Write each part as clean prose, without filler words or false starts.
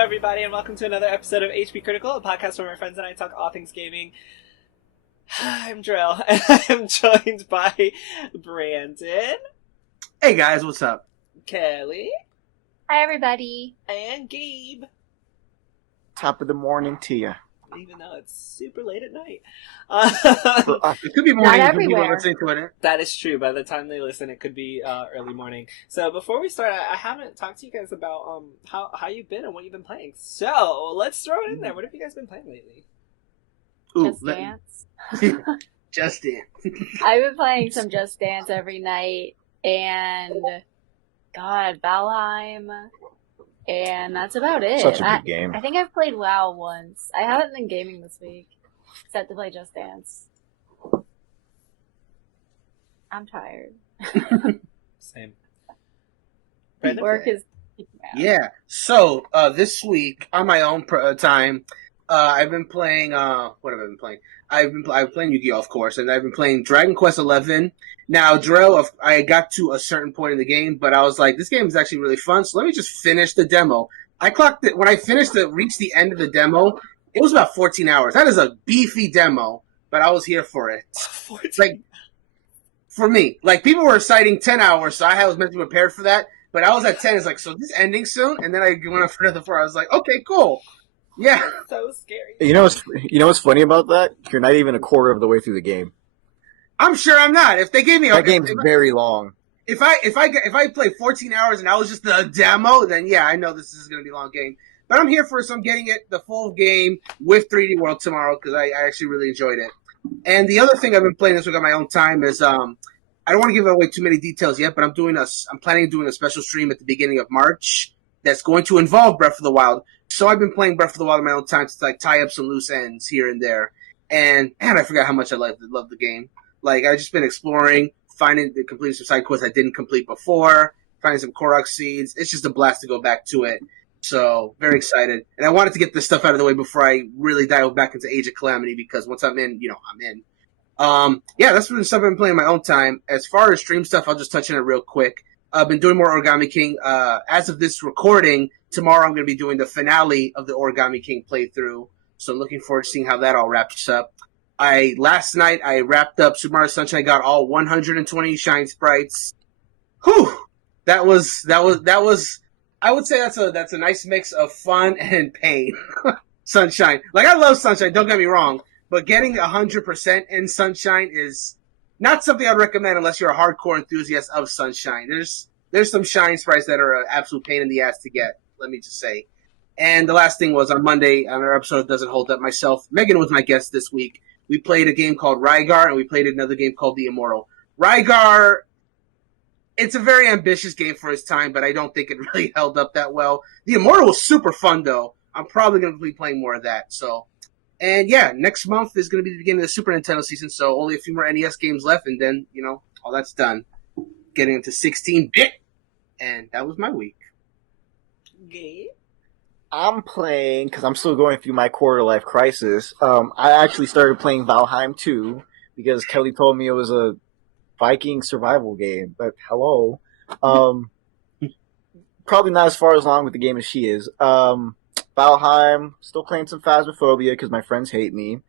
everybody, and welcome to another episode of HPCritical, a podcast where my friends and I talk all things gaming. I'm Jerel, and I'm joined by Brandon. Hey guys, what's up? Kellie. Hi, everybody. And Gabe. Top of the morning to you. Even though it's super late at night. It could be morning if people are listening to it. That is true. By the time they listen, it could be early morning. So before we start, I haven't talked to you guys about how you've been and what you've been playing. So let's throw it in there. What have you guys been playing lately? Just Dance. Just Dance. I've been playing some Just Dance every night, and God, Valheim. And that's about it. Such a good game. I think I've played WoW once. I haven't been gaming this week, except to play Just Dance. I'm tired. Same. Work is... Yeah. So, this week, on my own time, I've been playing, what have I been playing? I've been playing Yu-Gi-Oh, of course, and I've been playing Dragon Quest XI. Now, Jerel, I got to a certain point in the game, but I was like, this game is actually really fun, so let me just finish the demo. I clocked it, when I reached the end of the demo, it was about 14 hours. That is a beefy demo, but I was here for it. 14. Like, for me. Like, people were citing 10 hours, so I was meant to be prepared for that, but I was at 10, it's like, so is this ending soon? And then I went up for another 4, I was like, okay, cool. Yeah. So scary. You know what's funny about that? You're not even a quarter of the way through the game. I'm sure I'm not. If they gave me that game's very long. If I play 14 hours and I was just the demo, then yeah, I know this is going to be a long game. But I'm here for it, so I'm getting it the full game with 3D World tomorrow because I actually really enjoyed it. And the other thing I've been playing this week on my own time is I don't want to give away too many details yet, but I'm planning on doing a special stream at the beginning of March that's going to involve Breath of the Wild. So I've been playing Breath of the Wild on my own time to like tie up some loose ends here and there. And man, I forgot how much I love the game. Like I've just been exploring, completing some side quests I didn't complete before, finding some Korok seeds. It's just a blast to go back to it. So very excited. And I wanted to get this stuff out of the way before I really dive back into Age of Calamity because once I'm in, I'm in. Yeah, that's been stuff I've been playing in my own time. As far as stream stuff, I'll just touch on it real quick. I've been doing more Origami King. As of this recording, tomorrow I'm going to be doing the finale of the Origami King playthrough. So I'm looking forward to seeing how that all wraps up. Last night I wrapped up Super Mario Sunshine. I got all 120 shine sprites. Whew! That was. I would say that's a nice mix of fun and pain. Sunshine, like I love Sunshine. Don't get me wrong, but getting 100% in Sunshine is not something I'd recommend unless you're a hardcore enthusiast of Sunshine. There's some shine sprites that are an absolute pain in the ass to get. Let me just say. And the last thing was on Monday on our episode Doesn't Hold Up myself. Megan was my guest this week. We played a game called Rygar, and we played another game called The Immortal. Rygar, it's a very ambitious game for its time, but I don't think it really held up that well. The Immortal was super fun, though. I'm probably going to be playing more of that. So, and yeah, next month is going to be the beginning of the Super Nintendo season, so only a few more NES games left, and then, all that's done. Getting into 16-bit, and that was my week. Gabe? I'm playing, because I'm still going through my quarter-life crisis, I actually started playing Valheim 2, because Kellie told me it was a Viking survival game, but hello. Probably not as far along with the game as she is. Valheim, still playing some Phasmophobia, because my friends hate me.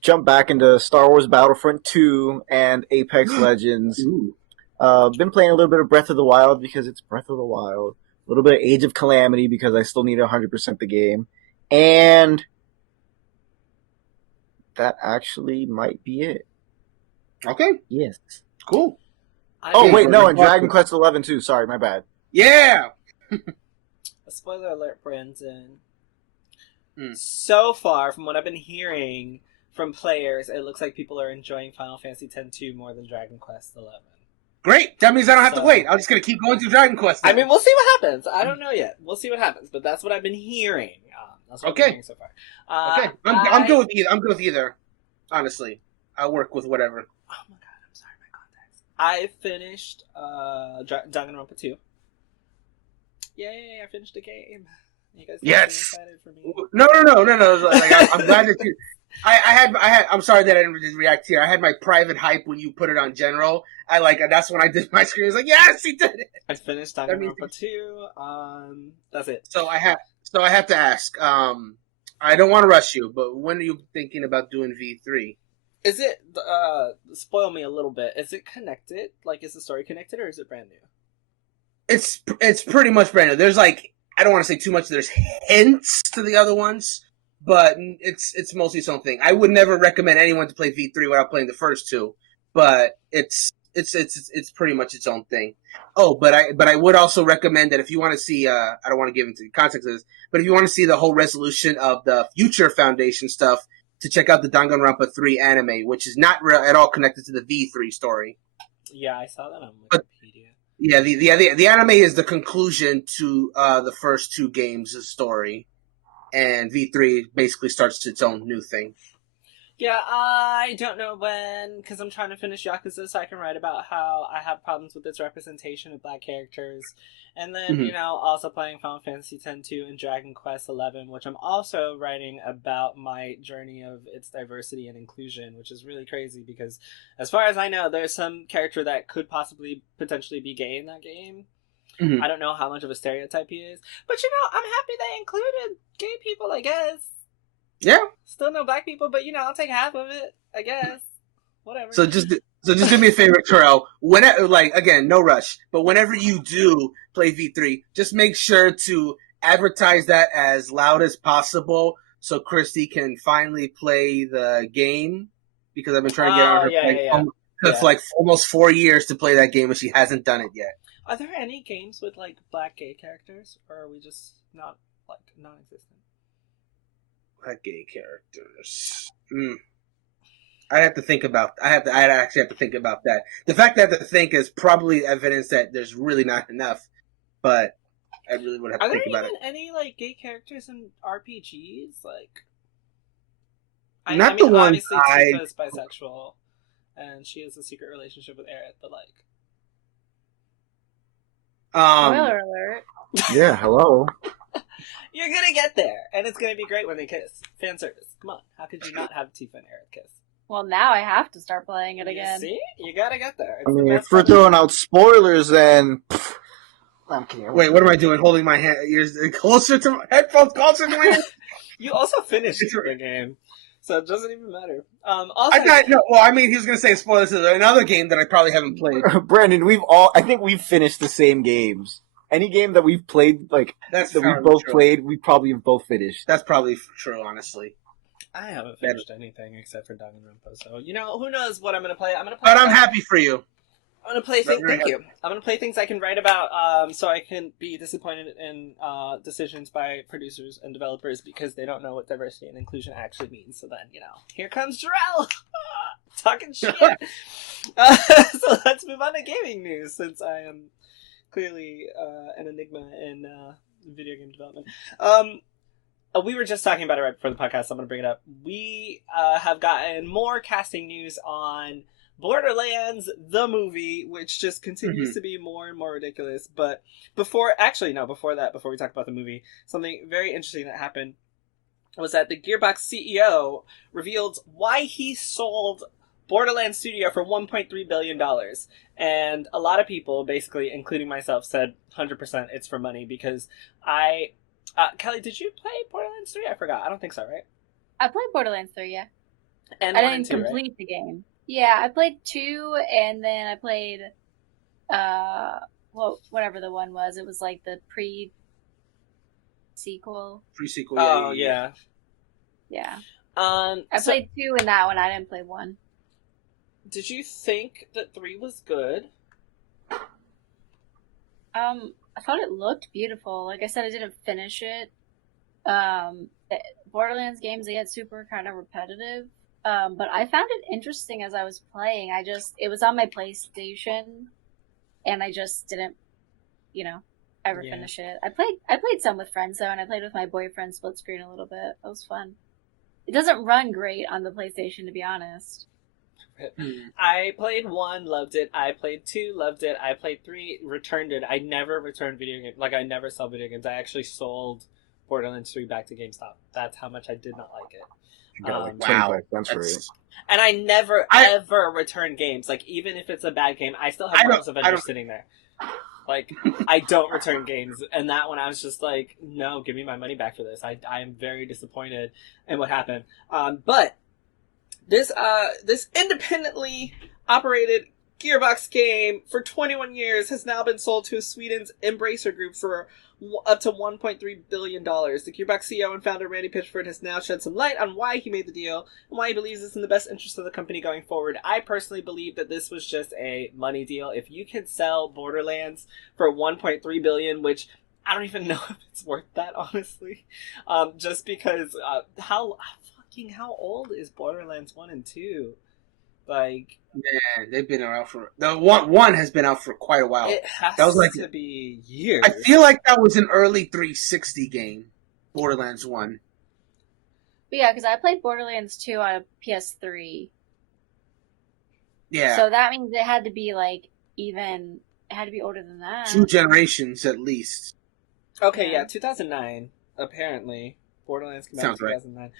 Jump back into Star Wars Battlefront 2 and Apex Legends. Been playing a little bit of Breath of the Wild, because it's Breath of the Wild. A little bit of Age of Calamity because I still need 100% the game. And that actually might be it. Okay. Yes. Cool. And Dragon Quest XI too. Sorry, my bad. Yeah! A spoiler alert, Brandon. So far, from what I've been hearing from players, it looks like people are enjoying Final Fantasy X-2 more than Dragon Quest XI. Great. That means I don't have to wait. I'm just going to keep going through Dragon Quest then. I mean, we'll see what happens. I don't know yet. We'll see what happens, but that's what I've been hearing. That's what I've been hearing so far. Okay. I'm good with either. I'm good with either. Honestly. I work with whatever. Oh my god, I'm sorry, my contacts. I finished Danganronpa 2. Yay, I finished the game. You guys Yes. excited for me? No. Like, I'm glad that you. I had. I'm sorry that I didn't react here. I had my private hype when you put it on general. That's when I did my screen. I was like, yes, he did it. I finished Danganronpa 2. That's it. So I have to ask. I don't want to rush you, but when are you thinking about doing V3? Is it? Spoil me a little bit. Is it connected? Like, is the story connected, or is it brand new? It's pretty much brand new. There's like, I don't want to say too much. There's hints to the other ones, but it's mostly its own thing. I would never recommend anyone to play V3 without playing the first two, but it's pretty much its own thing. Oh, but I would also recommend that if you want to see, I don't want to give into the context of this, but if you want to see the whole resolution of the Future Foundation stuff, to check out the Danganronpa 3 anime, which is not at all connected to the V3 story. Yeah, I saw that on Wikipedia. Yeah, the anime is the conclusion to the first two games' story, and V3 basically starts its own new thing. Yeah, I don't know when, because I'm trying to finish Yakuza so I can write about how I have problems with its representation of black characters. And then, also playing Final Fantasy X-2 and Dragon Quest XI, which I'm also writing about my journey of its diversity and inclusion, which is really crazy because, as far as I know, there's some character that could potentially be gay in that game. I don't know how much of a stereotype he is. But, I'm happy they included gay people, I guess. Yeah. Still no black people, but I'll take half of it, I guess. Whatever. So just do me a favor, Jerel. Whenever, again, no rush, but whenever you do play V3, just make sure to advertise that as loud as possible so Christy can finally play the game, because I've been trying to get on her for almost 4 years to play that game and she hasn't done it yet. Are there any games with black gay characters, or are we just not non-existent? Black gay characters. I'd actually have to think about that. The fact that I have to think is probably evidence that there's really not enough, but I really would have to think about it. Are there even any gay characters in RPGs? The ones Tifa is bisexual, and she has a secret relationship with Aerith, but spoiler alert. Yeah, hello. You're gonna get there, and it's gonna be great when they kiss. Fan service. Come on, how could you not have Tifa and Aerith kiss? Well, now I have to start playing it again. See? You gotta get there. I mean, if we're throwing out spoilers, then... I'm kidding. Wait, what am I doing? Holding my ears closer to my headphones, closer to my ears? You also finished the game, so it doesn't even matter. He was going to say spoilers to another game that I probably haven't played. Brandon, I think we've finished the same games. Any game that we've played, that we've both played, we probably have both finished. That's probably true, honestly. I haven't finished anything except for Danganronpa, so who knows what I'm gonna play. But I'm happy for you. I'm gonna play things. Thank you. I'm gonna play things I can write about, so I can be disappointed in decisions by producers and developers because they don't know what diversity and inclusion actually means. So then, here comes Jerel talking shit. So let's move on to gaming news, since I am clearly an enigma in video game development. We were just talking about it right before the podcast, so I'm going to bring it up. We have gotten more casting news on Borderlands, the movie, which just continues to be more and more ridiculous. But before we talk about the movie, something very interesting that happened was that the Gearbox CEO revealed why he sold Borderlands Studio for $1.3 billion. And a lot of people, basically, including myself, said 100% it's for money because Kellie, did you play Borderlands 3? I forgot. I don't think so, right? I played Borderlands 3, yeah. And I didn't complete the game. Yeah, I played 2, and then I played, whatever the one was. It was the pre-sequel. Pre-sequel, Oh, yeah. Yeah. I played 2 in that one. I didn't play 1. Did you think that 3 was good? I thought it looked beautiful. Like I said, I didn't finish it. The Borderlands games, they get super kind of repetitive. But I found it interesting as I was playing. It was on my PlayStation, and I just didn't, ever finish it. I played some with friends though, and I played with my boyfriend split screen a little bit. That was fun. It doesn't run great on the PlayStation, to be honest. I played 1, loved it. I played 2, loved it. I played 3, returned it. I never returned video games. I never sell video games. I actually sold Borderlands 3 back to GameStop. That's how much I did not like it. You got like Wow. 25 cents for it. And I never, ever return games. Like, even if it's a bad game, I still have Marvel's Avengers sitting there. Like, I don't return games. And that one, I was just like, no, give me my money back for this. I am very disappointed in what happened. But this independently operated Gearbox game for 21 years has now been sold to Sweden's Embracer Group for up to $1.3 billion. The Gearbox CEO and founder Randy Pitchford has now shed some light on why he made the deal and why he believes it's in the best interest of the company going forward. I personally believe that this was just a money deal. If you can sell Borderlands for $1.3 billion, which I don't even know if it's worth that, honestly, just because how old is Borderlands 1 and 2? Like, man, they've been around for the one has been out for quite a while. It has that was like to be years. I feel like that was an early 360 game, Borderlands 1. But yeah, because I played Borderlands 2 on a PS3. Yeah. So that means it had to be older than that. 2 generations at least. Okay, yeah, 2009 apparently. Borderlands came out in 2009.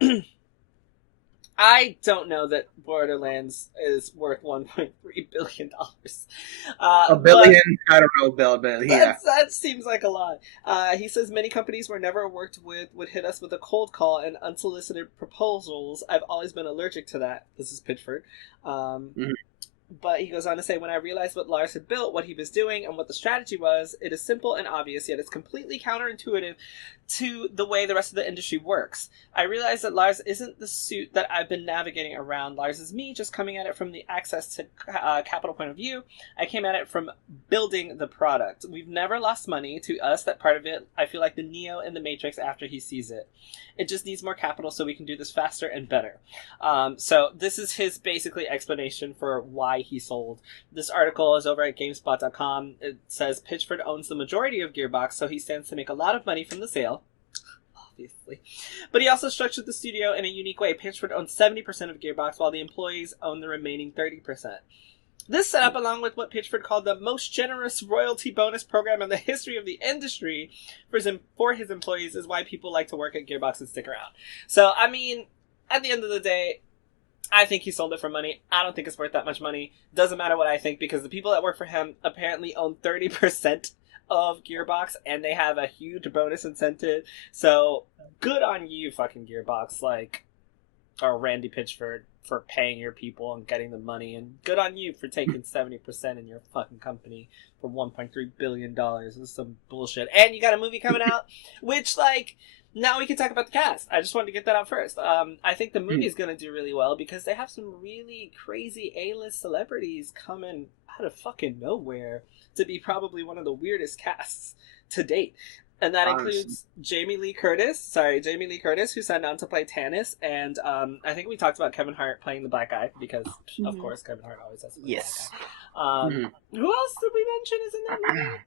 Right. I don't know that Borderlands is worth $1.3 billion. A billion? I don't know, Bill, but yeah. That seems like a lot. He says many companies we're never worked with would hit us with a cold call and unsolicited proposals. I've always been allergic to that. This is Pitchford. But he goes on to say, when I realized what Lars had built, what he was doing, and what the strategy was, it is simple and obvious, yet it's completely counterintuitive to the way the rest of the industry works. I realized that Lars isn't the suit that I've been navigating around. Lars is me, just coming at it from the access to capital point of view. I came at it from building the product. We've never lost money. To us, that part of it, I feel like the Neo in the Matrix after he sees it. It just needs more capital so we can do this faster and better. So this is his basically explanation for why he sold. This article is over at GameSpot.com. It says Pitchford owns the majority of Gearbox, so he stands to make a lot of money from the sale. Obviously. But he also structured the studio in a unique way. Pitchford owns 70% of Gearbox, while the employees own the remaining 30%. This setup, along with what Pitchford called the most generous royalty bonus program in the history of the industry for his employees, is why people like to work at Gearbox and stick around. So, I mean, at the end of the day, I think he sold it for money. I don't think it's worth that much money. Doesn't matter what I think, because the people that work for him apparently own 30% of Gearbox, and they have a huge bonus incentive. So, good on you, fucking Gearbox, or Randy Pitchford, for paying your people and getting the money, and good on you for taking 70% in your fucking company for $1.3 billion. This is some bullshit. And you got a movie coming out, which, now we can talk about the cast. I just wanted to get that out first. I think the movie is going to do really well because they have some really crazy A-list celebrities coming out of fucking nowhere to be probably one of the weirdest casts to date. And that includes Jamie Lee Curtis, who signed on to play Tannis, and I think we talked about Kevin Hart playing the black guy, because, of course, Kevin Hart always has to play the black guy. Who else did we mention is in that movie?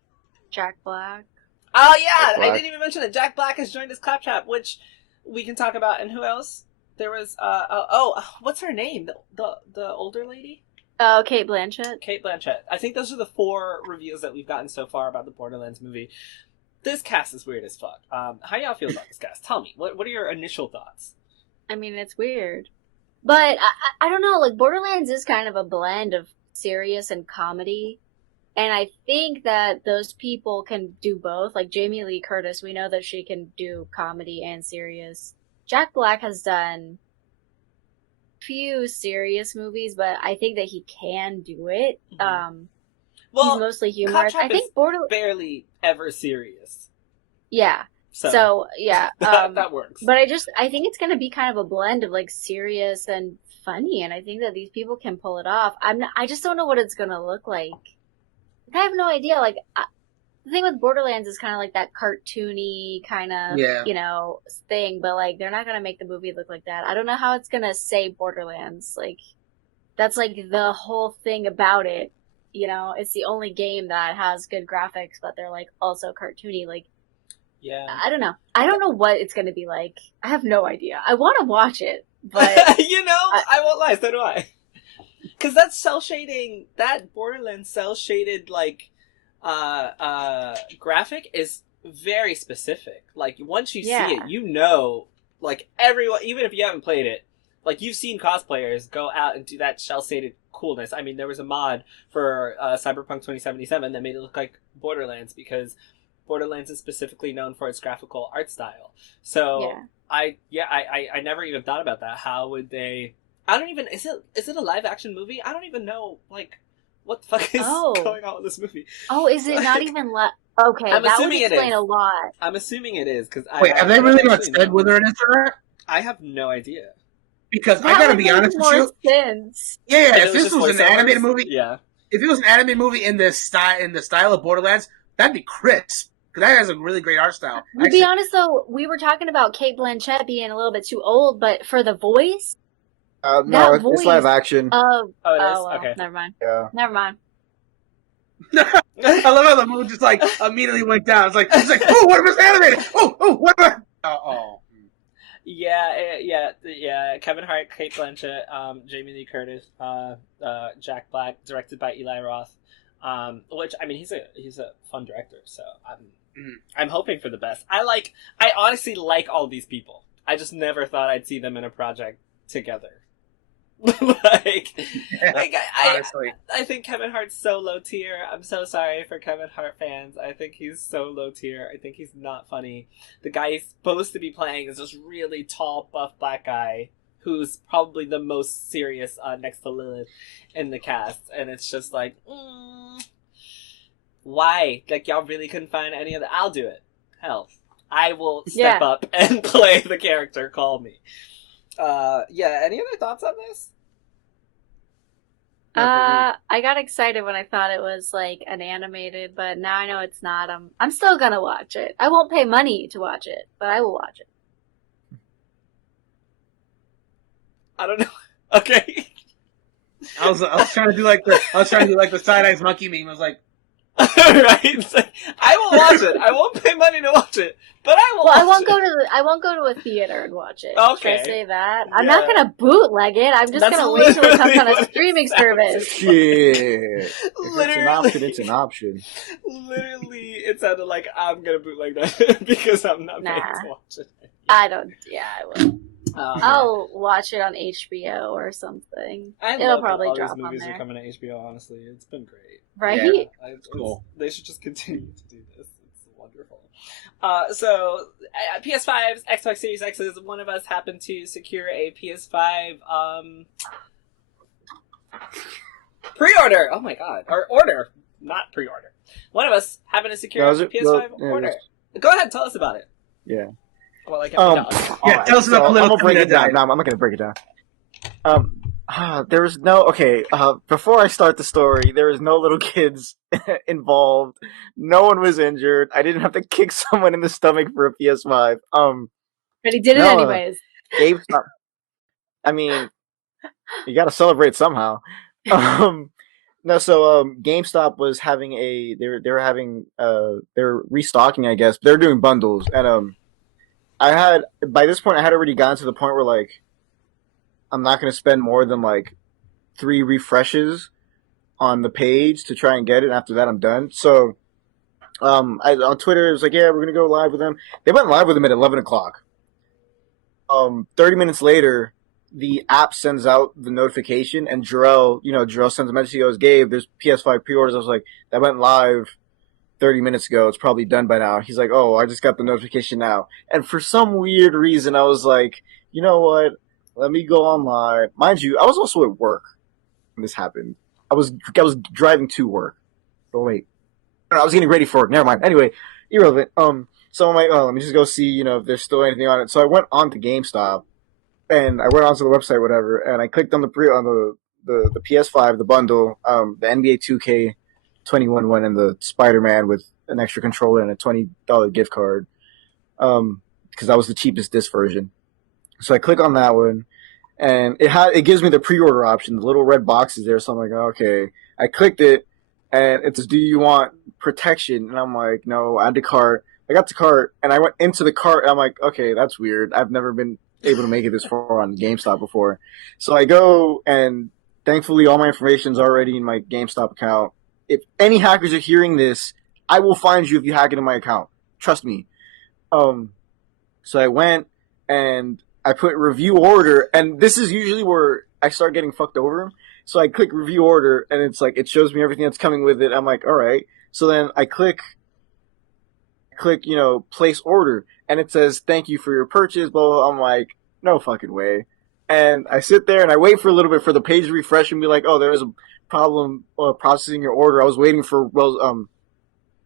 Jack Black. Oh, yeah, I didn't even mention it. Jack Black has joined as Claptrap, which we can talk about. And who else? There was, what's her name? The older lady? Oh, Cate Blanchett. Cate Blanchett. I think those are the 4 reviews that we've gotten so far about the Borderlands movie. This cast is weird as fuck. How y'all feel about this cast? Tell me. What are your initial thoughts? I mean, it's weird. But, I don't know, Borderlands is kind of a blend of serious and comedy. And I think that those people can do both. Jamie Lee Curtis, we know that she can do comedy and serious. Jack Black has done few serious movies, but I think that he can do it. He's mostly humorous. I think Borderlands barely ever serious. Yeah. So yeah, that works. But I think it's gonna be kind of a blend of serious and funny, and I think that these people can pull it off. I just don't know what it's gonna look like. I have no idea. The thing with Borderlands is kind of that cartoony kind of, thing, but they're not gonna make the movie look like that. I don't know how it's gonna say Borderlands. That's the whole thing about it. It's the only game that has good graphics, but they're also cartoony. Yeah. I don't know. I don't know what it's gonna be like. I have no idea. I want to watch it, but I won't lie. So do I. Because that Borderlands cell shaded graphic is very specific. Like, once you see Yeah. it, you know, like, everyone, even if you haven't played it, like, you've seen cosplayers go out and do that shell-shaded coolness. I mean, there was a mod for Cyberpunk 2077 that made it look like Borderlands, because Borderlands is specifically known for its graphical art style. So, I never even thought about that. How would they... I don't even... Is it a live-action movie? I don't even know, like, what the fuck is going on with this movie. Oh, is it not even... Okay, that would explain a lot. I'm assuming it is, because Wait, have they really not said whether it is or not? I have no idea. Because I gotta be honest with you. Sense. Yeah, if this was an animated movie, if it was an animated movie in the style of Borderlands, that'd be crisp. Because that has a really great art style. To be honest, though, we were talking about Cate Blanchett being a little bit too old, but for the voice, no, it's live action. Oh, it is? Okay. Never mind. Yeah. Never mind. I love how the mood just like immediately went down. It's like, oh, what if it's animated? Oh, what if? Oh. Yeah. Kevin Hart, Cate Blanchett, Jamie Lee Curtis, Jack Black, directed by Eli Roth. Which, I mean, he's a fun director, so I'm hoping for the best. I honestly like all these people. I just never thought I'd see them in a project together. Honestly. I think Kevin Hart's so low tier. I'm so sorry for Kevin Hart fans. I think he's so low tier. I think he's not funny. The guy he's supposed to be playing is this really tall, buff black guy who's probably the most serious next to Lilith in the cast. And it's just like, why? Like, y'all really couldn't find any other... I'll do it. Hell. I will step up and play the character. Call me. Any other thoughts on this? I got excited when I thought it was like an animated, but now I know it's not. I'm still gonna watch it. I won't pay money to watch it, but I will watch it. I don't know. Okay. I was trying to do like the side-eyes monkey meme. I was like, right? It's like, I will watch it. I won't pay money to watch it, but I will. I won't go to a theater and watch it. Okay. Should I say that? I'm not gonna bootleg it. I'm just gonna wait till it comes on a streaming service. Shit. Literally, it's an option. Literally, it sounded like I'm gonna bootleg that because I'm not paying to watch it. I don't. Yeah, I will. I'll watch it on HBO or something. It'll probably drop on there. Movies are coming to HBO. Honestly, it's been great. Right? Yeah, cool. They should just continue to do this. It's wonderful. So PS5s, Xbox Series X's. One of us happened to secure a PS5 pre-order. Oh my god, or order, not pre-order. One of us happened to secure a PS5 order. Go ahead, tell us about it. Yeah. Well, I can't tell us about I'm gonna break it down. No, I'm not gonna break it down. There was no before I start the story, there was no little kids involved. No one was injured. I didn't have to kick someone in the stomach for a PS5. But he did it anyways. Gabe, I mean, you got to celebrate somehow. GameStop was having they're restocking, I guess. They're doing bundles, and by this point I had already gotten to the point where like I'm not going to spend more than like 3 refreshes on the page to try and get it. And after that, I'm done. So, on Twitter, it was like, yeah, we're going to go live with them. They went live with them at 11 o'clock. 30 minutes later, the app sends out the notification, and Jerel sends a message. He goes, Gabe, there's PS5 pre-orders. I was like, that went live 30 minutes ago. It's probably done by now. He's like, oh, I just got the notification now. And for some weird reason, I was like, you know what? Let me go online. Mind you, I was also at work when this happened. I was driving to work. Oh wait, I was getting ready for work. Never mind. Anyway, irrelevant. So I'm like, oh, let me just go see, if there's still anything on it. So I went on to GameStop, and I went onto the website, whatever, and I clicked on the PS5, the bundle, the NBA 2K21 one, and the Spider-Man with an extra controller and a $20 gift card, because that was the cheapest disc version. So I click on that one, and it gives me the pre-order option. The little red box is there, so I'm like, okay. I clicked it, and it says, do you want protection? And I'm like, no, add to cart. I got the cart, and I went into the cart, and I'm like, okay, that's weird. I've never been able to make it this far on GameStop before. So I go, and thankfully all my information is already in my GameStop account. If any hackers are hearing this, I will find you if you hack into my account. trust me. So I went and I put review order, and this is usually where I start getting fucked over. So I click review order, and it's like, it shows me everything that's coming with it. I'm like, all right. So then I click, place order, and it says, thank you for your purchase, blah, blah, blah. I'm like, no fucking way. And I sit there and I wait for a little bit for the page to refresh and be like, oh, there's a problem processing your order. I was waiting for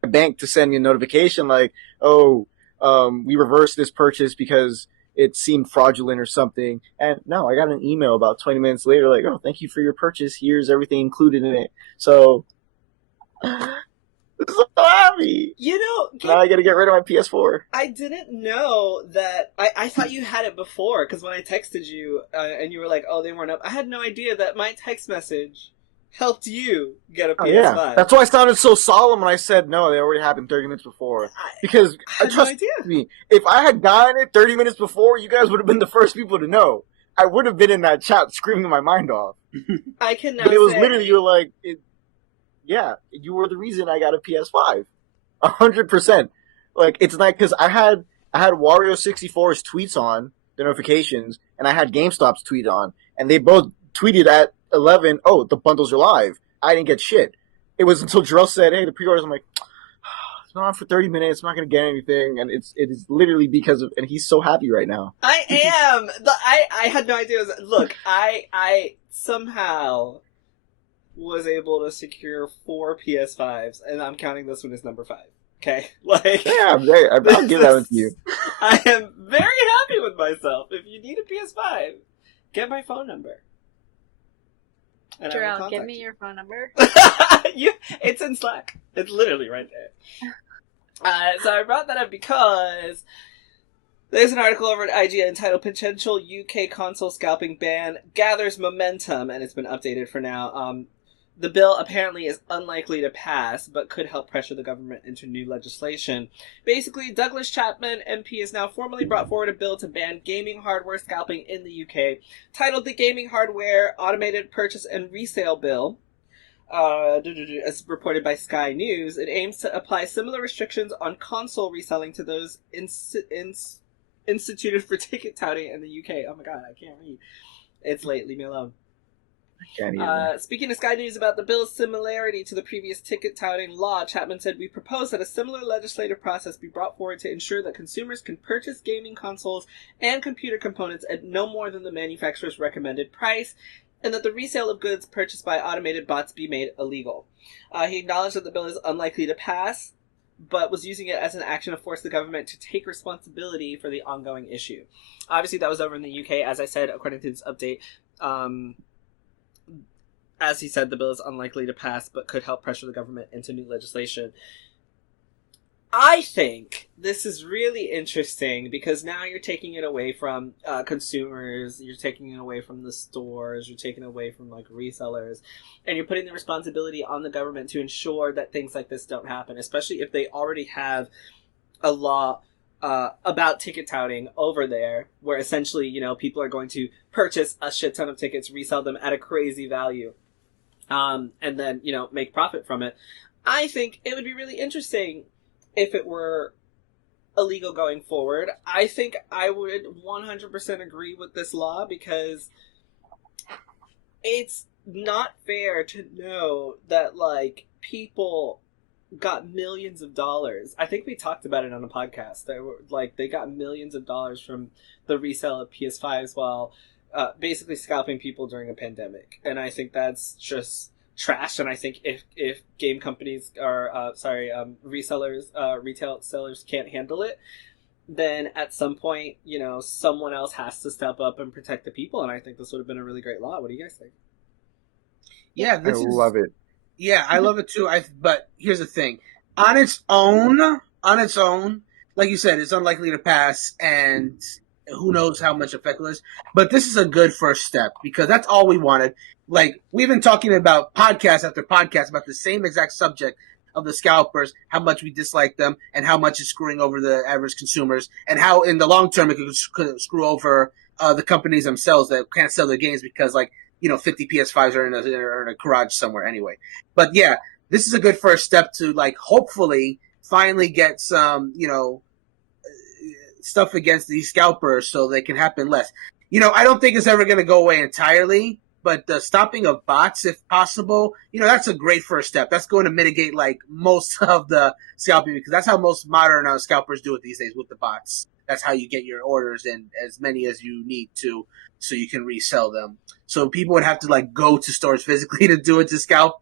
a bank to send me a notification like, we reversed this purchase because it seemed fraudulent or something. And no, I got an email about 20 minutes later like, oh, thank you for your purchase. Here's everything included in it. So, so happy. Now I gotta get rid of my PS4. I didn't know that. I thought you had it before, because when I texted you and you were like, oh, they weren't up, I had no idea that my text message helped you get a PS5. Yeah. That's why I sounded so solemn when I said, no, they already happened 30 minutes before. Because, trust me, if I had gotten it 30 minutes before, you guys would have been the first people to know. I would have been in that chat screaming my mind off. I can now but it was literally, you were like, yeah, you were the reason I got a PS5. 100%. Like, it's like, because I had Wario64's tweets on, the notifications, and I had GameStop's tweet on, and they both tweeted at 11, oh, the bundles are live. I didn't get shit. It was until Jerel said, hey, the pre-orders, I'm like, it's been on for 30 minutes, I'm not going to get anything, and it is literally because of, and he's so happy right now. I am! I had no idea. Look, I somehow was able to secure 4 PS5s, and I'm counting this one as number 5. Okay? Like, yeah, I'll give that one to you. I am very happy with myself. If you need a PS5, get my phone number. And Jerel, give me your phone number. It's in Slack. It's literally right there. So I brought that up because there's an article over at IGN entitled Potential UK Console Scalping Ban Gathers Momentum, and it's been updated for now. The bill apparently is unlikely to pass, but could help pressure the government into new legislation. Basically, Douglas Chapman MP has now formally brought forward a bill to ban gaming hardware scalping in the UK, titled the Gaming Hardware Automated Purchase and Resale Bill. As reported by Sky News, it aims to apply similar restrictions on console reselling to those instituted for ticket touting in the UK. Oh my god, I can't read. It's late, leave me alone. Speaking to Sky News about the bill's similarity to the previous ticket touting law, Chapman said, we propose that a similar legislative process be brought forward to ensure that consumers can purchase gaming consoles and computer components at no more than the manufacturer's recommended price, and that the resale of goods purchased by automated bots be made illegal. He acknowledged that the bill is unlikely to pass, but was using it as an action to force the government to take responsibility for the ongoing issue. Obviously, that was over in the UK, as I said, according to this update. As he said, the bill is unlikely to pass, but could help pressure the government into new legislation. I think this is really interesting because now you're taking it away from consumers, you're taking it away from the stores, you're taking it away from like resellers, and you're putting the responsibility on the government to ensure that things like this don't happen, especially if they already have a law about ticket touting over there, where essentially, people are going to purchase a shit ton of tickets, resell them at a crazy value, and then, make profit from it. I think it would be really interesting if it were illegal going forward. I think I would 100% agree with this law because it's not fair to know that, people got millions of dollars. I think we talked about it on a podcast. They got millions of dollars from the resale of PS5s while basically scalping people during a pandemic. And I think that's just trash. And I think if game companies or resellers, retail sellers can't handle it, then at some point, someone else has to step up and protect the people. And I think this would have been a really great law. What do you guys think? Yeah, I love it. Yeah, I love it too. But here's the thing: on its own, like you said, it's unlikely to pass, and who knows how much effect it is. But this is a good first step because that's all we wanted. We've been talking about podcast after podcast about the same exact subject of the scalpers, how much we dislike them, and how much it's screwing over the average consumers, and how in the long term it could screw over the companies themselves that can't sell their games because 50 PS5s are in a garage somewhere anyway. But yeah, this is a good first step to hopefully finally get some, stuff against these scalpers so they can happen less. I don't think it's ever going to go away entirely, but the stopping of bots, if possible, that's a great first step. That's going to mitigate like most of the scalping, because that's how most modern scalpers do it these days with the bots. That's how you get your orders in, as many as you need to, so you can resell them. So people would have to like go to stores physically to do it, to scalp.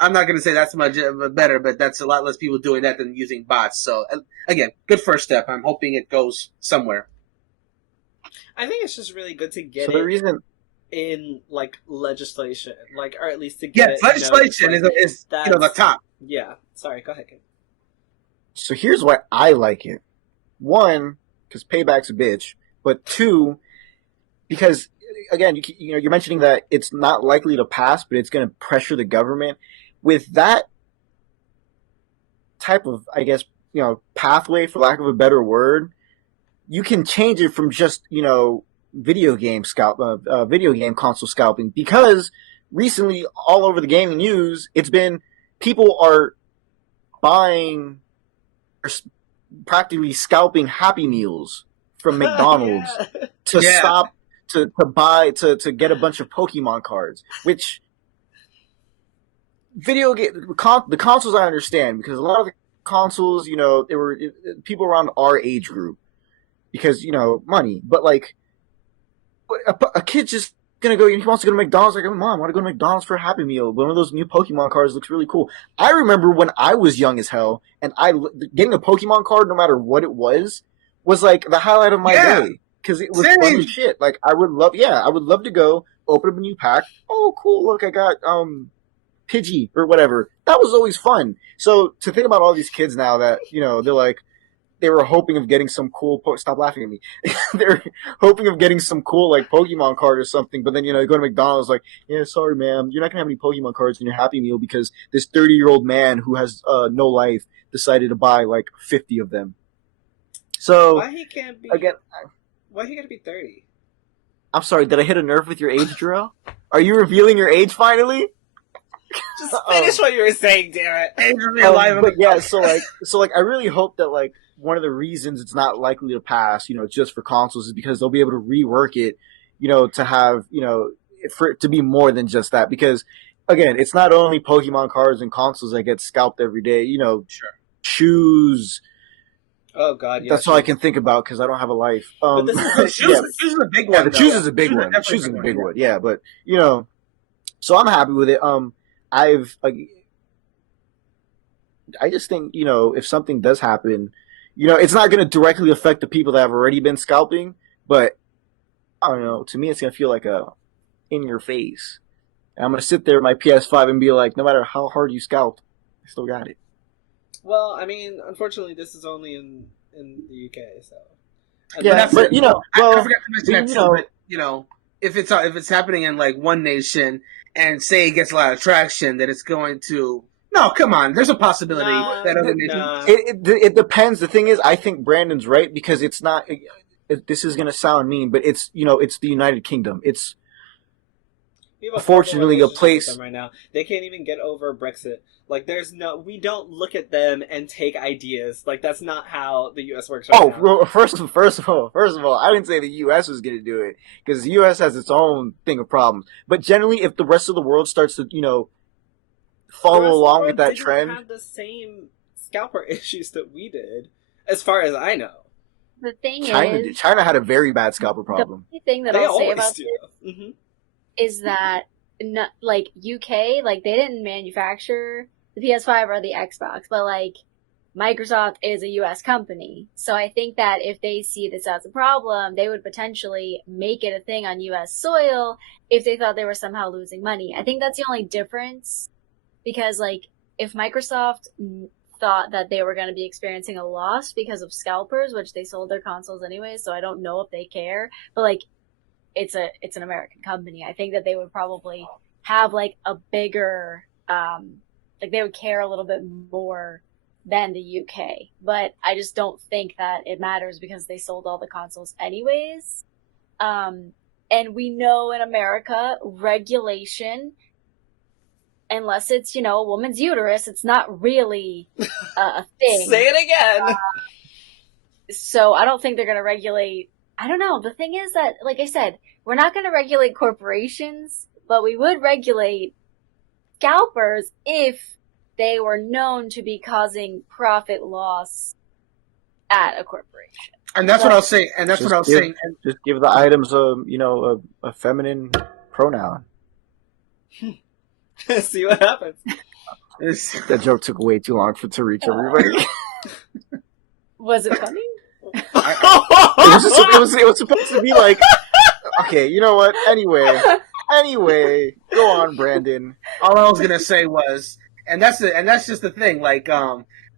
I'm not going to say that's much better, but that's a lot less people doing that than using bots. So again, good first step. I'm hoping it goes somewhere. I think it's just really good to get So the reason in like legislation, like, or at least to get it. Legislation is the top. Yeah. Sorry, go ahead, Gabe. So here's why I like it. One, because payback's a bitch, but two, because again, you're mentioning that it's not likely to pass, but it's going to pressure the government. With that type of, I guess, pathway, for lack of a better word, you can change it from just, video game console scalping, because recently all over the gaming news, it's been people are buying or practically scalping Happy Meals from McDonald's to stop to buy to get a bunch of Pokemon cards, which the consoles I understand, because a lot of the consoles, they were people around our age group, because money, but like a kid just gonna go, he wants to go to McDonald's, like, Mom, I want to go to McDonald's for a Happy Meal. One of those new Pokemon cards looks really cool. I remember when I was young as hell, and getting a Pokemon card, no matter what it was like the highlight of my day, because it was fun as shit. Like, I would love to go open up a new pack. Oh, cool! Look, I got Pidgey or whatever. That was always fun. So to think about all these kids now that they're like, they were hoping of getting some cool stop laughing at me. They're hoping of getting some cool like Pokemon card or something, but then you go to McDonald's, like, yeah, sorry ma'am, you're not gonna have any Pokemon cards in your Happy Meal because this 30-year-old man who has no life decided to buy like 50 of them. So why he gotta be 30? I'm sorry, did I hit a nerve with your age, Jerel? Are you revealing your age finally? Just finish what you were saying, damn it. But yeah, so I really hope that like one of the reasons it's not likely to pass, just for consoles, is because they'll be able to rework it, to have, for it to be more than just that. Because again, it's not only Pokemon cards and consoles that get scalped every day. Shoes. Oh God, yeah. That's all I can think about because I don't have a life. But this is shoes is a big one. Yeah, the shoes is a big one. Shoes is a big one. Yeah, but so I'm happy with it. I just think, if something does happen, it's not going to directly affect the people that have already been scalping, but I don't know. To me, it's going to feel like a in your face. And I'm going to sit there with my PS5 and be like, no matter how hard you scalped, I still got it. Well, I mean, unfortunately, this is only in the UK, so. Yeah, but I forgot to mention that too. But if it's happening in like one nation, and say it gets a lot of traction, that it's going to. No, come on. There's a possibility that other nations. It depends. The thing is, I think Brandon's right, because it's not. This is going to sound mean, but it's it's the United Kingdom. It's unfortunately a place right now. They can't even get over Brexit. Like, we don't look at them and take ideas. Like, that's not how the U.S. works right now. First of all, I didn't say the U.S. was going to do it, because the U.S. has its own thing of problems. But generally, if the rest of the world starts to, follow along with that trend, have the same scalper issues that we did, as far as I know. The thing is, China had a very bad scalper problem. The only thing that I'll say about this is that, like, UK, like, they didn't manufacture the PS5 or the Xbox, but like Microsoft is a US company. So I think that if they see this as a problem, they would potentially make it a thing on US soil if they thought they were somehow losing money. I think that's the only difference, because like if Microsoft thought that they were going to be experiencing a loss because of scalpers, which they sold their consoles anyway, so I don't know if they care, but like it's an American company. I think that they would probably have like a bigger like they would care a little bit more than the UK. But I just don't think that it matters because they sold all the consoles anyways. And we know in America, regulation unless it's, a woman's uterus, it's not really a thing. Say it again! So I don't think they're going to regulate. I don't know. The thing is that, like I said, we're not going to regulate corporations, but we would regulate scalpers if they were known to be causing profit loss at a corporation. And that's what I was saying. And that's what I was saying. Just give the items a feminine pronoun. See what happens. That joke took way too long to reach everybody. Was it funny? It was supposed to be like, okay, you know what? Anyway, go on, Brandon. All I was gonna say was, and that's just the thing. Like,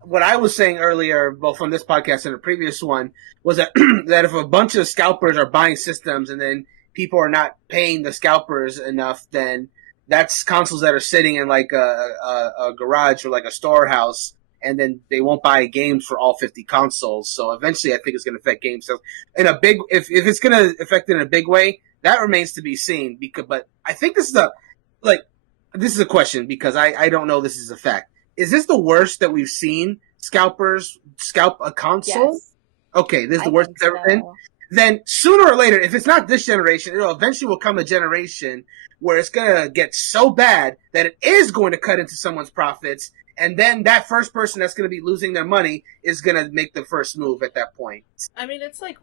what I was saying earlier, both on this podcast and the previous one, was that that if a bunch of scalpers are buying systems and then people are not paying the scalpers enough, then that's consoles that are sitting in like a garage or like a storehouse, and then they won't buy games for all 50 consoles. So eventually, I think it's going to affect game sales in a big. If it's going to affect it in a big way, that remains to be seen. But I think this is a question because I don't know this is a fact. Is this the worst that we've seen scalpers scalp a console? Yes. Okay, this is the worst it's ever been. Then sooner or later, if it's not this generation, it'll eventually will come a generation where it's going to get so bad that it is going to cut into someone's profits. And then that first person that's going to be losing their money is going to make the first move at that point. I mean, it's like,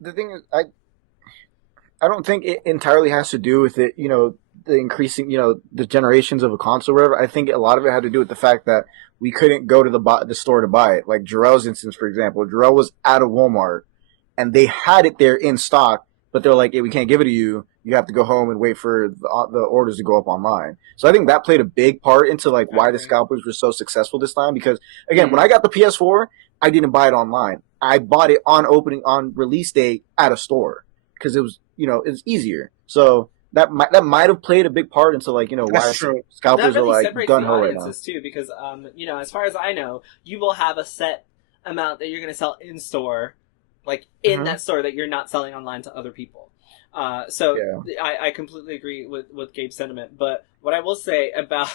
the thing is, I don't think it entirely has to do with it, the increasing, the generations of a console or whatever. I think a lot of it had to do with the fact that we couldn't go to the store to buy it. Like Jerel's instance, for example. Jerel was at a Walmart, and they had it there in stock, but they're like, hey, we can't give it to you. You have to go home and wait for the orders to go up online. So I think that played a big part into like why the scalpers were so successful this time. Because again, when I got the PS4, I didn't buy it online. I bought it on release day at a store because it was it's easier. So that might have played a big part into like why scalpers really are like gun ho right now. Too, because as far as I know, you will have a set amount that you're going to sell in store, like in that store that you're not selling online to other people. So I completely agree with Gabe's sentiment. But what I will say about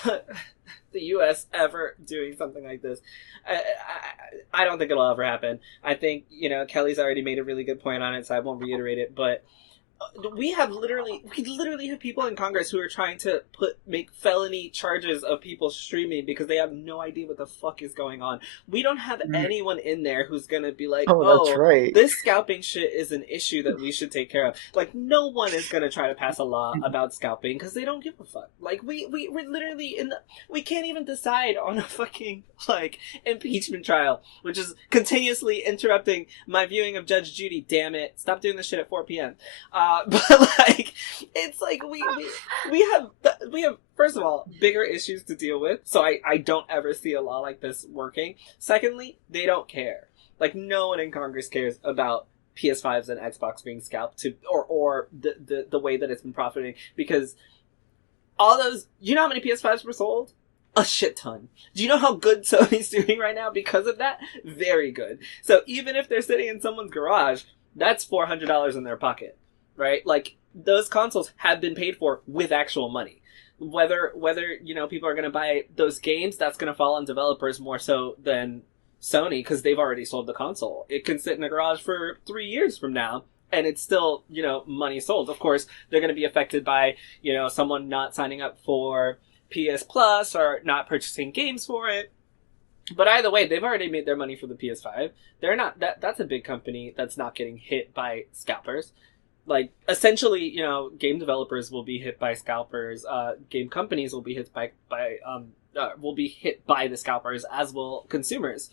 the U.S. ever doing something like this, I don't think it'll ever happen. I think, Kellie's already made a really good point on it, so I won't reiterate it. But we literally have people in Congress who are trying to make felony charges of people streaming because they have no idea what the fuck is going on. We don't have anyone in there who's gonna be like, that's right. This scalping shit is an issue that we should take care of. Like, no one is gonna try to pass a law about scalping because they don't give a fuck. Like, we're literally we can't even decide on a fucking, like, impeachment trial, which is continuously interrupting my viewing of Judge Judy. Damn it. Stop doing this shit at 4 p.m. But like, it's like we have first of all bigger issues to deal with, so I don't ever see a law like this working. Secondly, they don't care. Like, no one in Congress cares about PS5s and Xbox being scalped or the way that it's been profiting, because all those, how many PS5s were sold? A shit ton. Do you know how good Sony's doing right now because of that? Very good. So even if they're sitting in someone's garage, that's $400 in their pocket. Right? Like, those consoles have been paid for with actual money. Whether people are going to buy those games, that's going to fall on developers more so than Sony, because they've already sold the console. It can sit in a garage for 3 years from now, and it's still, money sold. Of course, they're going to be affected by, someone not signing up for PS Plus or not purchasing games for it. But either way, they've already made their money for the PS5. They're not, that's a big company that's not getting hit by scalpers. Like, essentially, game developers will be hit by scalpers. Game companies will be hit by the scalpers, as will consumers.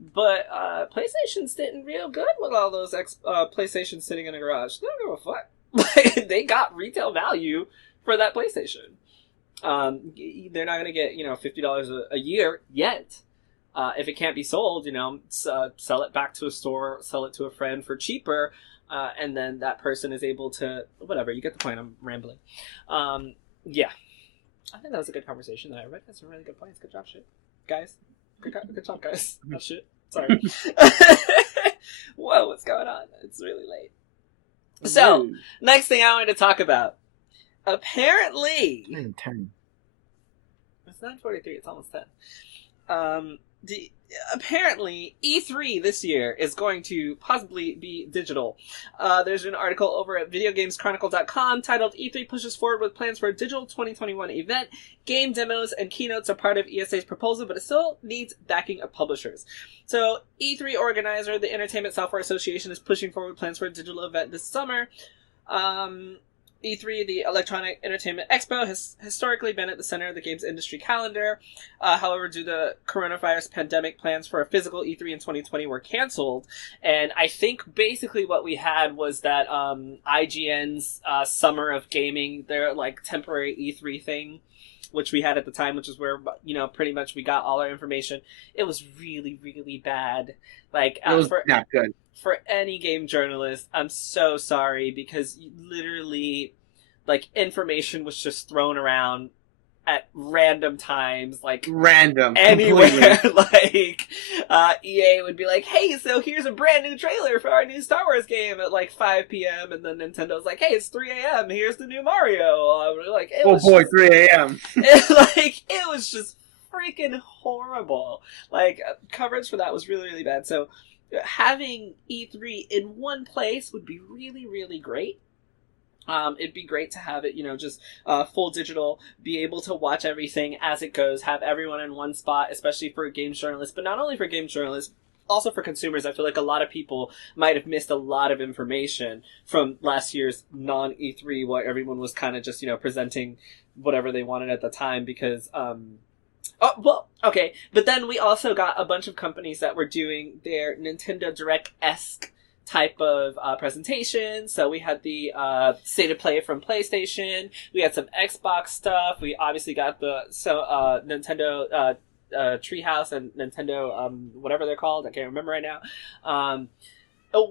But PlayStation's sitting real good with all those PlayStations sitting in a garage. They don't give a fuck. They got retail value for that PlayStation. They're not gonna get $50 a year yet. If it can't be sold, sell it back to a store, sell it to a friend for cheaper. And then that person is able to, whatever, you get the point, I'm rambling. Yeah. I think that was a good conversation that I read. That's some really good points. Good job, shit. Guys. Good job, guys. Oh, shit. Sorry. Whoa, what's going on? It's really late. So, next thing I wanted to talk about. apparently, 10. it's 9:43. It's almost 10. Apparently E3 this year is going to possibly be digital. There's an article over at videogameschronicle.com titled E3 pushes forward with plans for a digital 2021 event. Game demos and keynotes are part of ESA's proposal, but it still needs backing of publishers. So E3 organizer, the Entertainment Software Association, is pushing forward plans for a digital event this summer. E3, the Electronic Entertainment Expo, has historically been at the center of the games industry calendar. However, due to the coronavirus pandemic, plans for a physical E3 in 2020 were canceled. And I think basically what we had was that IGN's Summer of Gaming, their like temporary E3 thing, which we had at the time, which is where, you know, pretty much we got all our information. It was really, really bad. Like, It was not good. For any game journalist, I'm so sorry, because literally, like, information was just thrown around at random times, like Random. anywhere. Like, EA would be like, "Hey, so here's a brand new trailer for our new Star Wars game" at like 5 p.m. and then Nintendo's like, "Hey, it's 3 a.m. Here's the new Mario." Like, oh boy, 3 a.m. It was just freaking horrible. Like, coverage for that was really, really bad. So having E3 in one place would be really, really great. It'd be great to have it, you know, just full digital, be able to watch everything as it goes, have everyone in one spot, especially for games journalists, but not only for games journalists, also for consumers. I feel like a lot of people might have missed a lot of information from last year's non-E3, where everyone was kind of just, you know, presenting whatever they wanted at the time, because oh, well, okay. But then we also got a bunch of companies that were doing their Nintendo Direct-esque type of presentation. So we had the State of Play from PlayStation. We had some Xbox stuff. We obviously got the Nintendo Treehouse and Nintendo whatever they're called. I can't remember right now.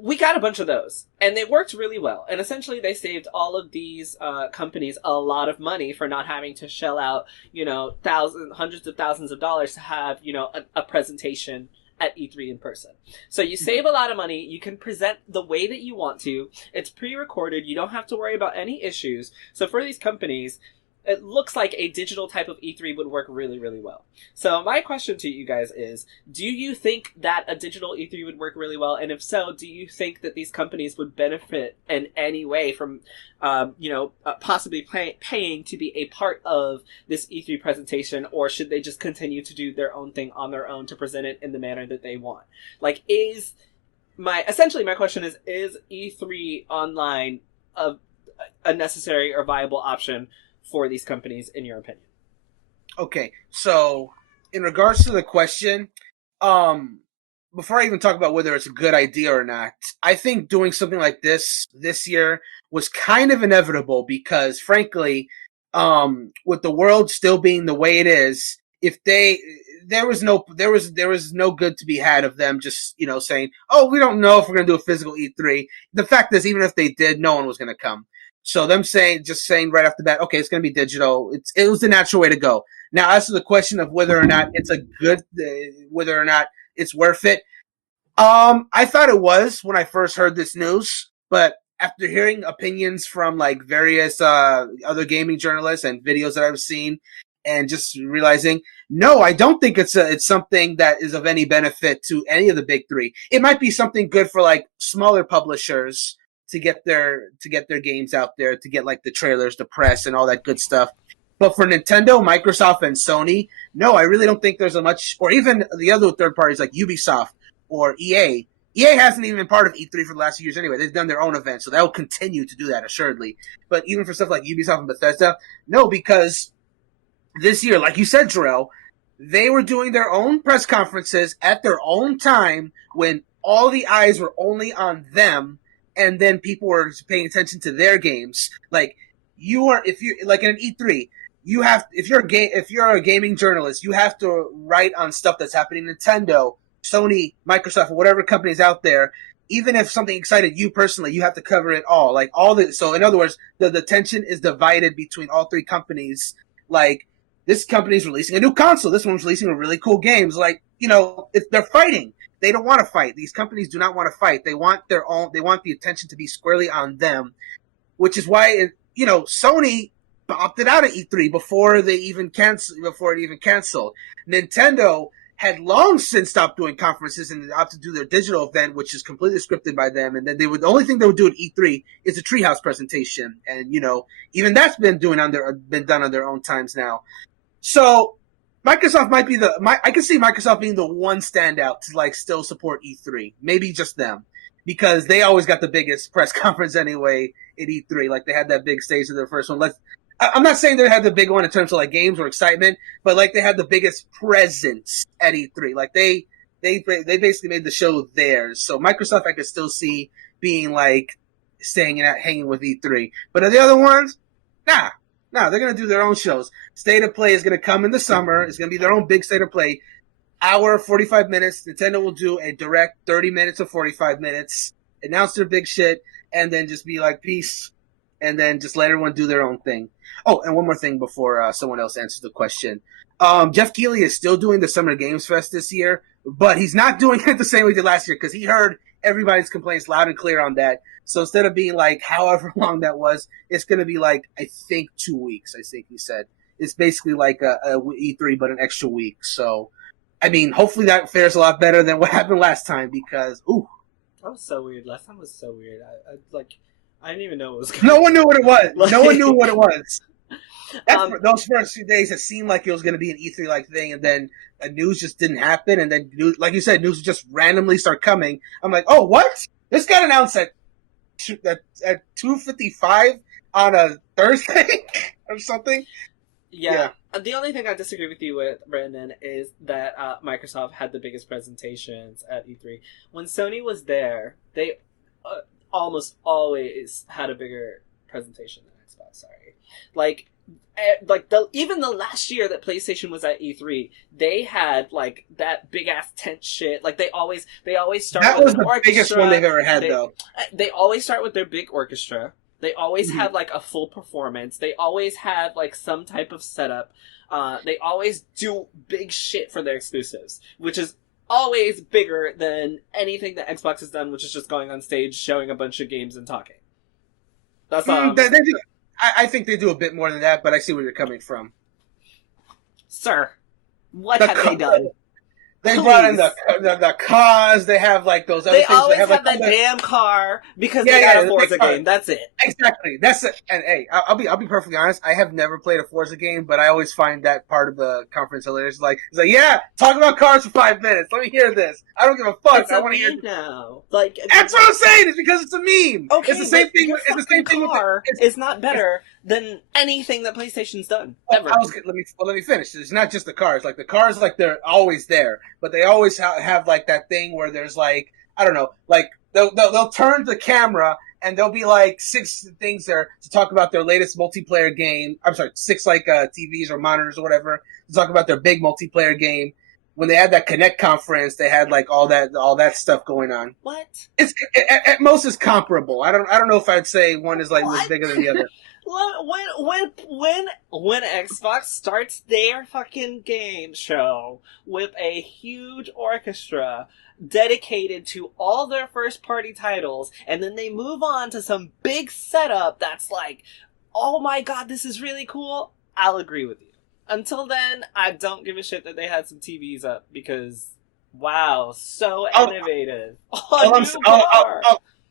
We got a bunch of those, and they worked really well. And essentially, they saved all of these companies a lot of money for not having to shell out, you know, hundreds of thousands of dollars to have, you know, a presentation at E3 in person. So you save a lot of money. You can present the way that you want to. It's pre-recorded. You don't have to worry about any issues. So for these companies, it looks like a digital type of E3 would work really, really well. So my question to you guys is, do you think that a digital E3 would work really well? And if so, do you think that these companies would benefit in any way from, possibly paying to be a part of this E3 presentation? Or should they just continue to do their own thing on their own to present it in the manner that they want? Like, my question is E3 online a necessary or viable option for these companies, in your opinion? Okay, so in regards to the question, before I even talk about whether it's a good idea or not, I think doing something like this year was kind of inevitable, because frankly, with the world still being the way it is, there was no good to be had of them just, you know, saying, "Oh, we don't know if we're going to do a physical E3." The fact is, even if they did, no one was going to come. So them saying right off the bat, okay, it's going to be digital. It was the natural way to go. Now, as to the question of whether or not it's whether or not it's worth it, I thought it was when I first heard this news, but after hearing opinions from like various other gaming journalists and videos that I've seen, and just realizing, no, I don't think it's something that is of any benefit to any of the big three. It might be something good for like smaller publishers to get their games out there, to get like the trailers, the press, and all that good stuff. But for Nintendo, Microsoft, and Sony, no, I really don't think there's a much, or even the other third parties like Ubisoft or EA. EA hasn't even been part of E3 for the last few years anyway. They've done their own events, so they'll continue to do that, assuredly. But even for stuff like Ubisoft and Bethesda, no, because this year, like you said, Jerel, they were doing their own press conferences at their own time when all the eyes were only on them, and then people were paying attention to their games. Like, if you're like in an E3, if you're a gaming journalist, you have to write on stuff that's happening in Nintendo, Sony, Microsoft, or whatever companies out there. Even if something excited you personally, you have to cover it all. Like so in other words, the attention is divided between all three companies. Like, this company's releasing a new console, this one's releasing a really cool games. Like, you know, they're fighting. They don't want to fight. These companies do not want to fight. They want their own. They want the attention to be squarely on them, which is why, Sony opted out of E3 before it even canceled. Nintendo had long since stopped doing conferences and opted to do their digital event, which is completely scripted by them. And then the only thing they would do at E3 is a Treehouse presentation. And, even that's been done on their own times now. So Microsoft might be I can see Microsoft being the one standout to still support E3. Maybe just them. Because they always got the biggest press conference anyway at E3. They had that big stage of their first one. I'm not saying they had the big one in terms of games or excitement, but they had the biggest presence at E3. They basically made the show theirs. So Microsoft I could still see being staying and hanging with E3. But the other ones, nah, they're gonna do their own shows. State of Play is gonna come in the summer. It's gonna be their own big State of Play. Hour, 45 minutes. Nintendo will do a direct 30 minutes or 45 minutes, announce their big shit, and then just be peace, and then just let everyone do their own thing. Oh, and one more thing before someone else answers the question. Jeff Keighley is still doing the Summer Games Fest this year, but he's not doing it the same way he did last year because he heard everybody's complaints loud and clear on that. So instead of being however long that was, it's going to be I think 2 weeks, I think he said. It's basically a E3, but an extra week. So, hopefully that fares a lot better than what happened last time because, ooh. That was so weird. Last time was so weird. I didn't even know what was going on. No one knew what it was. No one knew what it was. Those first few days, it seemed like it was going to be an E3-like thing, and then news just didn't happen, and then, like you said, news just randomly start coming. I'm like, oh, what? This got announced at 2:55 on a Thursday or something? Yeah. The only thing I disagree with you with, Brandon, is that Microsoft had the biggest presentations at E3. When Sony was there, they almost always had a bigger presentation than Xbox. Sorry, even the last year that PlayStation was at E3, they had that big ass tent shit. They always start. That with was the orchestra. Biggest one they've ever had, though. They always start with their big orchestra. They always have a full performance. They always have some type of setup. They always do big shit for their exclusives, which is always bigger than anything that Xbox has done, which is just going on stage, showing a bunch of games and talking. That's all. They do. I think they do a bit more than that, but I see where you're coming from. Sir, what have they done? They brought in the cars. They have those other things. They always have that damn car because they got a Forza game. That's it. Exactly. That's it. And hey, I'll be perfectly honest. I have never played a Forza game, but I always find that part of the conference hilarious. It's yeah, talk about cars for 5 minutes. Let me hear this. I don't give a fuck. I want to hear now. That's what I'm saying. It's because it's a meme. Okay, it's the same thing. It's the same thing. It's not better than anything that PlayStation's done ever. Let me finish. It's not just the cars. The cars, they're always there. But they always have that thing where there's I don't know, they'll turn the camera and there'll be 6 things there to talk about their latest multiplayer game. I'm sorry, 6 TVs or monitors or whatever to talk about their big multiplayer game. When they had that Connect conference, they had all that stuff going on. What? It's at most it's comparable. I don't know if I'd say one is was bigger than the other. When Xbox starts their fucking game show with a huge orchestra dedicated to all their first party titles, and then they move on to some big setup that's oh my god, this is really cool, I'll agree with you. Until then, I don't give a shit that they had some TVs up because, wow, so innovative. All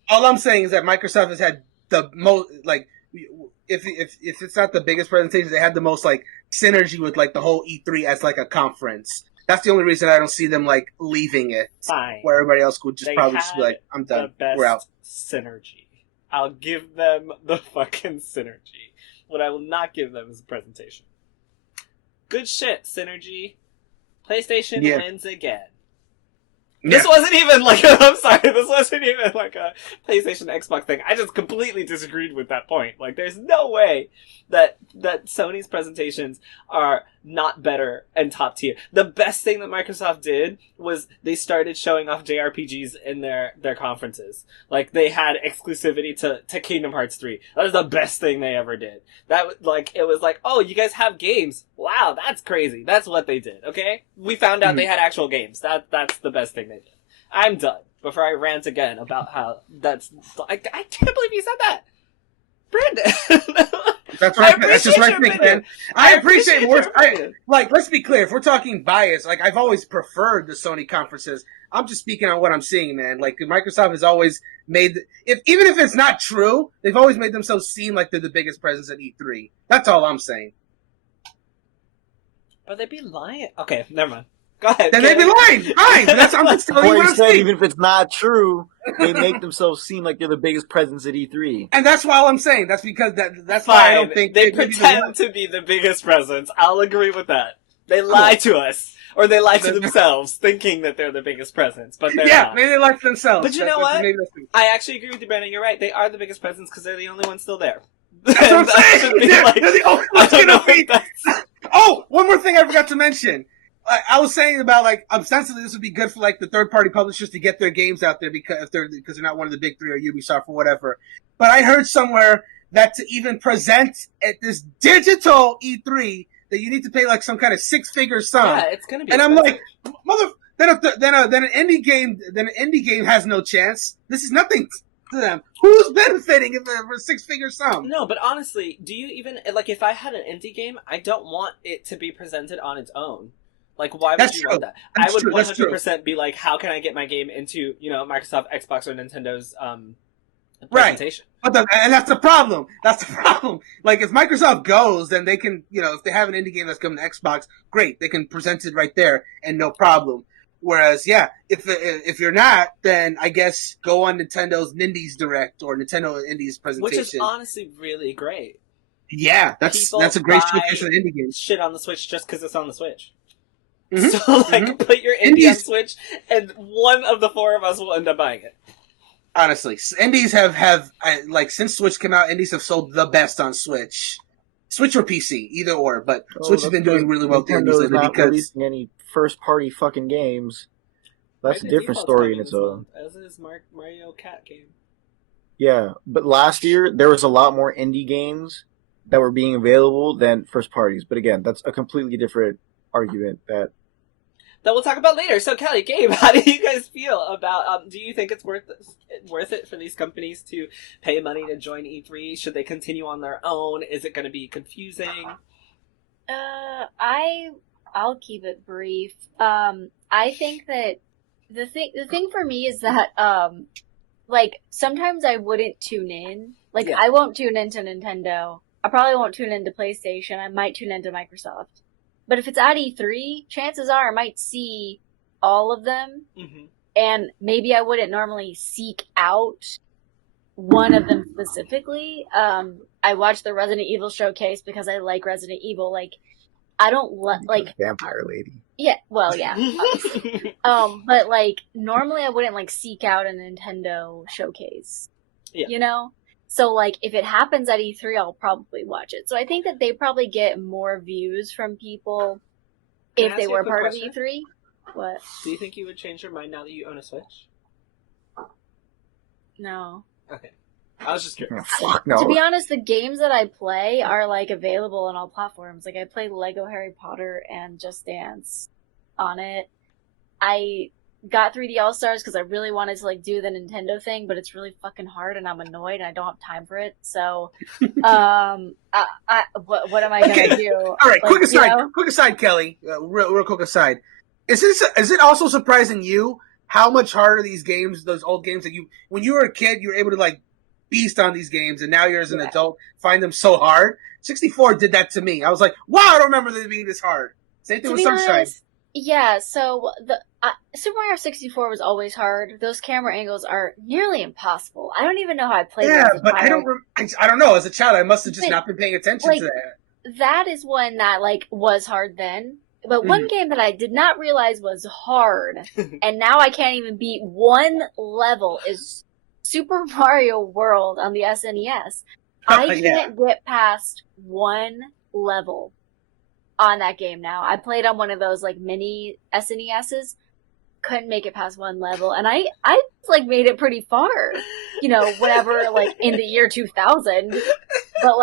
I'm saying is that Microsoft has had the most if it's not the biggest presentation, they had the most synergy with the whole E3 as a conference. That's the only reason I don't see them leaving it. Fine. Where everybody else would just probably just be I'm done. We're out. Synergy. I'll give them the fucking synergy. What I will not give them is a presentation. Good shit, synergy. PlayStation wins again. Yeah. This wasn't even I'm sorry, this wasn't even a PlayStation Xbox thing. I just completely disagreed with that point. There's no way that Sony's presentations are not better and top tier. The best thing that Microsoft did was they started showing off JRPGs in their conferences. They had exclusivity to Kingdom Hearts 3. That was the best thing they ever did. That it was oh, you guys have games. Wow, that's crazy. That's what they did, okay? We found out they had actual games. That's the best thing they did. I'm done. Before I rant again about how I can't believe you said that. Brandon. That's I right. That's just appreciate right, your man. opinion. I appreciate your more. opinion. Let's be clear. If we're talking bias, like I've always preferred the Sony conferences. I'm just speaking on what I'm seeing, man. Like Microsoft has always made, even if it's not true, they've always made themselves seem like they're the biggest presence at E3. That's all I'm saying. But they'd be lying. Okay, never mind. Go ahead. Then they'd be lying. Fine. I'm just telling you Well, what you I'm said saying. even if it's not true, they make themselves seem like they're the biggest presence at E3. And that's why I'm saying. That's because that's why I don't think they maybe pretend to be the biggest presence. I'll agree with that. They lie to us, or they lie to themselves, thinking that they're the biggest presence, but they're not. maybe they lie to themselves. But you know what? I actually agree with you, Brandon. You're right. They are the biggest presence because they're the only ones still there. That's what I'm saying. They're the only ones gonna be. Oh, one more thing I forgot to mention. I was saying about like ostensibly this would be good for like the third party publishers to get their games out there because they're not one of the big three or Ubisoft or whatever. But I heard somewhere that to even present at this digital E3 that you need to pay like some kind of 6-figure sum. Yeah, it's gonna be. And expensive. I'm like, then an indie game has no chance. This is nothing to them. Who's benefiting for a 6-figure sum? No, but honestly, do you even like if I had an indie game, I don't want it to be presented on its own. Like, why would you want that? I would 100% be like, how can I get my game into, Microsoft, Xbox, or Nintendo's presentation? Right. And that's the problem. That's the problem. Like, if Microsoft goes, then they can, if they have an indie game that's coming to Xbox, great. They can present it right there and no problem. Whereas, yeah, if you're not, then I guess go on Nintendo's Nindies Direct or Nintendo Indies presentation. Which is honestly really great. Yeah, that's a great showcase of indie games. Shit on the Switch just because it's on the Switch. Mm-hmm. So, put your indie on Switch, and one of the four of us will end up buying it. Honestly, indies have since Switch came out, indies have sold the best on Switch. Switch or PC, either or, but Switch has been doing really well with indies lately because releasing any first-party fucking games. That's a different story in its own. As is Mario Cat game. Yeah, but last year there was a lot more indie games that were being available than first parties. But again, that's a completely different argument that we'll talk about later. So, Kellie, Gabe, how do you guys feel about? Do you think it's worth it for these companies to pay money to join E3? Should they continue on their own? Is it going to be confusing? I'll keep it brief. I think that the thing for me is that sometimes I wouldn't tune in. I won't tune into Nintendo. I probably won't tune into PlayStation. I might tune into Microsoft. But if it's at E3, chances are I might see all of them, and maybe I wouldn't normally seek out one of them specifically. I watched the Resident Evil showcase because I like Resident Evil. I don't like Vampire Lady. Yeah, well, yeah, obviously. But normally I wouldn't seek out a Nintendo showcase. Yeah. So, if it happens at E3, I'll probably watch it. So I think that they probably get more views from people if they were part of E3. What? Do you think you would change your mind now that you own a Switch? No. Okay. I was just curious. Fuck no. To be honest, the games that I play are, available on all platforms. I play Lego Harry Potter and Just Dance on it. I got 3D All-Stars because I really wanted to do the Nintendo thing, but it's really fucking hard and I'm annoyed and I don't have time for it. So, what am I gonna do? All right, quick aside, Kellie. Real quick aside. Is it also surprising you how much harder these games, those old games that when you were a kid, you were able to beast on these games, and now you're as an adult find them so hard? 64 did that to me. I was like, wow, I don't remember them being this hard. Same thing with Sunshine. Honest, yeah, so the Super Mario 64 was always hard. Those camera angles are nearly impossible. I don't even know how I played it as a but child. I don't know. As a child, I must have just not been paying attention to that. That is one that was hard then. But one game that I did not realize was hard, and now I can't even beat one level, is Super Mario World on the SNES. I can't get past one level on that game now. I played on one of those mini SNESs, couldn't make it past one level, and I made it pretty far, whatever, in the year 2000. But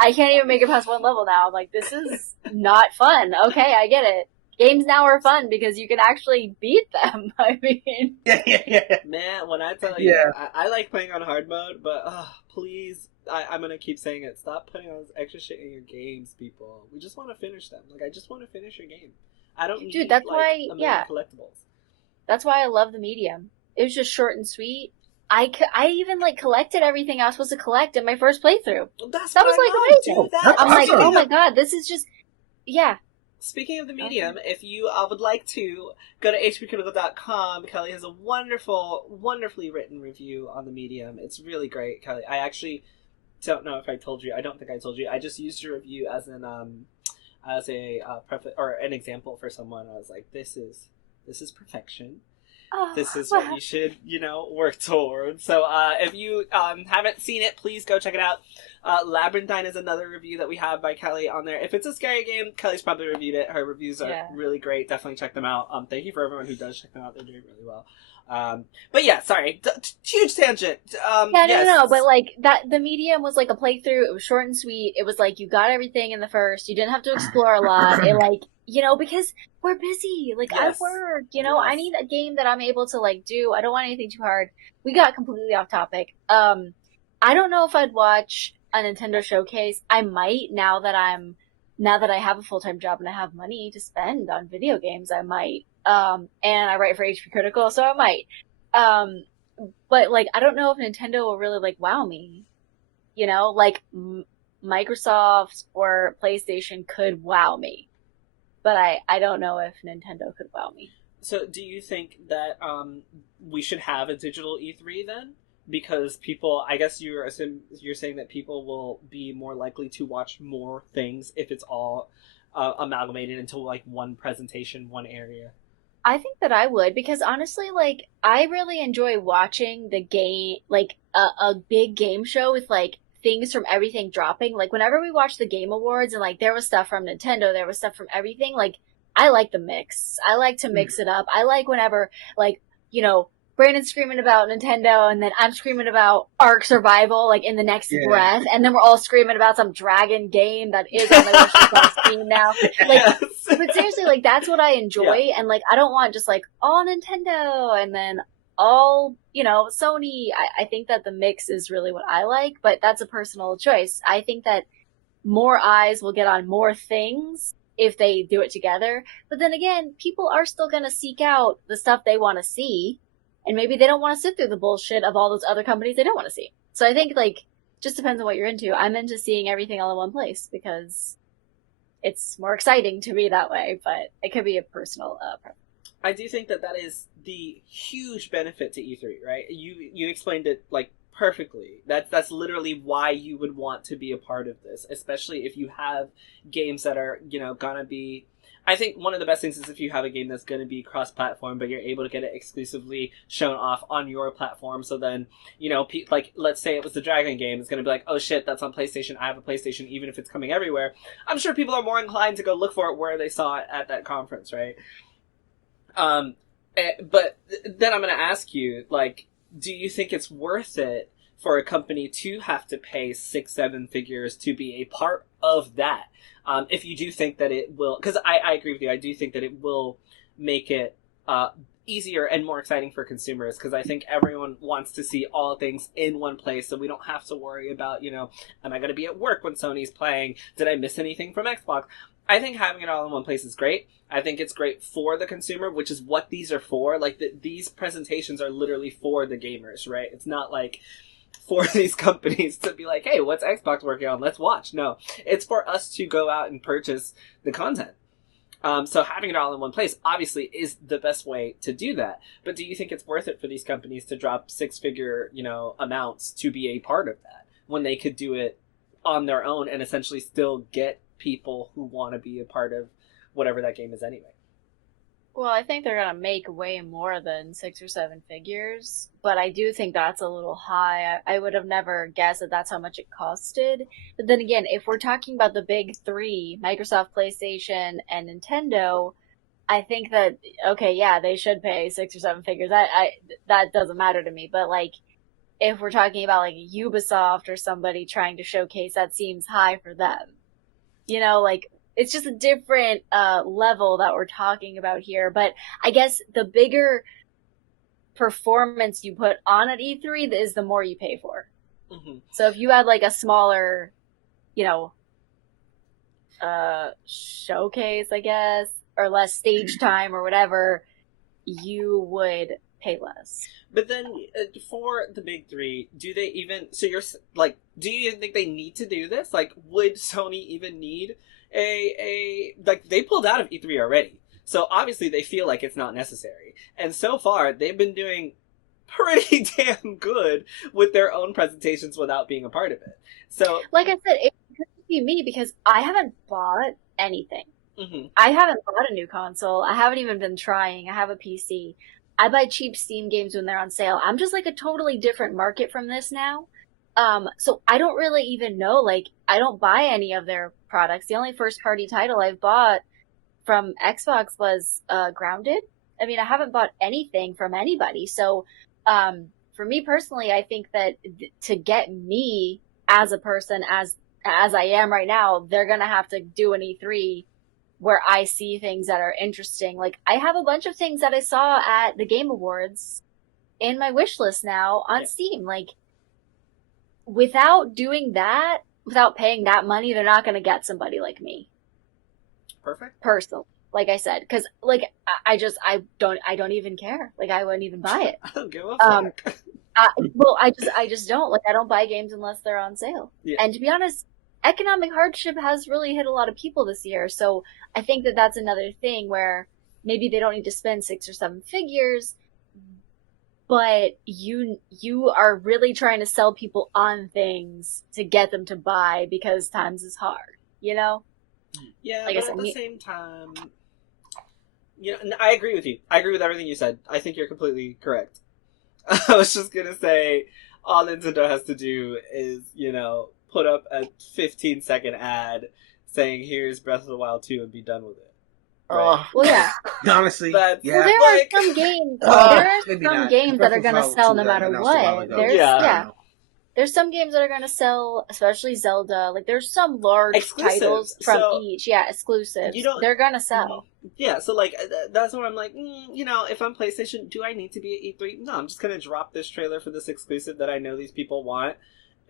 I can't even make it past one level now. I'm like, this is not fun. Okay, I get it. Games now are fun because you can actually beat them. I mean, yeah. Man, when I tell you, I like playing on hard mode, but please I'm gonna keep saying it. Stop putting all this extra shit in your games, people. We just want to finish them. Like, I just want to finish your game. I don't need, that's like, why, a million collectibles. That's why I love the medium. It was just short and sweet. I even, like, collected everything I was supposed to collect in my first playthrough. That was, like, amazing. Do that. I'm like, oh my god, this is just... Yeah. Speaking of the medium, if you would like to go to HPCritical.com, Kellie has a wonderfully written review on the medium. It's really great, Kellie. I actually don't know if I told you. I don't think I told you. I just used your review as a preface or an example for someone. I was like, this is perfection. Oh, this is what you should, work towards. So if you haven't seen it, please go check it out. Labyrinthine is another review that we have by Kellie on there. If it's a scary game, Kellie's probably reviewed it. Her reviews are really great. Definitely check them out. Thank you for everyone who does check them out. They're doing really well. But yeah, sorry, huge tangent. No, but like the medium was like a playthrough. It was short and sweet. It was like you got everything in the first. You didn't have to explore a lot. It like because we're busy. Like I work. I need a game that I'm able to like do. I don't want anything too hard. We got completely off topic. I don't know if I'd watch a Nintendo showcase. I might now that I have a full-time job and I have money to spend on video games. I might. And I write for HPCritical, so I might. But like, I don't know if Nintendo will really like wow me. Like Microsoft or PlayStation could wow me, but I don't know if Nintendo could wow me. So, do you think that we should have a digital E3 then? Because people, I guess you're saying that people will be more likely to watch more things if it's all amalgamated into like one presentation, one area. I think that I would, because honestly, like, I really enjoy watching the game, like, a big game show with, like, things from everything dropping. Like, whenever we watch the Game Awards and, like, there was stuff from Nintendo, there was stuff from everything, like, I like the mix. I like to mix it up. I like whenever, like, Brandon's screaming about Nintendo, and then I'm screaming about Ark Survival, like, in the next breath, and then we're all screaming about some dragon game that is on the wish on Steam now. Like, but seriously, like, that's what I enjoy, and, like, I don't want just, like, all Nintendo, and then all, Sony. I think that the mix is really what I like, but that's a personal choice. I think that more eyes will get on more things if they do it together, but then again, people are still gonna seek out the stuff they want to see. And maybe they don't want to sit through the bullshit of all those other companies they don't want to see. So I think, like, just depends on what you're into. I'm into seeing everything all in one place because it's more exciting to me that way, but it could be a personal preference. I do think that is the huge benefit to E3, right? You explained it, like, perfectly. That's literally why you would want to be a part of this, especially if you have games that are, gonna be... I think one of the best things is if you have a game that's going to be cross-platform, but you're able to get it exclusively shown off on your platform. So then, like, let's say it was the Dragon game. It's going to be like, oh shit, that's on PlayStation. I have a PlayStation, even if it's coming everywhere. I'm sure people are more inclined to go look for it where they saw it at that conference, right? But then I'm going to ask you, like, do you think it's worth it for a company to have to pay 6-7 figures to be a part of that? If you do think that it will, because I agree with you, I do think that it will make it easier and more exciting for consumers, because I think everyone wants to see all things in one place, so we don't have to worry about, am I going to be at work when Sony's playing? Did I miss anything from Xbox? I think having it all in one place is great. I think it's great for the consumer, which is what these are for. Like, these presentations are literally for the gamers, right? It's not like... for these companies to be like, hey, what's Xbox working on? Let's watch. No, it's for us to go out and purchase the content. So having it all in one place obviously is the best way to do that. But do you think it's worth it for these companies to drop 6-figure, amounts to be a part of that when they could do it on their own and essentially still get people who want to be a part of whatever that game is anyway? Well, I think they're going to make way more than 6 or 7 figures, but I do think that's a little high. I would have never guessed that that's how much it costed. But then again, if we're talking about the big three, Microsoft, PlayStation, and Nintendo, I think that, okay, yeah, they should pay 6 or 7 figures. That doesn't matter to me. But, like, if we're talking about, like, Ubisoft or somebody trying to showcase, that seems high for them. Like... It's just a different level that we're talking about here. But I guess the bigger performance you put on at E3 is the more you pay for. Mm-hmm. So if you had like a smaller, showcase, I guess, or less stage time or whatever, you would pay less. But then for the big three, do they even? So you're like, do you think they need to do this? Like, would Sony even need a like? They pulled out of E3 already, so obviously they feel like it's not necessary. And so far, they've been doing pretty damn good with their own presentations without being a part of it. So, like I said, it could be me because I haven't bought anything. mm-hmm. I haven't bought a new console. I haven't even been trying. I have a PC. I buy cheap Steam games when they're on sale. I'm just like a totally different market from this now. So I don't really even know, like, I don't buy any of their products. The only first party title I've bought from Xbox was Grounded. I mean, I haven't bought anything from anybody. So for me personally, I think that to get me as a person, as I am right now, they're going to have to do an E3 where I see things that are interesting. Like, I have a bunch of things that I saw at the Game Awards in my wish list now on Steam. Like, without doing that, without paying that money, they're not going to get somebody like me. Perfect. Personally, like I said, because like I don't even care. Like, I wouldn't even buy it. I don't give a fuck. I just don't. Like, I don't buy games unless they're on sale. Yeah. And to be honest, economic hardship has really hit a lot of people this year. So I think that that's another thing where maybe they don't need to spend 6 or 7 figures, but you are really trying to sell people on things to get them to buy because times is hard, you know? Yeah, like but at the same time, I agree with you. I agree with everything you said. I think you're completely correct. I was just gonna say, all Nintendo has to do is, put up a 15-second ad saying, here's Breath of the Wild 2 and be done with it. Right? Well, yeah. Honestly, But, yeah. Well, there are some games. There are some games that are going to sell no matter what. There's some games that are going to sell, especially Zelda. Like, there's some large titles from each. Yeah, exclusives. They're going to sell. Yeah, so, like, that's where I'm like, if I'm PlayStation, do I need to be at E3? No, I'm just going to drop this trailer for this exclusive that I know these people want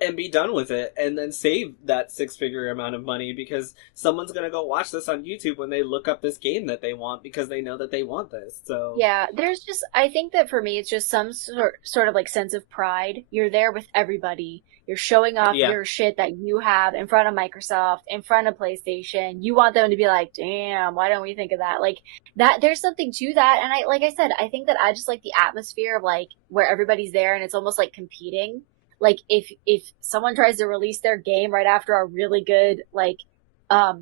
and be done with it, and then save that 6-figure amount of money because someone's going to go watch this on YouTube when they look up this game that they want because they know that they want this. So yeah, there's just, I think that for me, it's just some sort of like sense of pride. You're there with everybody. You're showing off your shit that you have in front of Microsoft, in front of PlayStation. You want them to be like, damn, why don't we think of that? Like, that, there's something to that. And like I said, I think that I just like the atmosphere of like where everybody's there and it's almost like competing. Like, if someone tries to release their game right after a really good, like,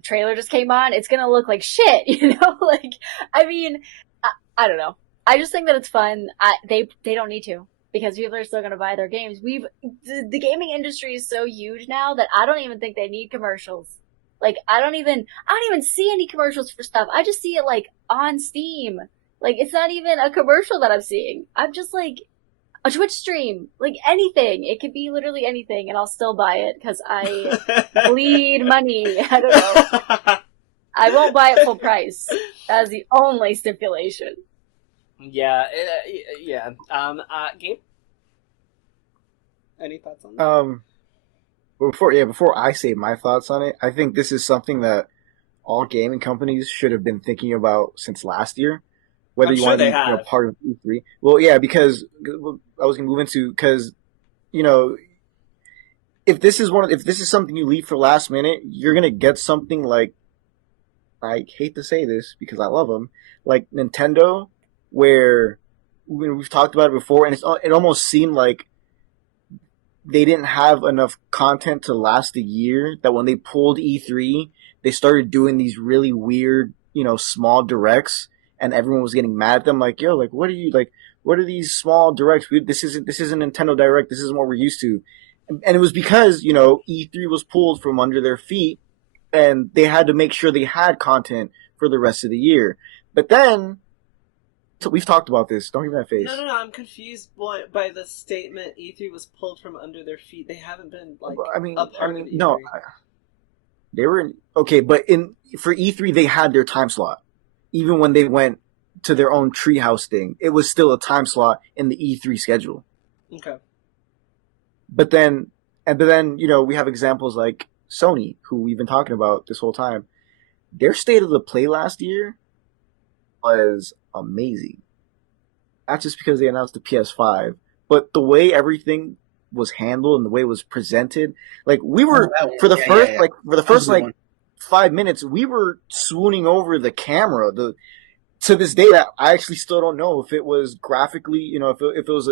trailer just came on, it's gonna look like shit, Like, I mean, I don't know. I just think that it's fun. They don't need to, because people are still gonna buy their games. The gaming industry is so huge now that I don't even think they need commercials. Like, I don't even see any commercials for stuff. I just see it, like, on Steam. Like, it's not even a commercial that I'm seeing. I'm just like, a Twitch stream, like anything. It could be literally anything, and I'll still buy it because I bleed money. I don't know. I won't buy it full price. That's the only stipulation. Yeah, yeah. Gabe, any thoughts on that? Before I say my thoughts on it, I think this is something that all gaming companies should have been thinking about since last year. Whether you want to be part of E3. Well, yeah, because I was going to move into, because, if this is something you leave for last minute, you're going to get something like, I hate to say this because I love them, like Nintendo, where we've talked about it before, and it almost seemed like they didn't have enough content to last a year, that when they pulled E3, they started doing these really weird, small directs, and everyone was getting mad at them, like, yo, like, what are these small directs? This isn't Nintendo Direct. This isn't what we're used to. And it was because, E3 was pulled from under their feet, and they had to make sure they had content for the rest of the year. But then, so we've talked about this. Don't give that face. No, I'm confused by the statement E3 was pulled from under their feet. They haven't been, like, a part of E3. No, they were, okay, but for E3, they had their time slot. Even when they went to their own treehouse thing, it was still a time slot in the E3 schedule. Okay. But then but then, we have examples like Sony, who we've been talking about this whole time. Their state of the play last year was amazing. Not just because they announced the PS5, but the way everything was handled and the way it was presented. Like, we were, for the first 5 minutes, we were swooning over the camera. To this day, that I actually still don't know if it was graphically, if it was,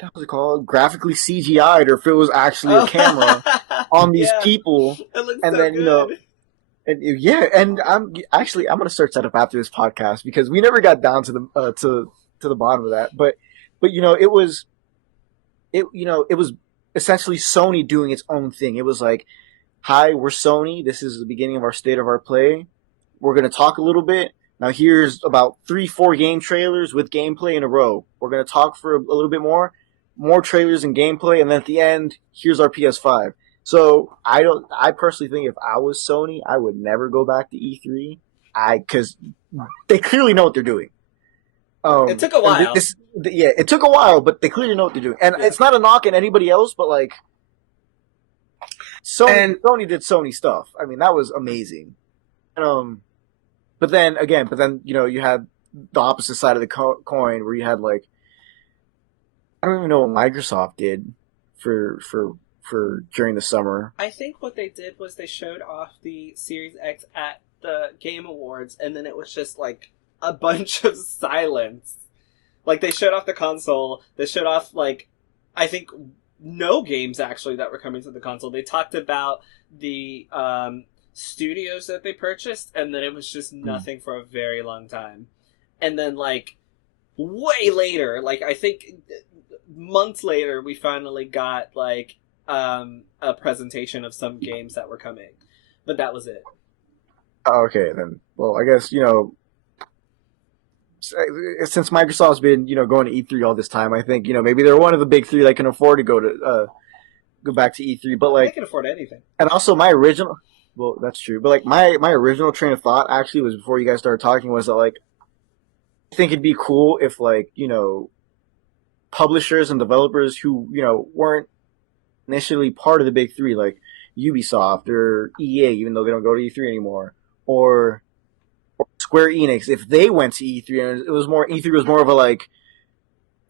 what was it called? Graphically CGI'd, or if it was actually a camera on these people. It looks and so then, good. And I'm gonna search that up after this podcast, because we never got down to the to the bottom of that. But it was essentially Sony doing its own thing. It was like, hi, we're Sony. This is the beginning of our state of our play. We're gonna talk a little bit. Now here's about 3-4 game trailers with gameplay in a row. We're gonna talk for a little bit more trailers and gameplay, and then at the end, here's our PS5. So I personally think if I was Sony, I would never go back to E3. Because they clearly know what they're doing. It took a while. It took a while, but they clearly know what they're doing. And it's not a knock on anybody else, but like, Sony did Sony stuff. I mean, that was amazing. But then you had the opposite side of the coin, where you had, like, I don't even know what Microsoft did for during the summer. I think what they did was they showed off the Series X at the Game Awards, and then it was just like a bunch of silence. Like, they showed off the console, they showed off, like, I think no games actually that were coming to the console. They talked about the studios that they purchased, and then it was just nothing for a very long time. And then, like, way later, like, I think months later, we finally got, like, a presentation of some games that were coming. But that was it. Okay, then. Well, I guess, since Microsoft's been, going to E3 all this time, I think, maybe they're one of the big three that can afford to go back to E3. But, like, they can afford anything. And also well, that's true. But, like, my original train of thought actually was, before you guys started talking, was that, like, I think it'd be cool if, like, publishers and developers who, weren't initially part of the big three, like Ubisoft or EA, even though they don't go to E3 anymore, or Square Enix, if they went to E3, and E3 was more of a, like,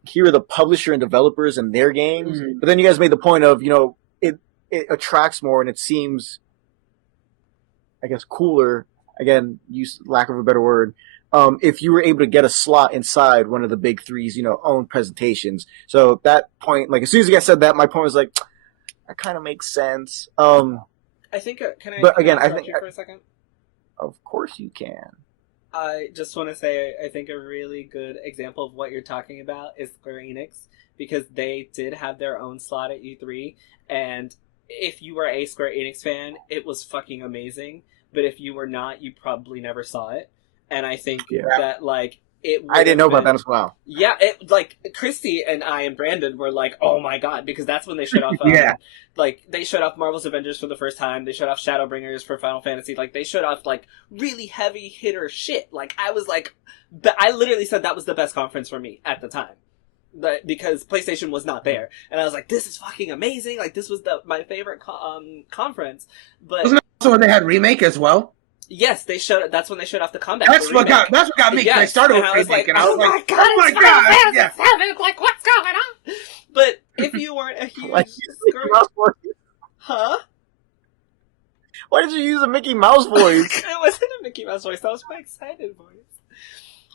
here are the publisher and developers and their games. Mm-hmm. But then you guys made the point of, it attracts more, and it seems, I guess, cooler, again, use lack of a better word, if you were able to get a slot inside one of the big three's, own presentations. So at that point, like, as soon as you guys said that, my point was like, that kind of makes sense. I think, can I interrupt you for a second? Of course you can. I just want to say, I think a really good example of what you're talking about is Square Enix, because they did have their own slot at E3, and if you were a Square Enix fan, it was fucking amazing, but if you were not, you probably never saw it. And I think that, like, I didn't know about that as well. Yeah, like, Christy and I and Brandon were like, oh my god, because that's when they showed off, like, they showed off Marvel's Avengers for the first time, they showed off Shadowbringers for Final Fantasy, like, they showed off, like, really heavy hitter shit. Like, I was like, I literally said that was the best conference for me at the time. Because PlayStation was not there. And I was like, this is fucking amazing, like, this was my favorite conference. But wasn't that also when they had Remake as well? Yes, that's when they showed off the combat. That's what got me. Yes, I started with Remake, and I was like, oh my god, yeah. Like, what's going on? But if you weren't a huge huh? Why did you use a Mickey Mouse voice? It wasn't a Mickey Mouse voice. That was my excited voice.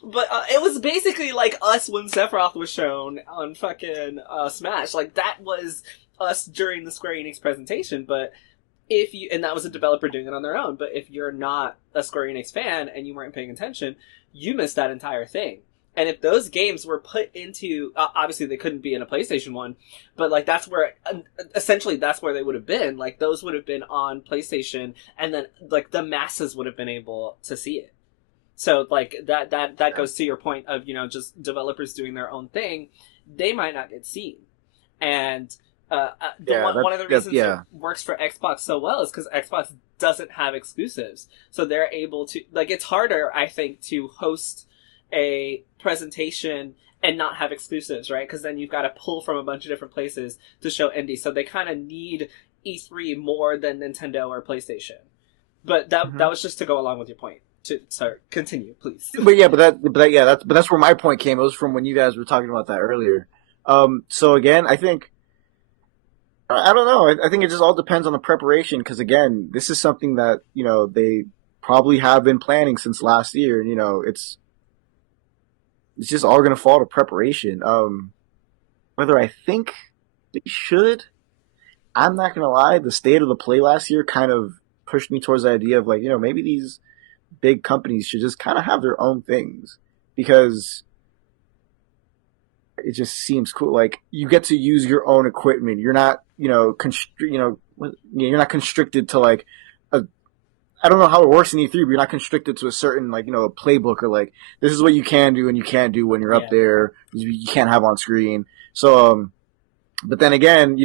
But it was basically like us when Sephiroth was shown on fucking Smash. Like, that was us during the Square Enix presentation, but and that was a developer doing it on their own, but if you're not a Square Enix fan and you weren't paying attention, you missed that entire thing. And if those games were put into, obviously they couldn't be in a PlayStation one, but, like, that's where, essentially that's where they would have been. Like, those would have been on PlayStation, and then, like, the masses would have been able to see it. So, like, that goes to your point of, just developers doing their own thing. They might not get seen. And one of the reasons it works for Xbox so well is because Xbox doesn't have exclusives. So they're able to, like, it's harder, I think, to host a presentation and not have exclusives, right? Because then you've got to pull from a bunch of different places to show indie. So they kind of need E3 more than Nintendo or PlayStation. But that was just to go along with your point. Sorry, continue, please. But that's where my point came. It was from when you guys were talking about that earlier. So again, I think I don't know. I think it just all depends on the preparation. Because again, this is something that they probably have been planning since last year, and it's just all going to fall to preparation. Whether I think they should, I'm not going to lie. The state of the play last year kind of pushed me towards the idea of maybe these big companies should just kind of have their own things, because it just seems cool. Like, you get to use your own equipment. You're not, you're not constricted to I don't know how it works in E3, but you're not constricted to a certain a playbook, or this is what you can do and you can't do when you're up there. You can't have on screen. So, but then again,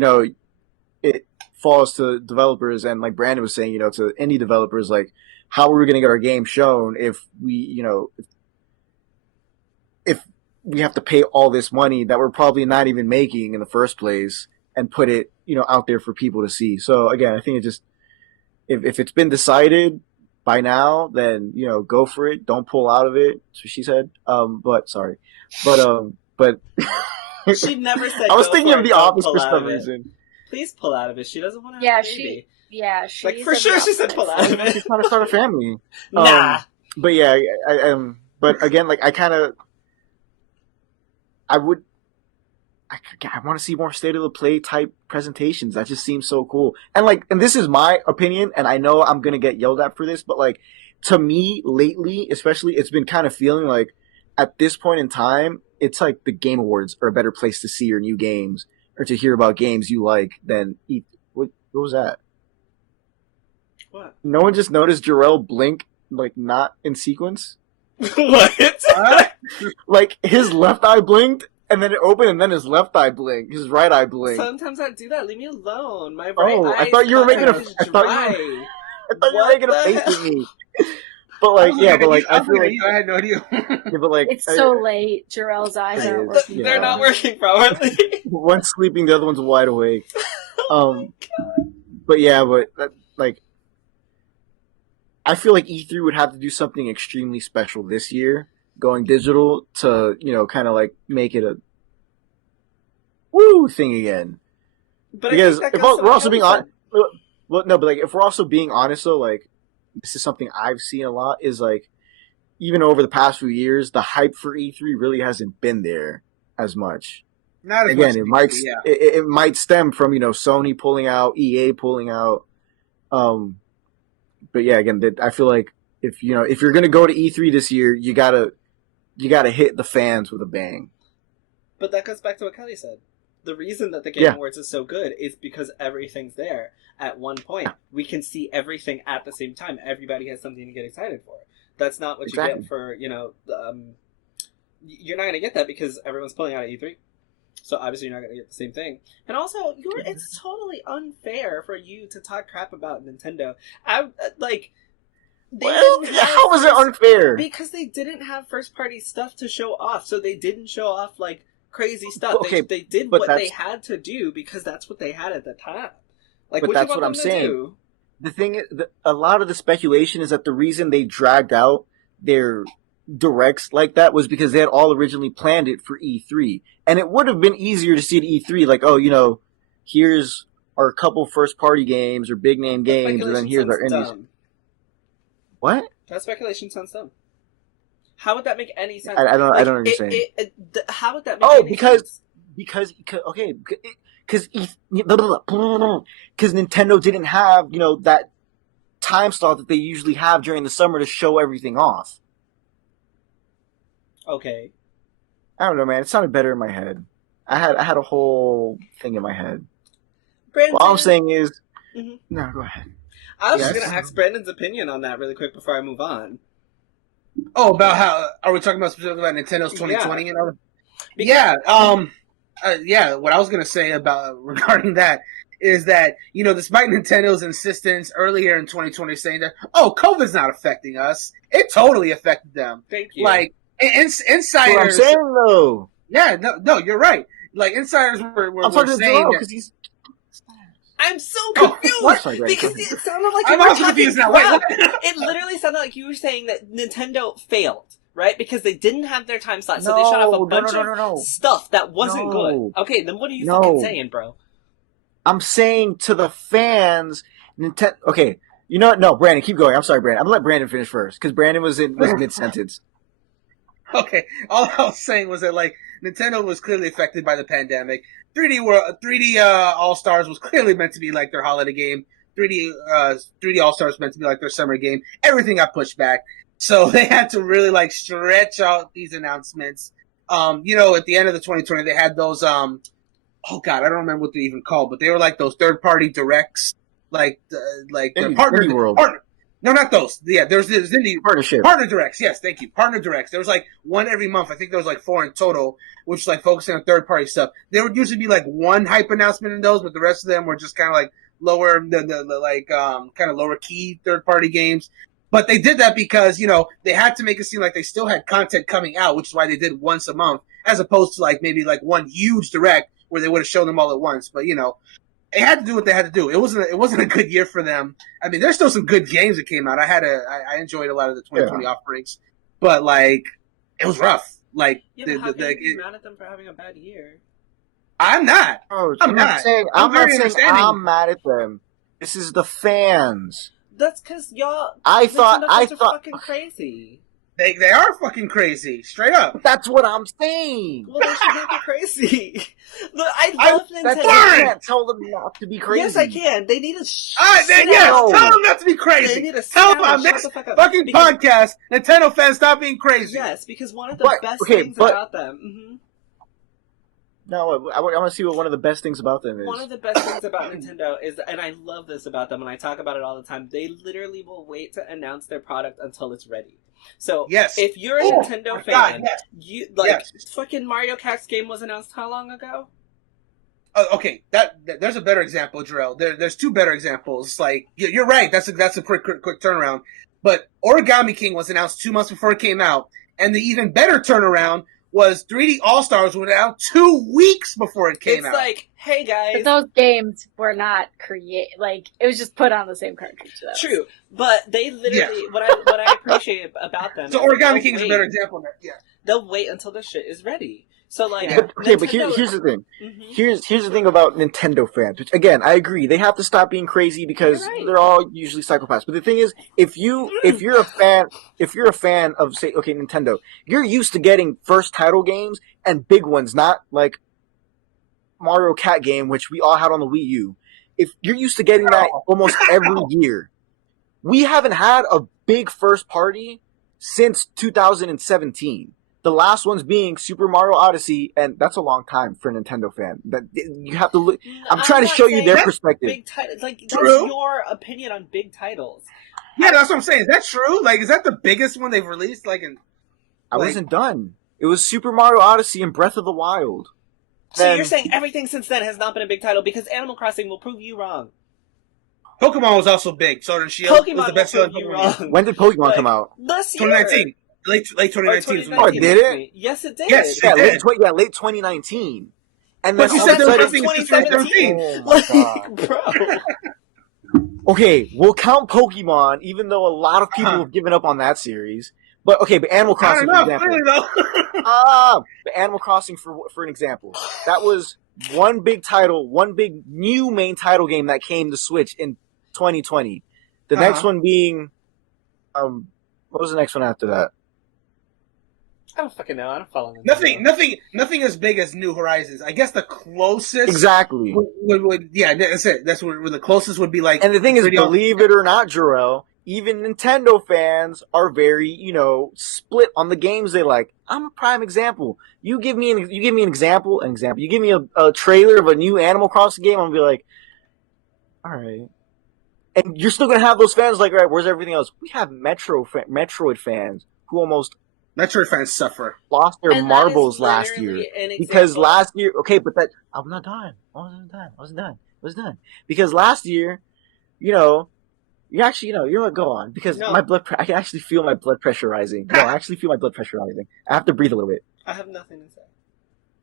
it falls to developers, and like Brandon was saying, to indie developers, how are we going to get our game shown if we, if we have to pay all this money that we're probably not even making in the first place and put it, out there for people to see. So again, I think it just, if it's been decided by now, then, go for it. Don't pull out of it. That's what she said. But She never said I was go thinking for of it, the don't opposite pull for out some of it. reason. Please pull out of it. She doesn't want to have a baby. She for sure she said pull out of it. She's trying to start a family. Nah. But yeah, but again, I want to see more state of the play type presentations. That just seems so cool. And this is my opinion, and I know I'm gonna get yelled at for this, but to me lately, especially, it's been kind of feeling like at this point in time, it's like the Game Awards are a better place to see your new games or to hear about games you like than what was that? What? No one just noticed Jerel blink not in sequence? What? His left eye blinked, and then it opened, and then his left eye blinked. His right eye blinked. Sometimes I do that. Leave me alone. My right eye. I thought you were making a. I thought you were making a face at me. But I feel like I had no idea. Yeah, but it's so late. Jarrell's eyes aren't working. They're not working properly. One's sleeping, the other one's wide awake. Oh my God. But yeah, I feel like E3 would have to do something extremely special this year, going digital, to kind of make it a woo thing again. But because if we're also being honest, if we're also being honest, though, this is something I've seen a lot, is even over the past few years, the hype for E3 really hasn't been there as much. Not as again, much. It might stem from Sony pulling out, EA pulling out. But yeah, again, I feel like if you're gonna go to E3 this year, you gotta hit the fans with a bang. But that goes back to what Kellie said. The reason that the Game Awards is so good is because everything's there at one point. We can see everything at the same time. Everybody has something to get excited for. That's not what you get for, you're not going to get that because everyone's pulling out at E3. So obviously you're not going to get the same thing. And also, it's totally unfair for you to talk crap about Nintendo. How was it unfair? Because they didn't have first-party stuff to show off, so they didn't show off, crazy stuff. Okay, they did what they had to do because that's what they had at the time. But that's what I'm saying. The thing is, a lot of the speculation is that the reason they dragged out their directs like that was because they had all originally planned it for E3. And it would have been easier to see at E3, here's our couple first-party games or big-name games, and then here's our indies. Dumb. What? That speculation sounds dumb. How would that make any sense? I don't understand. How would that make any sense? Because Nintendo didn't have, that time slot that they usually have during the summer to show everything off. Okay. I don't know, man. It sounded better in my head. I had a whole thing in my head. Brandon, what I'm saying is... Mm-hmm. No, go ahead. I was just going to ask Brandon's opinion on that really quick before I move on. Oh, about how... Are we talking about specifically about Nintendo's 2020 and all? What I was going to say about regarding that is that, despite Nintendo's insistence earlier in 2020 saying that, COVID's not affecting us, it totally affected them. Thank you. Insiders... That's what I'm saying, though. Yeah, no, you're right. Like insiders were I'm talking to saying Jerel that. because he's. I'm so Oh, confused what? Sorry, Greg. because it sounded like you I'm were also talking confused now. Wait, crap. what? It literally sounded like you were saying that Nintendo failed, right? Because they didn't have their time slot, so they shut off a bunch of stuff that wasn't good. Okay, then what are you fucking saying, bro? I'm saying to the fans, Nintendo. Okay, you know what? No, Brandon, keep going. I'm sorry, Brandon. I'm gonna let Brandon finish first because Brandon was mid sentence. Okay, all I was saying was that like Nintendo was clearly affected by the pandemic. 3D All Stars was clearly meant to be like their holiday game. 3D All Stars meant to be like their summer game. Everything got pushed back, so they had to really like stretch out these announcements. At the end of the 2020, they had those. Oh God, I don't remember what they're even called, but they were like those third-party directs, like the partner World. No, not those. Yeah, there's indie Partnership. partner directs. Yes, thank you. Partner directs. There was like one every month. I think there was like 4 in total, which was like focusing on third party stuff. There would usually be like one hype announcement in those, but the rest of them were just kind of like lower, kind of lower key third party games. But they did that because they had to make it seem like they still had content coming out, which is why they did once a month, as opposed to like maybe like one huge direct where they would have shown them all at once. But they had to do what they had to do. It wasn't a good year for them. I mean, there's still some good games that came out. I enjoyed a lot of the 2020 offerings, but like it was rough. Like how can you be mad at them for having a bad year? I'm not. Oh, I'm not saying I'm mad at them. This is the fans. That's because y'all. I thought fucking crazy. They are fucking crazy, straight up. That's what I'm saying. Well, they should make it crazy. Look, I love Nintendo. You can't tell them not to be crazy. Yes, I can. They need to. Tell them not to be crazy. They need to tell them on this fucking podcast, Nintendo fans, stop being crazy. Yes, because one of the best things about them. Mm-hmm. No, I want to see what one of the best things about them is. One of the best things about Nintendo is, and I love this about them, and I talk about it all the time, they literally will wait to announce their product until it's ready. So, if you're a Nintendo fan, fucking Mario Kart's game was announced how long ago? Okay, there's a better example, Jerel. There's 2 better examples. Like, you're right, that's a quick turnaround. But Origami King was announced 2 months before it came out, and the even better turnaround was 3D All Stars went out 2 weeks before it came out. It's like, hey guys. But those games were not it was just put on the same cartridge. True, but they literally what I appreciate about them. So Origami King is a better example of that. Yeah, they'll wait until the shit is ready. So like, but here's the thing. Mm-hmm. Here's the thing about Nintendo fans. Which, again, I agree. They have to stop being crazy because they're all usually psychopaths. But the thing is, if you're a fan of say, Nintendo, you're used to getting first title games and big ones, not like Mario Kart game, which we all had on the Wii U. If you're used to getting that almost every year, we haven't had a big first party since 2017. The last one's being Super Mario Odyssey, and that's a long time for a Nintendo fan. That you have to look. I'm trying to show you their perspective. Big that's your opinion on big titles. Yeah, that's what I'm saying. Is that true? Like, is that the biggest one they've released? I wasn't done. It was Super Mario Odyssey and Breath of the Wild. So you're saying everything since then has not been a big title because Animal Crossing will prove you wrong. Pokemon was also big. Sword and Shield was the best will prove you wrong. When did Pokemon come out? This year. 2019. Late 2019. Oh, did it? Yes, it did. Yes, late 2019. And then you said there was nothing since 2017. Oh my God. Bro. Okay, we'll count Pokemon, even though a lot of people have given up on that series. But Animal Crossing, for example. But Animal Crossing, for an example, that was one big title, one big new main title game that came to Switch in 2020. The next one being, what was the next one after that? I don't fucking know. I don't follow them. Nothing as big as New Horizons. I guess the closest exactly. That's it. That's where the closest would be like. And the thing is, believe it or not, Jerel, even Nintendo fans are very, split on the games they like. I'm a prime example. You give me an example. You give me a trailer of a new Animal Crossing game, I'm gonna be like, all right. And you're still gonna have those fans like, all right, where's everything else? We have Metroid fans who almost. Metroid fans suffer. Lost their marbles last year. Because last year, but I'm not done. I wasn't done. Because last year, you actually, you know what, go on. Because I can actually feel my blood pressure rising. I actually feel my blood pressure rising. I have to breathe a little bit. I have nothing to say.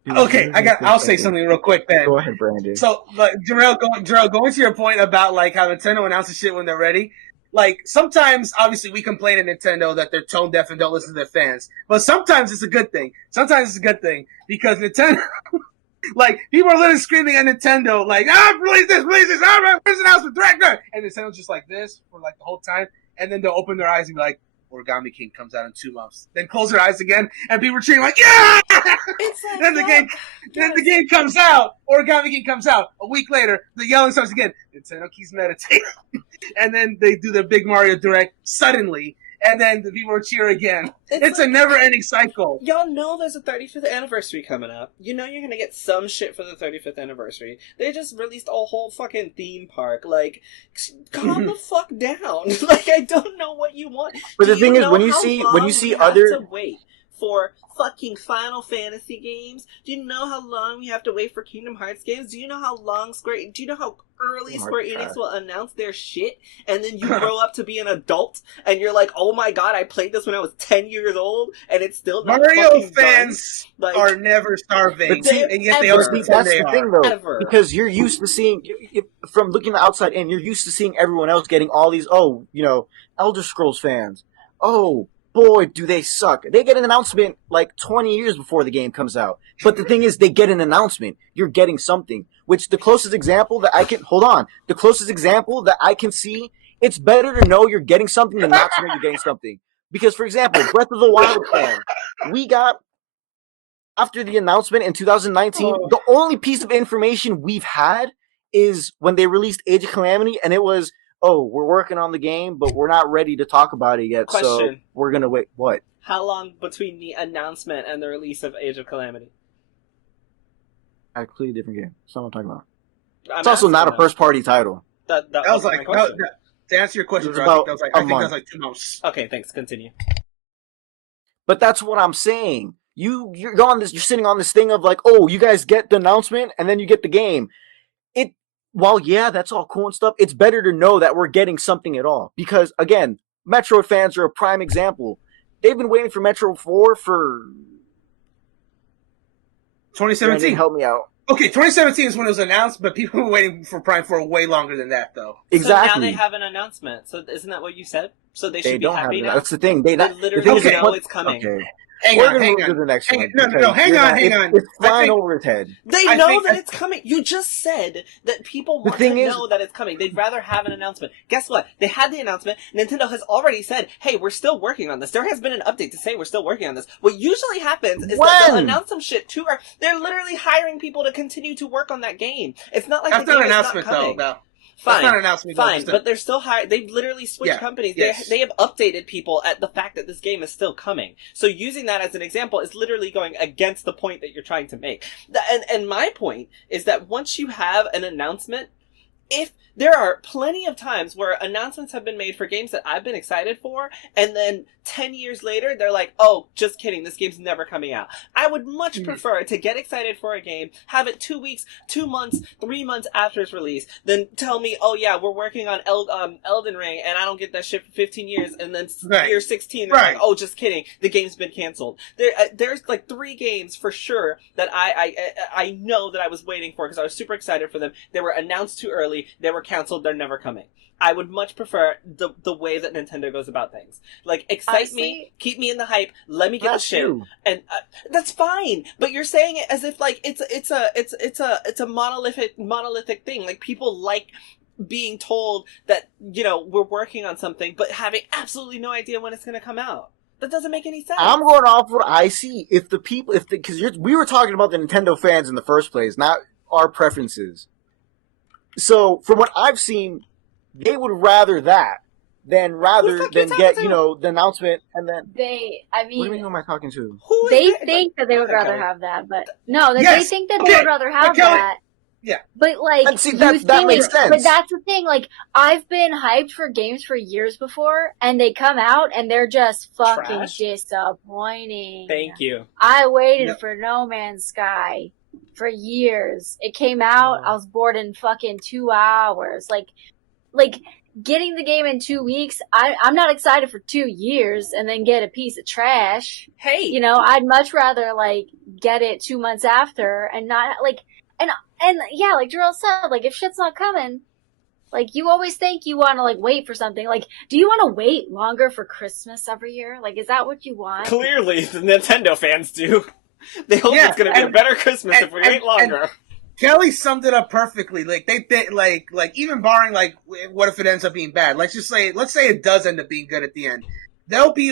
Okay, I'll say something real quick then. Go ahead, Brandon. So, like, Jerel, going to your point about like how Nintendo announces shit when they're ready. Like, sometimes, obviously, we complain at Nintendo that they're tone deaf and don't listen to their fans. But sometimes it's a good thing. Sometimes it's a good thing because Nintendo, like, people are literally screaming at Nintendo, like, release this, all right, where's the announcement, director? And Nintendo's just like this for like the whole time, and then they'll open their eyes and be like, Origami King comes out in 2 months. Then close their eyes again, and people are cheering like, yeah! It's like, then the game comes out. Origami King comes out. A week later, the yelling starts again. Nintendo keeps meditating, and then they do their big Mario Direct suddenly, and then the people are cheer again. It's like, a never-ending cycle. Y'all know there's a 35th anniversary coming up. You know you're gonna get some shit for the 35th anniversary. They just released a whole fucking theme park. Like, calm the fuck down. Like, I don't know what you want. But the thing is, when you see other, have to wait for fucking Final Fantasy games? Do you know how long we have to wait for Kingdom Hearts games? Do you know how early Square Enix will announce their shit, and then you grow up to be an adult, and you're like, oh my god, I played this when I was 10 years old, and it's still not Mario fans are never starving, and yet they always that's the thing, though, because you're used to seeing, from looking the outside in, you're used to seeing everyone else getting all these, Elder Scrolls fans, boy, do they suck. They get an announcement like 20 years before the game comes out. But the thing is, they get an announcement. You're getting something. Which the closest example that I can see, it's better to know you're getting something than not to know you're getting something. Because, for example, Breath of the Wild fan, we got, after the announcement in 2019, the only piece of information we've had is when they released Age of Calamity, and it was, we're working on the game, but we're not ready to talk about it yet, so we're going to wait. What? How long between the announcement and the release of Age of Calamity? A completely different game. That's not what I'm talking about. It's also not a first-party title. That was like, to answer your question, I think that was like 2 months. Okay, thanks. Continue. But that's what I'm saying. You're sitting on this thing of like, you guys get the announcement, and then you get the game. While, that's all cool and stuff, it's better to know that we're getting something at all. Because, again, Metroid fans are a prime example. They've been waiting for Metroid 4 for... 2017. Help me out. Okay, 2017 is when it was announced, but people were waiting for Prime 4 way longer than that, though. Exactly. So now they have an announcement. So isn't that what you said? So they should be happy now? That's the thing. They literally know it's coming. Okay. Hang on. Hang on. It's flying over his head. They know that it's coming. You just said that people want to know that it's coming. They'd rather have an announcement. Guess what? They had the announcement. Nintendo has already said, hey, we're still working on this. There has been an update to say we're still working on this. What usually happens is that they'll announce some shit too. They're literally hiring people to continue to work on that game. It's not like the game is not coming. Though. Fine, but they're still hiring. They've literally switched companies. Yes. They have updated people at the fact that this game is still coming. So using that as an example is literally going against the point that you're trying to make. And my point is that once you have an announcement, if there are plenty of times where announcements have been made for games that I've been excited for, and then 10 years later, they're like, just kidding, this game's never coming out. I would much prefer to get excited for a game, have it 2 weeks, 2 months, 3 months after its release, than tell me, we're working on Elden Ring, and I don't get that shit for 15 years, and then year 16, they're like, just kidding, the game's been canceled. There's like 3 games for sure that I know that I was waiting for, because I was super excited for them. They were announced too early, they were canceled, they're never coming. I would much prefer the way that Nintendo goes about things. Like, excite me, keep me in the hype, let me get the shit, and that's fine. But you're saying it as if like it's a monolithic thing. Like, people like being told that we're working on something, but having absolutely no idea when it's going to come out. That doesn't make any sense. I'm going off what I see. Because we were talking about the Nintendo fans in the first place, not our preferences. So, from what I've seen, they would rather that than get, the announcement and then... What do you mean, who am I talking to? They think that they would rather have that, but... No, they think that they would rather have that. Yeah. But, like... And see, that makes sense. But that's the thing, like, I've been hyped for games for years before, and they come out, and they're just fucking disappointing. Thank you. I waited for No Man's Sky for years. It came out, I was bored in fucking 2 hours. Like, getting the game in 2 weeks, I'm not excited for 2 years and then get a piece of trash. Hey! You know, I'd much rather, like, get it 2 months after and not, like, and yeah, like Jerel said, like, if shit's not coming, like, you always think you want to, like, wait for something. Like, do you want to wait longer for Christmas every year? Like, is that what you want? Clearly, the Nintendo fans do. They hope it's going to be a better Christmas if we wait longer. Kelly summed it up perfectly. Like like even barring like what if it ends up being bad? Let's say it does end up being good at the end. They'll be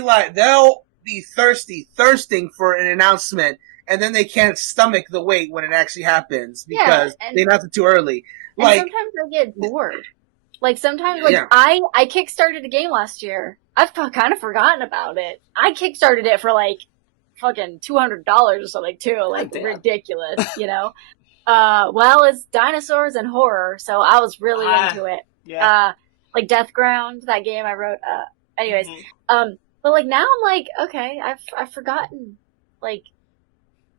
thirsting for an announcement, and then they can't stomach the wait when it actually happens because they announced it too early. Like, and sometimes I get bored. Like sometimes, like I kickstarted a game last year. I've kind of forgotten about it. I kickstarted it for like fucking $200 or something too, like ridiculous, you know. Well, it's dinosaurs and horror, so I was really into it. Yeah. Like Death Ground, that game I wrote. Anyways, but like now I'm like, okay, I've forgotten. Like,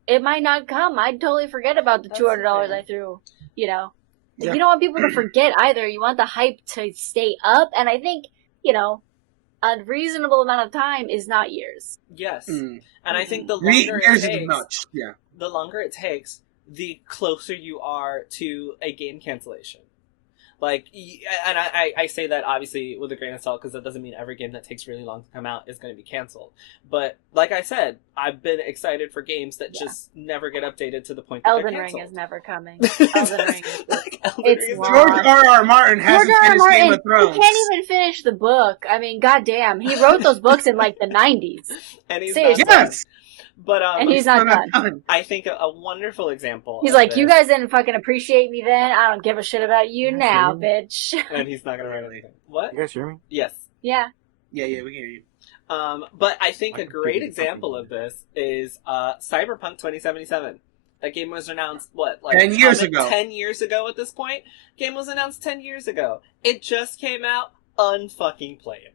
it might not come. I'd totally forget about the $200 I threw. You know, you don't want people to forget either. You want the hype to stay up, and I think a reasonable amount of time is not years. Yes, and I think the longer it takes, the longer it takes, the closer you are to a game cancellation. Like, and I say that obviously with a grain of salt because that doesn't mean every game that takes really long to come out is going to be canceled. But like I said, I've been excited for games that just never get updated to the point that Elden they're canceled. Ring is never coming. Elden Ring is George R. Martin hasn't finished Game of Thrones. He can't even finish the book. I mean, goddamn, he wrote those books in like the 90s. And he's yes. But and he's not done. I think a wonderful example. He's like, you guys didn't fucking appreciate me then. I don't give a shit about you now, bitch. And he's not gonna write anything. What? You guys hear me? Yes. Yeah. Yeah, we can hear you. But I think a great example of this is Cyberpunk 2077. That game was announced, 10 years ago. 10 years ago at this point? Game was announced 10 years ago. It just came out unfucking playable.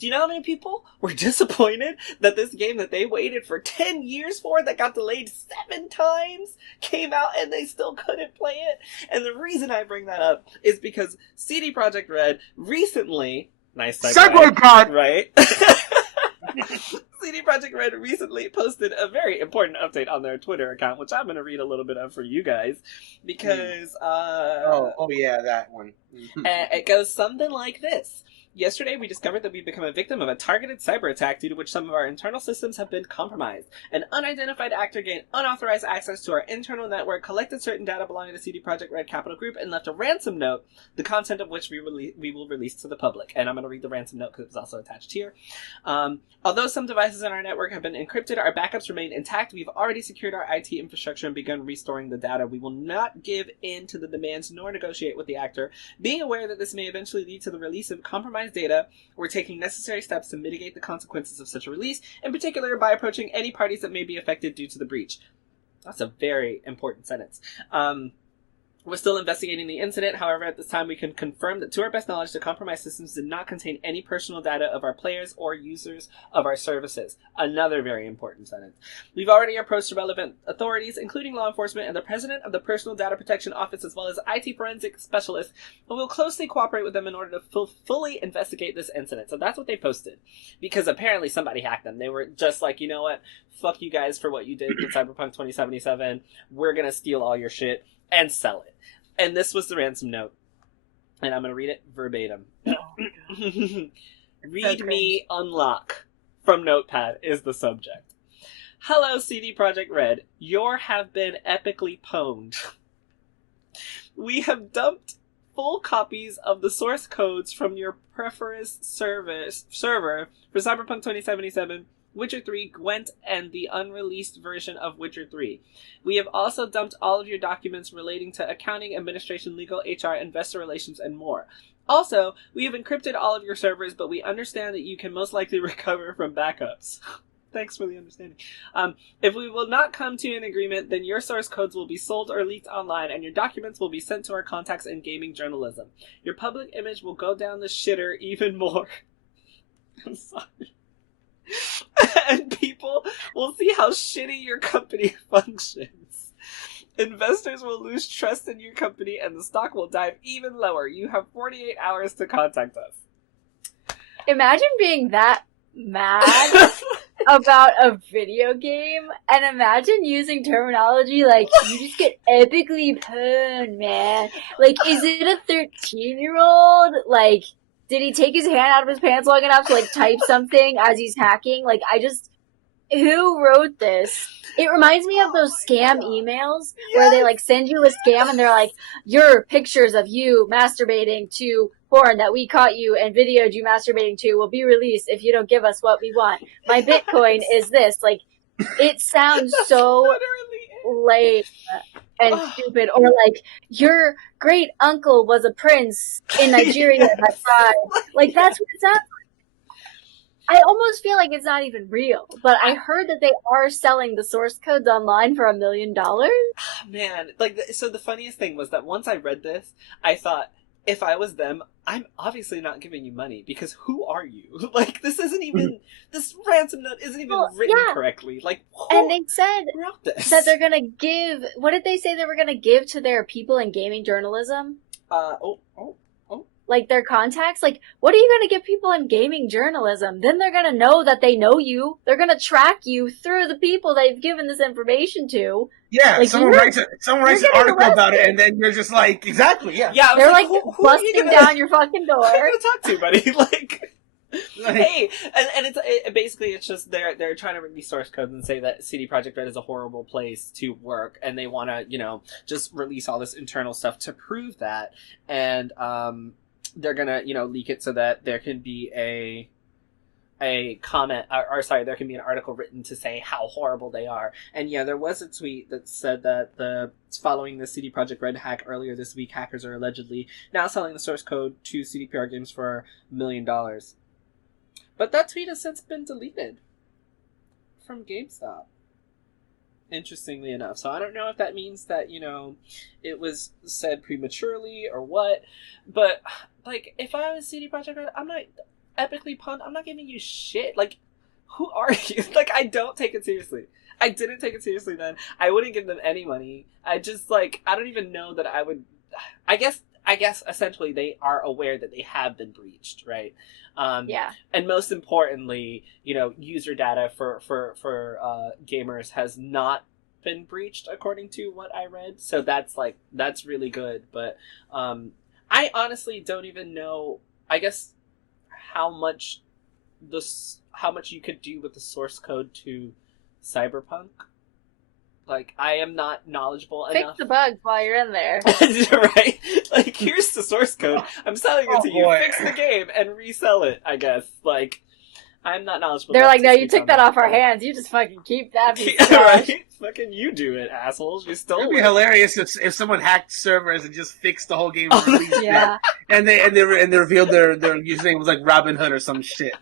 Do you know how many people were disappointed that this game that they waited for 10 years for, that got delayed 7 times, came out and they still couldn't play it? And the reason I bring that up is because CD Projekt Red recently... Nice Cyberpunk! Right? CD Projekt Red recently posted a very important update on their Twitter account, which I'm going to read a little bit of for you guys, because... that one. It goes something like this. Yesterday, we discovered that we've become a victim of a targeted cyber attack due to which some of our internal systems have been compromised. An unidentified actor gained unauthorized access to our internal network, collected certain data belonging to CD Projekt Red Capital Group, and left a ransom note, the content of which we will release to the public. And I'm going to read the ransom note because it's also attached here. Although some devices in our network have been encrypted, our backups remain intact. We've already secured our IT infrastructure and begun restoring the data. We will not give in to the demands nor negotiate with the actor. Being aware that this may eventually lead to the release of compromised data, we're taking necessary steps to mitigate the consequences of such a release, in particular by approaching any parties that may be affected due to the breach. That's a very important sentence. We're still investigating the incident. However, at this time, we can confirm that to our best knowledge, the compromised systems did not contain any personal data of our players or users of our services. Another very important sentence. We've already approached relevant authorities, including law enforcement and the president of the Personal Data Protection Office, as well as IT forensic specialists, and we'll closely cooperate with them in order to fully investigate this incident. So that's what they posted. Because apparently somebody hacked them. They were just like, you know what? Fuck you guys for what you did with Cyberpunk 2077. We're gonna steal all your shit and sell it. And this was the ransom note. And I'm going to read it verbatim. Read me unlock from Notepad is the subject. Hello, CD Projekt Red. Your have been epically pwned. We have dumped full copies of the source codes from your preference server for Cyberpunk 2077, Witcher 3, Gwent, and the unreleased version of Witcher 3. We have also dumped all of your documents relating to accounting, administration, legal, HR, investor relations, and more. Also, we have encrypted all of your servers, but we understand that you can most likely recover from backups. Thanks for the understanding. If we will not come to an agreement, then your source codes will be sold or leaked online, and your documents will be sent to our contacts in gaming journalism. Your public image will go down the shitter even more. I'm sorry. And people will see how shitty your company functions. Investors will lose trust in your company and the stock will dive even lower. You have 48 hours to contact us. Imagine being that mad about a video game, and imagine using terminology like, you just get epically pwned, man. Like, is it a 13-year-old? Like, did he take his hand out of his pants long enough to, like, type something as he's hacking? Like, who wrote this? It reminds me of those scam emails where they, like, send you a scam and they're like, your pictures of you masturbating to porn that we caught you and videoed you masturbating to will be released if you don't give us what we want. My Bitcoin is this. Like, it sounds so lame and stupid. Or like, your great uncle was a prince in Nigeria at that time. Like, that's what it sounds like. I almost feel like it's not even real, but I heard that they are selling the source codes online for $1 million. Man, like, so the funniest thing was that once I read this, I thought, if I was them, I'm obviously not giving you money, because who are you? Like, this isn't even, this ransom note isn't even written correctly. Like, and they said wrote this? That they're gonna give, what did they say they were gonna give to their people in gaming journalism? Like, their contacts? Like, what are you gonna give people in gaming journalism? Then they're gonna know that they know you. They're gonna track you through the people they've given this information to. Yeah, like, someone writes an article about it, and then you're just like, exactly, yeah. Yeah, they're like who busting down your fucking door. Who are you gonna talk to, buddy? Like, hey, and it's just they're trying to release source codes and say that CD Projekt Red is a horrible place to work, and they want to, just release all this internal stuff to prove that, and they're gonna, leak it so that there can be a comment, there can be an article written to say how horrible they are. And yeah, there was a tweet that said that following the CD Projekt Red hack earlier this week, hackers are allegedly now selling the source code to CDPR games for $1 million. But that tweet has since been deleted from GameStop, interestingly enough. So I don't know if that means that, it was said prematurely or what, but, like, if I was CD Projekt Red, I'm not epically pumped. I'm not giving you shit. Like, who are you? Like, I don't take it seriously. I didn't take it seriously then. I wouldn't give them any money. I just, like, I don't even know that I would. I guess essentially they are aware that they have been breached, right? Yeah. And most importantly, user data for gamers has not been breached according to what I read. So that's really good. But I honestly don't even know, I guess, how much you could do with the source code to Cyberpunk. Like, I am not knowledgeable enough. Fix the bugs while you're in there. Right? Like, here's the source code. I'm selling it to you. Boy. Fix the game and resell it, I guess. Like, I'm not knowledgeable. They're like, no, you took that off our hands. You just fucking keep that piece of right? Fucking you do it, assholes. You stole it. It'd be hilarious if someone hacked servers and just fixed the whole game. Yeah. And they revealed their username was like Robin Hood or some shit.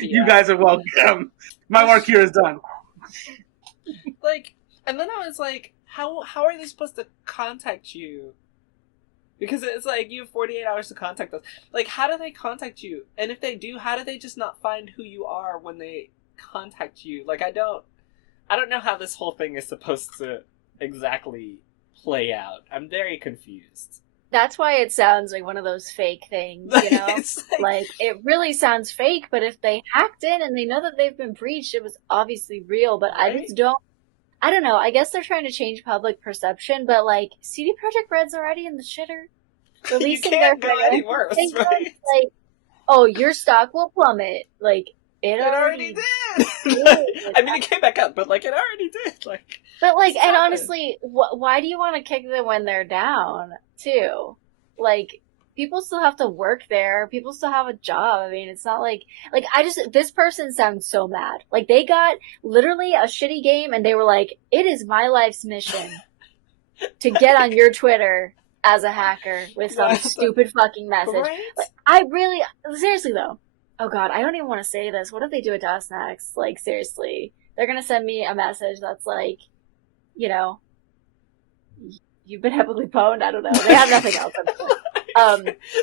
You guys are welcome. My work here is done. Like, and then I was like, how are they supposed to contact you? Because it's like, you have 48 hours to contact us. Like, how do they contact you? And if they do, how do they just not find who you are when they contact you? Like, I don't know how this whole thing is supposed to exactly play out. I'm very confused. That's why it sounds like one of those fake things, like, it really sounds fake, but if they hacked in and they know that they've been breached, it was obviously real, but right? I don't know, I guess they're trying to change public perception, but, like, CD Projekt Red's already in the shitter. Releasing you can't go any worse, right? Like, oh, your stock will plummet. Like, it already did. I mean, it came back up, but, like, it already did. Like, but, like, and honestly, why do you want to kick them when they're down, too? Like, people still have to work there. People still have a job. I mean, it's not like, this person sounds so mad. Like, they got literally a shitty game and they were like, it is my life's mission to get on your Twitter as a hacker with some stupid fucking message. Right? Like, I really, seriously though, oh god, I don't even want to say this. What if they do it to us next? Like, seriously. They're gonna send me a message that's like, you've been heavily pwned. I don't know. They have nothing else.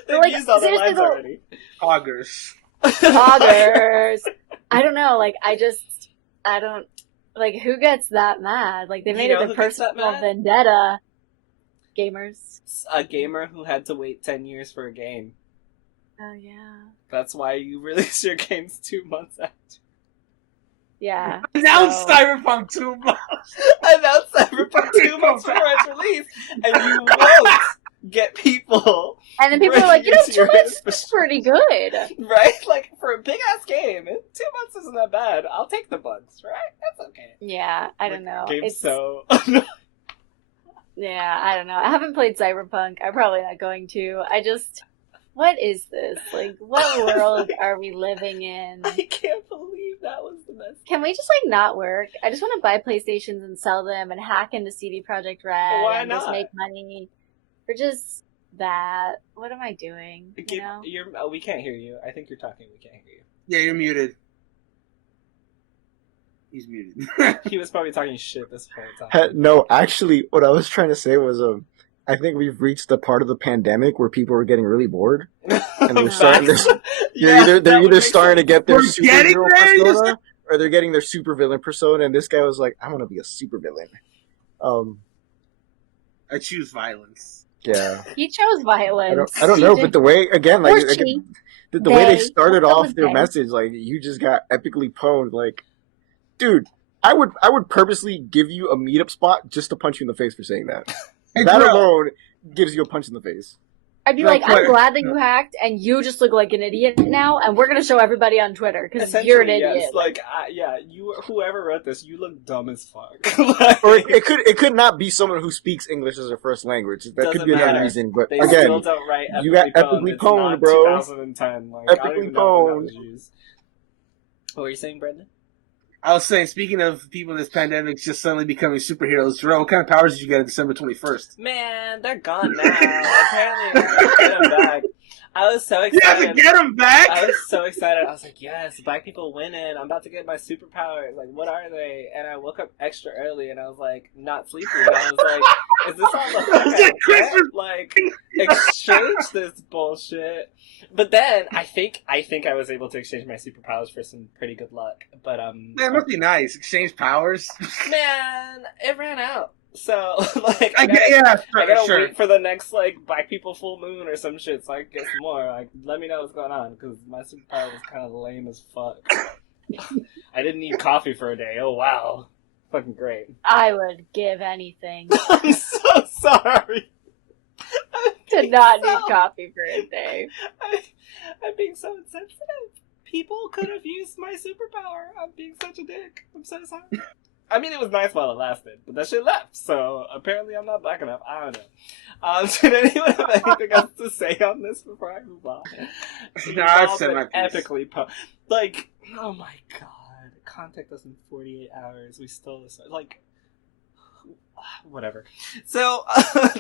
They've like, used all their lines already. Augers. I don't know. Like, I don't. Like, who gets that mad? Like, they You made know it who a gets that personal mad? vendetta. Gamers. A gamer who had to wait 10 years for a game. Oh, yeah. That's why you release your games 2 months after. Yeah. Announce so- Cyberpunk 2 months. Announce Cyberpunk 2 months before its release, and you won't get people. And then people are like, breaking 2 into months your is pretty good. Right? Like, for a big ass game, 2 months isn't that bad. I'll take the bugs, right? That's okay. Yeah, I don't know. Game's It's so. Yeah, I don't know. I haven't played Cyberpunk. I'm probably not going to. What is this? Like, what world are we living in? I can't believe that was the best. Can we just, like, not work? I just want to buy PlayStations and sell them and hack into CD Projekt Red Why and just not? make money for just that. What am I doing? You know? We can't hear you. I think you're talking. We can't hear you. Yeah, you're muted. He's muted. He was probably talking shit this whole time. No, actually, what I was trying to say was, I think we've reached the part of the pandemic where people are getting really bored, and they're starting to. They're either starting to get their We're getting superhero there? persona, or they're getting their supervillain persona. And this guy was like, "I want to be a supervillain." I choose violence. Yeah. He chose violence. I don't know, but the way again, like Or she. the way they They. started Let's go off with their they. message, like you just got epically pwned. Like, dude, I would purposely give you a meetup spot just to punch you in the face for saying that. Hey, That Jerel, alone gives you a punch in the face. I'd be Real like, quick. I'm glad that you hacked, and you just look like an idiot now, and we're gonna show everybody on Twitter, because Essentially, you're an idiot. yes. Like, whoever wrote this, you look dumb as fuck. Like, Or it could not be someone who speaks English as their first lange. That could Doesn't be another matter. reason. But they still again, don't write epically you got epically It's pwned, not bro. 2010. Like, I don't Epically even know when that pwned. was used. What were you saying, Brendan? I was saying, speaking of people in this pandemic just suddenly becoming superheroes, Jerel, what kind of powers did you get on December 21st? Man, they're gone now. Apparently, I'm gonna get them back. I was so You have to excited. get him back! I was so excited. I was like, yes, black people winning. I'm about to get my superpowers. Like, what are they? And I woke up extra early, and I was like, not sleepy. And I was like, is this all the fuck It's I like Christmas. get? Like, exchange this bullshit. But then I think I was able to exchange my superpowers for some pretty good luck. But Man, it must be nice. Exchange powers. man, it ran out. So like, I gotta sure. wait for the next like black people full moon or some shit so I can get some more. Like, let me know what's going on because my superpower was kind of lame as fuck. I didn't eat coffee for a day. Oh wow, fucking great. I would give anything I'm so sorry. to not need coffee for a day. I'm being so insensitive. People could have used my superpower. I'm being such a dick. I'm so sorry. I mean, it was nice while it lasted, but that shit left, so apparently I'm not black enough. I don't know. Did anyone have anything else to say on this before I move on? No, I've said my piece. Epically like, oh my god. Contact us in 48 hours. We stole this. Like, whatever. So,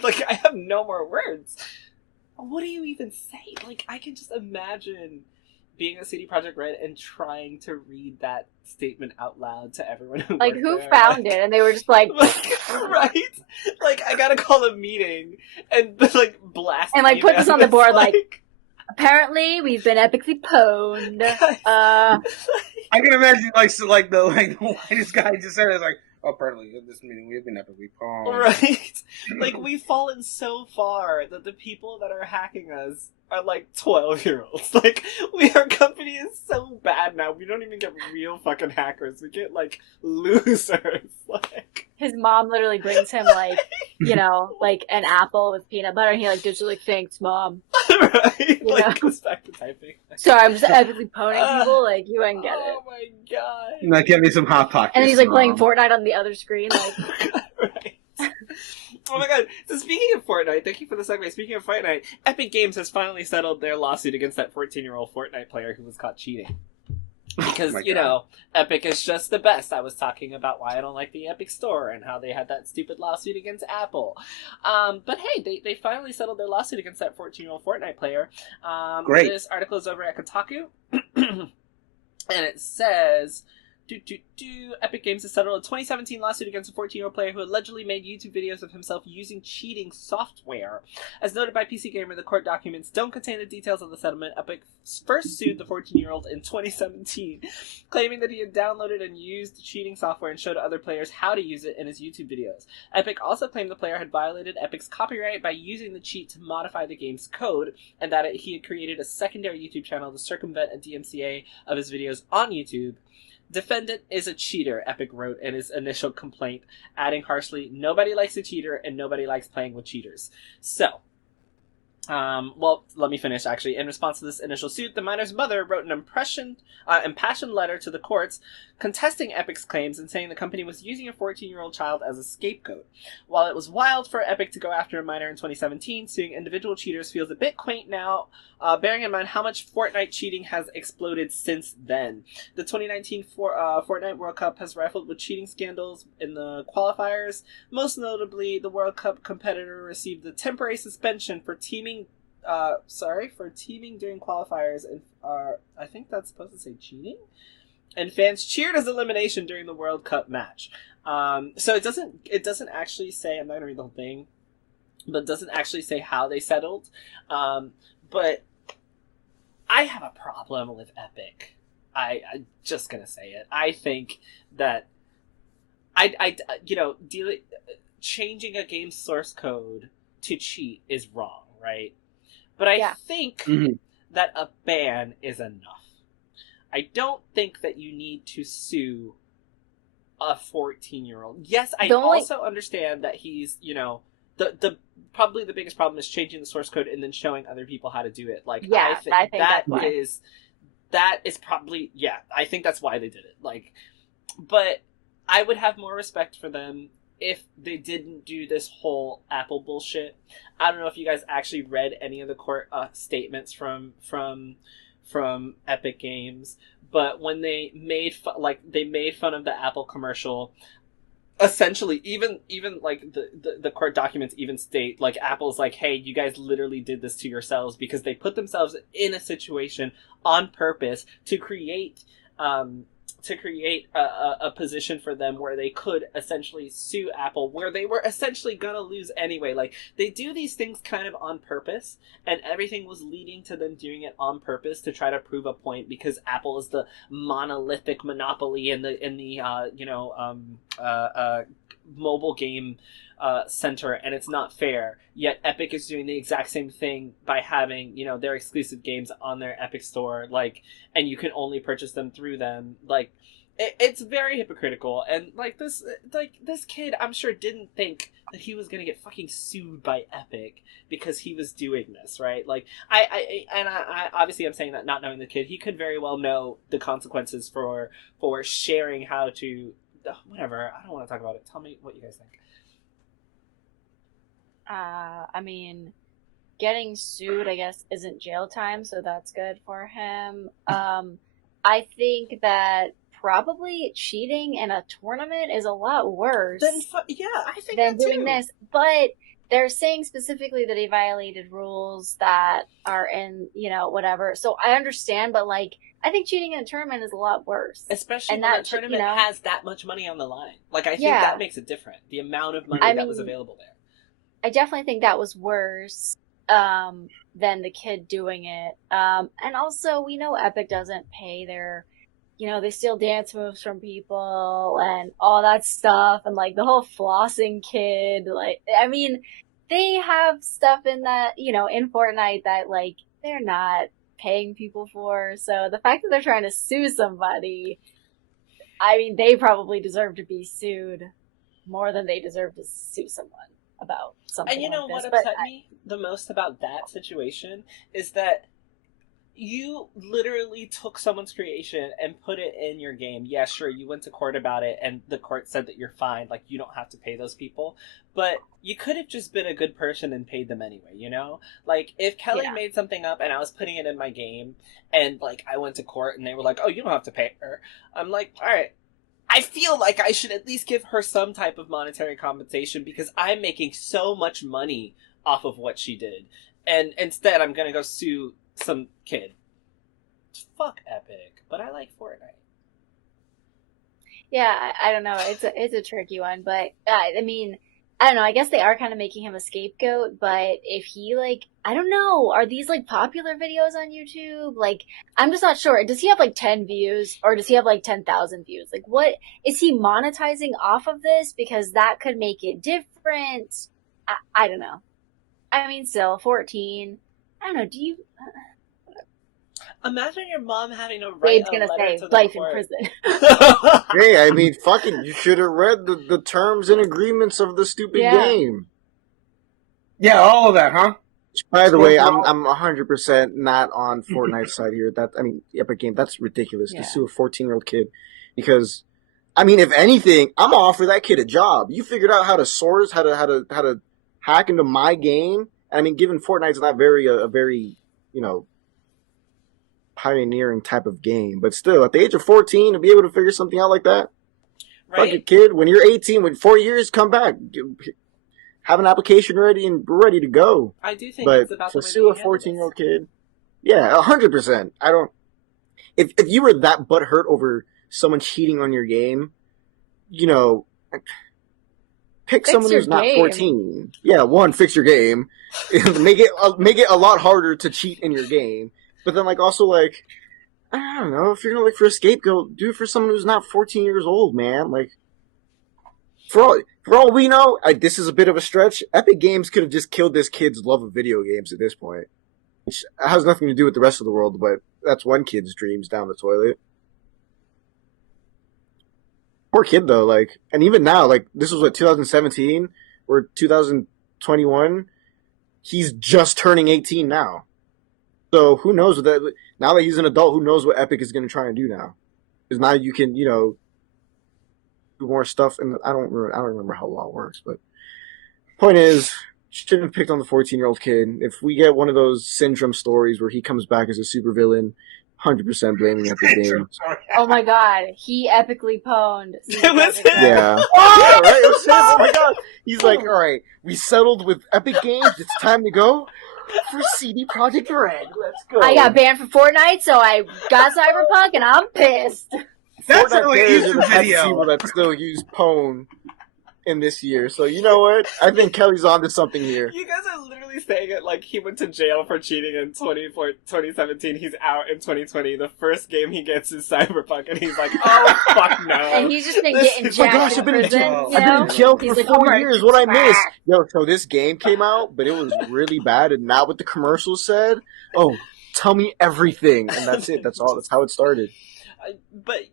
like, I have no more words. What do you even say? Like, I can just imagine being a CD Projekt Red and trying to read that statement out loud to everyone who Like, worked who there. found it? And they were just like, right? Like, I gotta call a meeting and, like, blast and, like, put this on the emails, board, like, apparently we've been epically pwned. guys, I can imagine the whitest guy just said it like, oh, apparently in this meeting we have been epically pwned. right? Like, we've fallen so far that the people that are hacking us are like 12-year-olds. Like, our company is so bad now. We don't even get real fucking hackers. We get like losers. Like, His mom literally brings him, like, you know, like an apple with peanut butter, and he, like, just like, thanks, mom. right? Yeah. Like, goes back to typing. Sorry, I'm just epically pwning people, like, you wouldn't get it. Oh my god. Like, get me some Hot Pockets. And then he's, like, playing Mom. Fortnite on the other screen, like, right. Oh my god. So speaking of Fortnite, thank you for the segue. Speaking of Fortnite, Epic Games has finally settled their lawsuit against that 14-year-old Fortnite player who was caught cheating. Because, my you God. know, Epic is just the best. I was talking about why I don't like the Epic Store and how they had that stupid lawsuit against Apple. But hey, they finally settled their lawsuit against that 14-year-old Fortnite player. Great. This article is over at Kotaku. And it says, Epic Games has settled a 2017 lawsuit against a 14-year-old player who allegedly made YouTube videos of himself using cheating software. As noted by PC Gamer, the court documents don't contain the details of the settlement. Epic first sued the 14-year-old in 2017, claiming that he had downloaded and used cheating software and showed other players how to use it in his YouTube videos. Epic also claimed the player had violated Epic's copyright by using the cheat to modify the game's code, and that he had created a secondary YouTube channel to circumvent a DMCA of his videos on YouTube. Defendant is a cheater, Epic wrote in his initial complaint, adding harshly, nobody likes a cheater and nobody likes playing with cheaters. So, well, let me finish, actually. In response to this initial suit, the minor's mother wrote an impassioned letter to the courts contesting Epic's claims and saying the company was using a 14-year-old child as a scapegoat. While it was wild for Epic to go after a minor in 2017, suing individual cheaters feels a bit quaint now, bearing in mind how much Fortnite cheating has exploded since then. The 2019 Fortnite World Cup has rifled with cheating scandals in the qualifiers. Most notably, the World Cup competitor received a temporary suspension for teaming during qualifiers, and I think that's supposed to say cheating? And fans cheered his elimination during the World Cup match. So it doesn't actually say, I'm not gonna read the whole thing, but it doesn't actually say how they settled. But I have a problem with Epic. I'm just gonna say it. I think that changing a game's source code to cheat is wrong, right? But I think that a ban is enough. I don't think that you need to sue a 14-year-old. Yes, I also understand that he's, the probably the biggest problem is changing the source code and then showing other people how to do it. Like, I think that is probably, I think that's why they did it. Like, but I would have more respect for them if they didn't do this whole Apple bullshit. I don't know if you guys actually read any of the court statements from Epic Games, but when they made fun of the Apple commercial, essentially even like the court documents even state, like, Apple's like, hey, you guys literally did this to yourselves, because they put themselves in a situation on purpose to create a position for them where they could essentially sue Apple, where they were essentially gonna lose anyway. Like, they do these things kind of on purpose, and everything was leading to them doing it on purpose to try to prove a point, because Apple is the monolithic monopoly in the mobile game center, and it's not fair. Yet Epic is doing the exact same thing by having, their exclusive games on their Epic store, like, and you can only purchase them through them. Like, it's very hypocritical. And this kid, I'm sure, didn't think that he was gonna get fucking sued by Epic because he was doing this, right? Like, I obviously I'm saying that not knowing the kid. He could very well know the consequences for sharing how to, whatever. I don't want to talk about it. Tell me what you guys think. I mean, getting sued, I guess, isn't jail time, so that's good for him. I think that probably cheating in a tournament is a lot worse I think than that doing too. this. But they're saying specifically that he violated rules that are in, whatever. So I understand, but, like, I think cheating in a tournament is a lot worse. Especially when that tournament has that much money on the line. Like, I think that makes it different. The amount of money that was available there. I definitely think that was worse than the kid doing it. And also, we know Epic doesn't pay their, they steal dance moves from people and all that stuff. And, like, the whole flossing kid, like, I mean, they have stuff in that, in Fortnite that, like, they're not paying people for. So the fact that they're trying to sue somebody, I mean, they probably deserve to be sued more than they deserve to sue someone about something. And you know what upset me the most about that situation is that you literally took someone's creation and put it in your game. Yeah, sure, you went to court about it, and the court said that you're fine. Like, you don't have to pay those people. But you could have just been a good person and paid them anyway, Like, if Kellie made something up and I was putting it in my game, and, like, I went to court and they were like, oh, you don't have to pay her. I'm like, all right. I feel like I should at least give her some type of monetary compensation because I'm making so much money off of what she did. And instead, I'm going to go sue some kid. Fuck Epic. But I like Fortnite. Yeah, I don't know. It's a tricky one, but I mean, I don't know. I guess they are kind of making him a scapegoat, but if he like, I don't know, are these like popular videos on YouTube? Like, I'm just not sure. Does he have like 10 views or does he have like 10,000 views? Like, what is he monetizing off of this? Because that could make it different. I don't know. I mean, still 14. I don't know. Do you? Imagine your mom having to write Gabe's a gonna letter say to the life in court. prison. Hey, I mean, fucking, you should have read the terms and agreements of the stupid game. Yeah, all of that, huh? By the way, I'm 100% not on Fortnite's side here. Epic Game, that's ridiculous to sue a 14-year-old kid. Because, I mean, if anything, I'm gonna offer that kid a job. You figured out how to source, how to hack into my game. I mean, given Fortnite's not a very, pioneering type of game, but still, at the age of 14, to be able to figure something out like that, Right? fuck it, kid. When you're 18, with 4 years, come back, have an application ready to go. I do think But it's about to the way sue a that you handle 14-year-old kid, yeah, 100%. I don't. If you were that butthurt over someone cheating on your game, pick someone who's not 14. Yeah, fix your game. make it a lot harder to cheat in your game. But then, also, I don't know, if you're gonna look for a scapegoat, do it for someone who's not 14 years old, man. For all we know, this is a bit of a stretch. Epic Games could have just killed this kid's love of video games at this point. Which has nothing to do with the rest of the world, but that's one kid's dreams down the toilet. Poor kid, though, and even now, this was 2017 or 2021, he's just turning 18 now. So who knows now that he's an adult, who knows what Epic is going to try and do now? Because now you can, do more stuff, and I don't remember how law works, but point is, shouldn't have picked on the 14-year-old kid. If we get one of those syndrome stories where he comes back as a supervillain, 100% blaming Epic Games. Oh my god, he epically pwned. It was him. Yeah. Yeah, right? It was him. Oh my god. He's like, alright, we settled with Epic Games, it's time to go for CD Projekt Red. Let's go. I got banned from Fortnite, so I got Cyberpunk, and I'm pissed. That's Fortnite really players easy are the type of video. people that still use pwn in this year. So you know what? I think Kellie's onto something here. You guys are literally saying it like he went to jail for cheating in 2017. He's out in 2020. The first game he gets is Cyberpunk, and he's like, "Oh fuck no!" And he's just been getting This is- jacked in prison. I've You I've know? been in jail He's for like, 4 years. What I missed? back. Yo, so this game came out, but it was really bad, and not what the commercials said. Oh, tell me everything, and that's it. That's all. That's how it started. But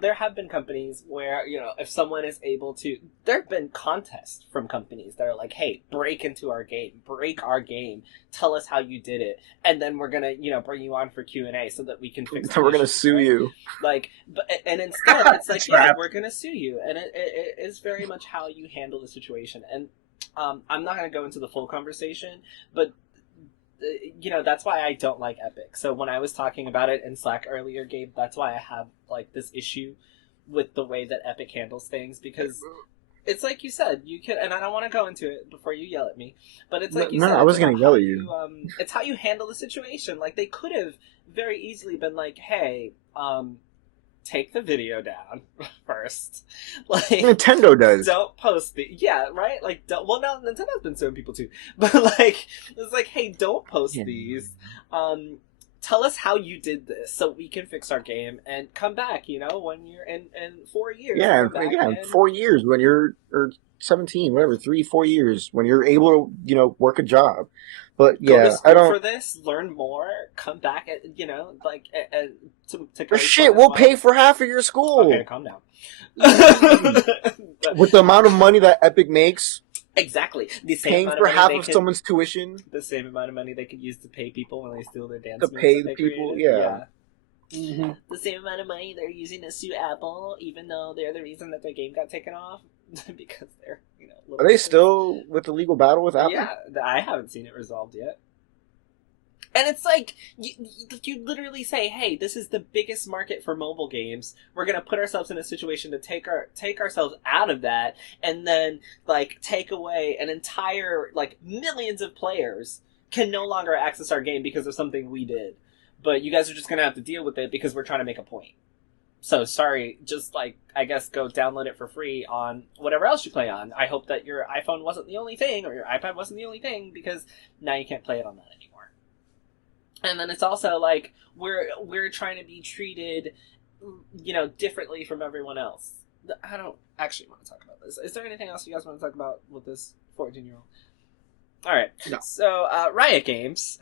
there have been companies where if someone is able to, there have been contests from companies that are like, "Hey, break into our game, break our game, tell us how you did it, and then we're gonna bring you on for Q&A so that we can fix." So we're gonna issues, sue right? you. And instead it's like, Trap. we're gonna sue you, and it is very much how you handle the situation. And I'm not gonna go into the full conversation, but. That's why I don't like Epic. So when I was talking about it in Slack earlier, Gabe, that's why I have this issue with the way that Epic handles things, because it's like you said, you can, and I don't want to go into it before you yell at me, but it's like you said. No, I wasn't gonna yell at you. It's how you handle the situation. They could have very easily been like, "Hey, take the video down first." Nintendo does. Don't post the right. Well, now Nintendo's been suing people too, but it's like, hey, don't post these. Tell us how you did this so we can fix our game and come back. When you're in 4 years. Yeah, 4 years when you're or 17, whatever, 3-4 years when you're able to work a job. But Go yeah, to school I don't. for this. Learn more. Come back at to For shit, we'll pay for half of your school. Okay, calm down. With the amount of money that Epic makes, Exactly. The same paying amount for of money half they of can- someone's tuition The same amount of money they could use to pay people when they steal their dance to moves pay that they people, created. yeah. Mm-hmm. The same amount of money they're using to sue Apple, even though they're the reason that their game got taken off, because they're Are they still with the legal battle with Apple? Yeah, I haven't seen it resolved yet. And it's like, you literally say, hey, this is the biggest market for mobile games. We're going to put ourselves in a situation to take ourselves out of that, and then, take away an entire, millions of players can no longer access our game because of something we did. But you guys are just going to have to deal with it because we're trying to make a point. So sorry, just like, I guess go download it for free on whatever else you play on. I hope that your iPhone wasn't the only thing, or your iPad wasn't the only thing, because now you can't play it on that anymore. And then it's also like, we're trying to be treated, differently from everyone else. I don't actually want to talk about this. Is there anything else you guys want to talk about with this 14-year-old? Alright, No. So Riot Games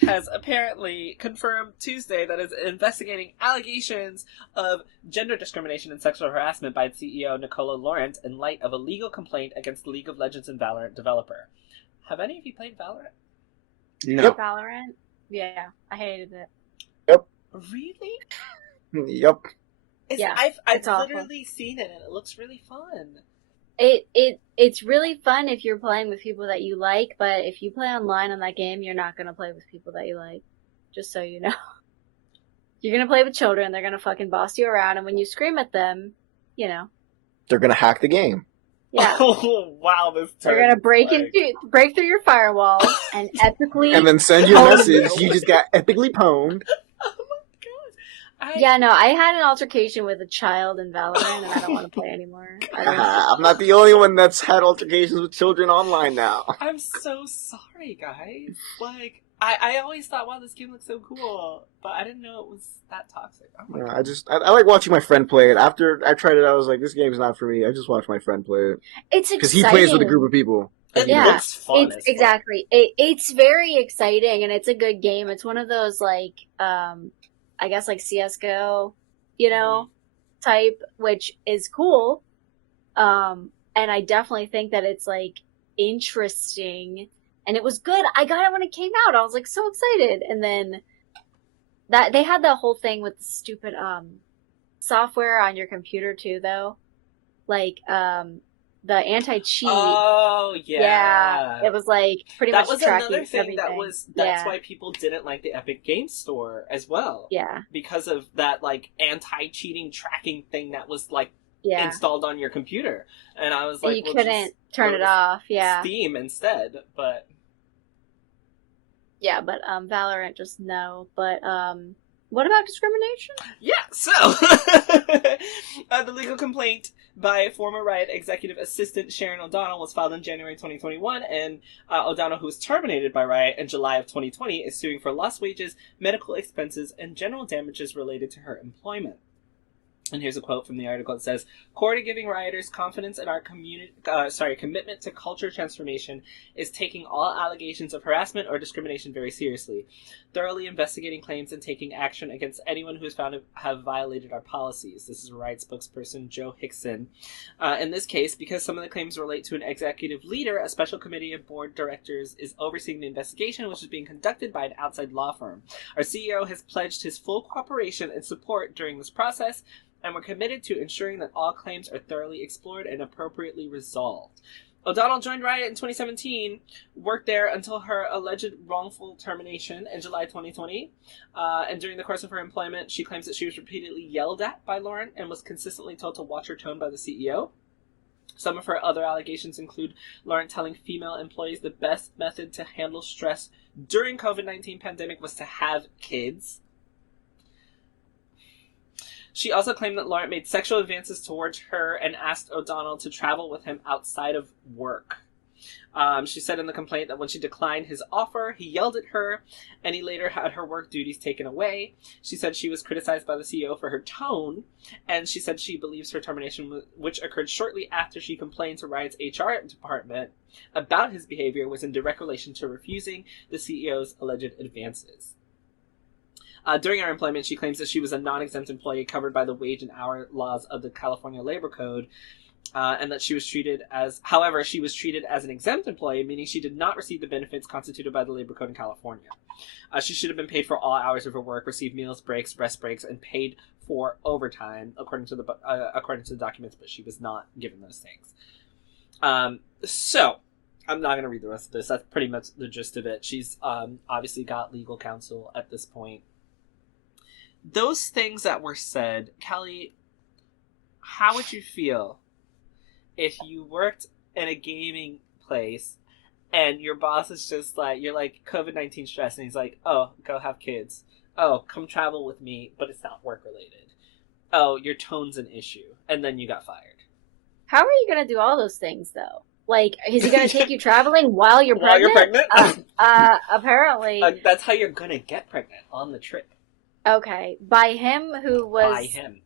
has apparently confirmed Tuesday that it's investigating allegations of gender discrimination and sexual harassment by its CEO Nicola Laurent in light of a legal complaint against the League of Legends and Valorant developer. Have any of you played Valorant? No. Valorant? Yeah, I hated it. Really? Yep. I've it's awful. literally seen it, and it looks really fun. It's really fun if you're playing with people that you like, but if you play online on that game, you're not gonna play with people that you like. Just so you know. You're gonna play with children, they're gonna fucking boss you around, and when you scream at them, They're gonna hack the game. Yeah. Oh, wow, this They're gonna break through your firewall and epically And then send you a message, you just got epically pwned. Oh my god. Yeah, no, I had an altercation with a child in Valorant, and I don't want to play anymore. I'm not the only one that's had altercations with children online now. I'm so sorry, guys. Like, I always thought, wow, this game looks so cool, but I didn't know it was that toxic. Oh my god. I like watching my friend play it. After I tried it, I was like, this game's not for me. I just watch my friend play it. It's exciting. Because he plays with a group of people. It Yeah, looks fun. it's exactly. It's very exciting, and it's a good game. It's one of those, like, I guess, like CSGO, type, which is cool. And I definitely think that it's, like, interesting. And it was good. I got it when it came out. I was, like, so excited. And then that they had that whole thing with the stupid software on your computer, too, though. Like, the anti-cheat. Oh, yeah. Yeah. It was, like, pretty much tracking That was another thing everything. that's why people didn't like the Epic Games Store as well. Yeah. Because of that, like, anti-cheating tracking thing that was, like, Yeah. installed on your computer. And I was like, you couldn't turn it off. Yeah. Steam instead, but... Yeah, but Valorant, just no. But what about discrimination? Yeah, so the legal complaint by former Riot executive assistant Sharon O'Donnell was filed in January 2021, and O'Donnell, who was terminated by Riot in July of 2020, is suing for lost wages, medical expenses, and general damages related to her employment. And here's a quote from the article. It says, "Core to giving rioters confidence in our commitment to culture transformation is taking all allegations of harassment or discrimination very seriously, thoroughly investigating claims and taking action against anyone who is found to have violated our policies." This is Riot spokesperson Joe Hickson. In this case, because some of the claims relate to an executive leader, a special committee of board directors is overseeing the investigation, which is being conducted by an outside law firm. Our CEO has pledged his full cooperation and support during this process, and we're committed to ensuring that all claims are thoroughly explored and appropriately resolved. O'Donnell joined Riot in 2017, worked there until her alleged wrongful termination in July 2020, and during the course of her employment, she claims that she was repeatedly yelled at by Lauren and was consistently told to watch her tone by the CEO. Some of her other allegations include Lauren telling female employees the best method to handle stress during COVID-19 pandemic was to have kids. She also claimed that Laurent made sexual advances towards her and asked O'Donnell to travel with him outside of work. She said in the complaint that when she declined his offer, he yelled at her, and he later had her work duties taken away. She said she was criticized by the CEO for her tone, and she said she believes her termination, which occurred shortly after she complained to Riot's HR department about his behavior, was in direct relation to refusing the CEO's alleged advances. During her employment, she claims that she was a non-exempt employee covered by the wage and hour laws of the California Labor Code, and that she was treated as an exempt employee, meaning she did not receive the benefits constituted by the Labor Code in California. She should have been paid for all hours of her work, received meals, breaks, rest breaks, and paid for overtime, according to the documents, but she was not given those things. So, I'm not going to read the rest of this. That's pretty much the gist of it. She's obviously got legal counsel at this point. Those things that were said, Kellie, how would you feel if you worked in a gaming place and your boss is just like, you're like COVID-19 stress, and he's like, oh, go have kids. Oh, come travel with me, but it's not work related. oh, your tone's an issue, and then you got fired. How are you gonna do all those things though? Like, is he gonna take you traveling while you're While pregnant? you're pregnant? Apparently. That's how you're gonna get pregnant, on the trip. Okay. By him who was... By him.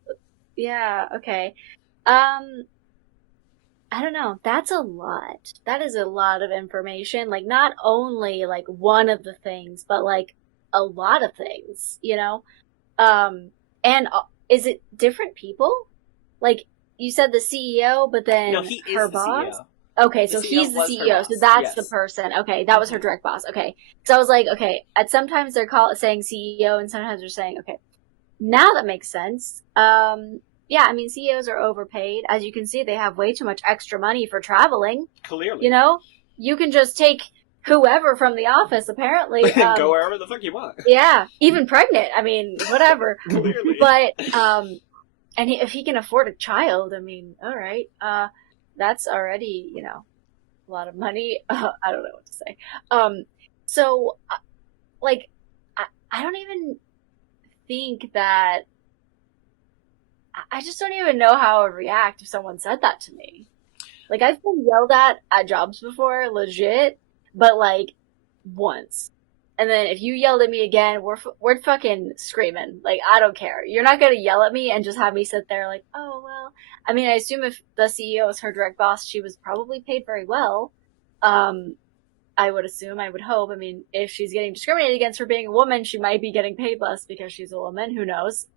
Yeah, okay. I don't know. That's a lot. That is a lot of information. Like, not only, like, one of the things, but, like, a lot of things, you know? And is it different people? Like, you said the CEO, but then No, he is her the boss? CEO. Okay, The so CEO he's the was her CEO, boss, so that's yes. the person. Okay, that was her direct boss. Okay. So I was like, okay, at sometimes they're saying CEO, and sometimes they're saying, okay, now that makes sense. Yeah, I mean, CEOs are overpaid. As you can see, they have way too much extra money for traveling. Clearly. You know? You can just take whoever from the office, apparently. Go wherever the fuck you want. Yeah, even pregnant. I mean, whatever. Clearly. But, and if he can afford a child, I mean, all right. That's already, you know, a lot of money. I don't know what to say. So, like, I don't even think that... I just don't even know how I would react if someone said that to me. Like, I've been yelled at jobs before, legit, but, like, once. And then if you yelled at me again, we're fucking screaming. Like, I don't care. You're not gonna yell at me and just have me sit there like, oh, well. I mean, I assume if the CEO is her direct boss, she was probably paid very well. I would assume, I would hope. I mean, if she's getting discriminated against for being a woman, she might be getting paid less because she's a woman. Who knows?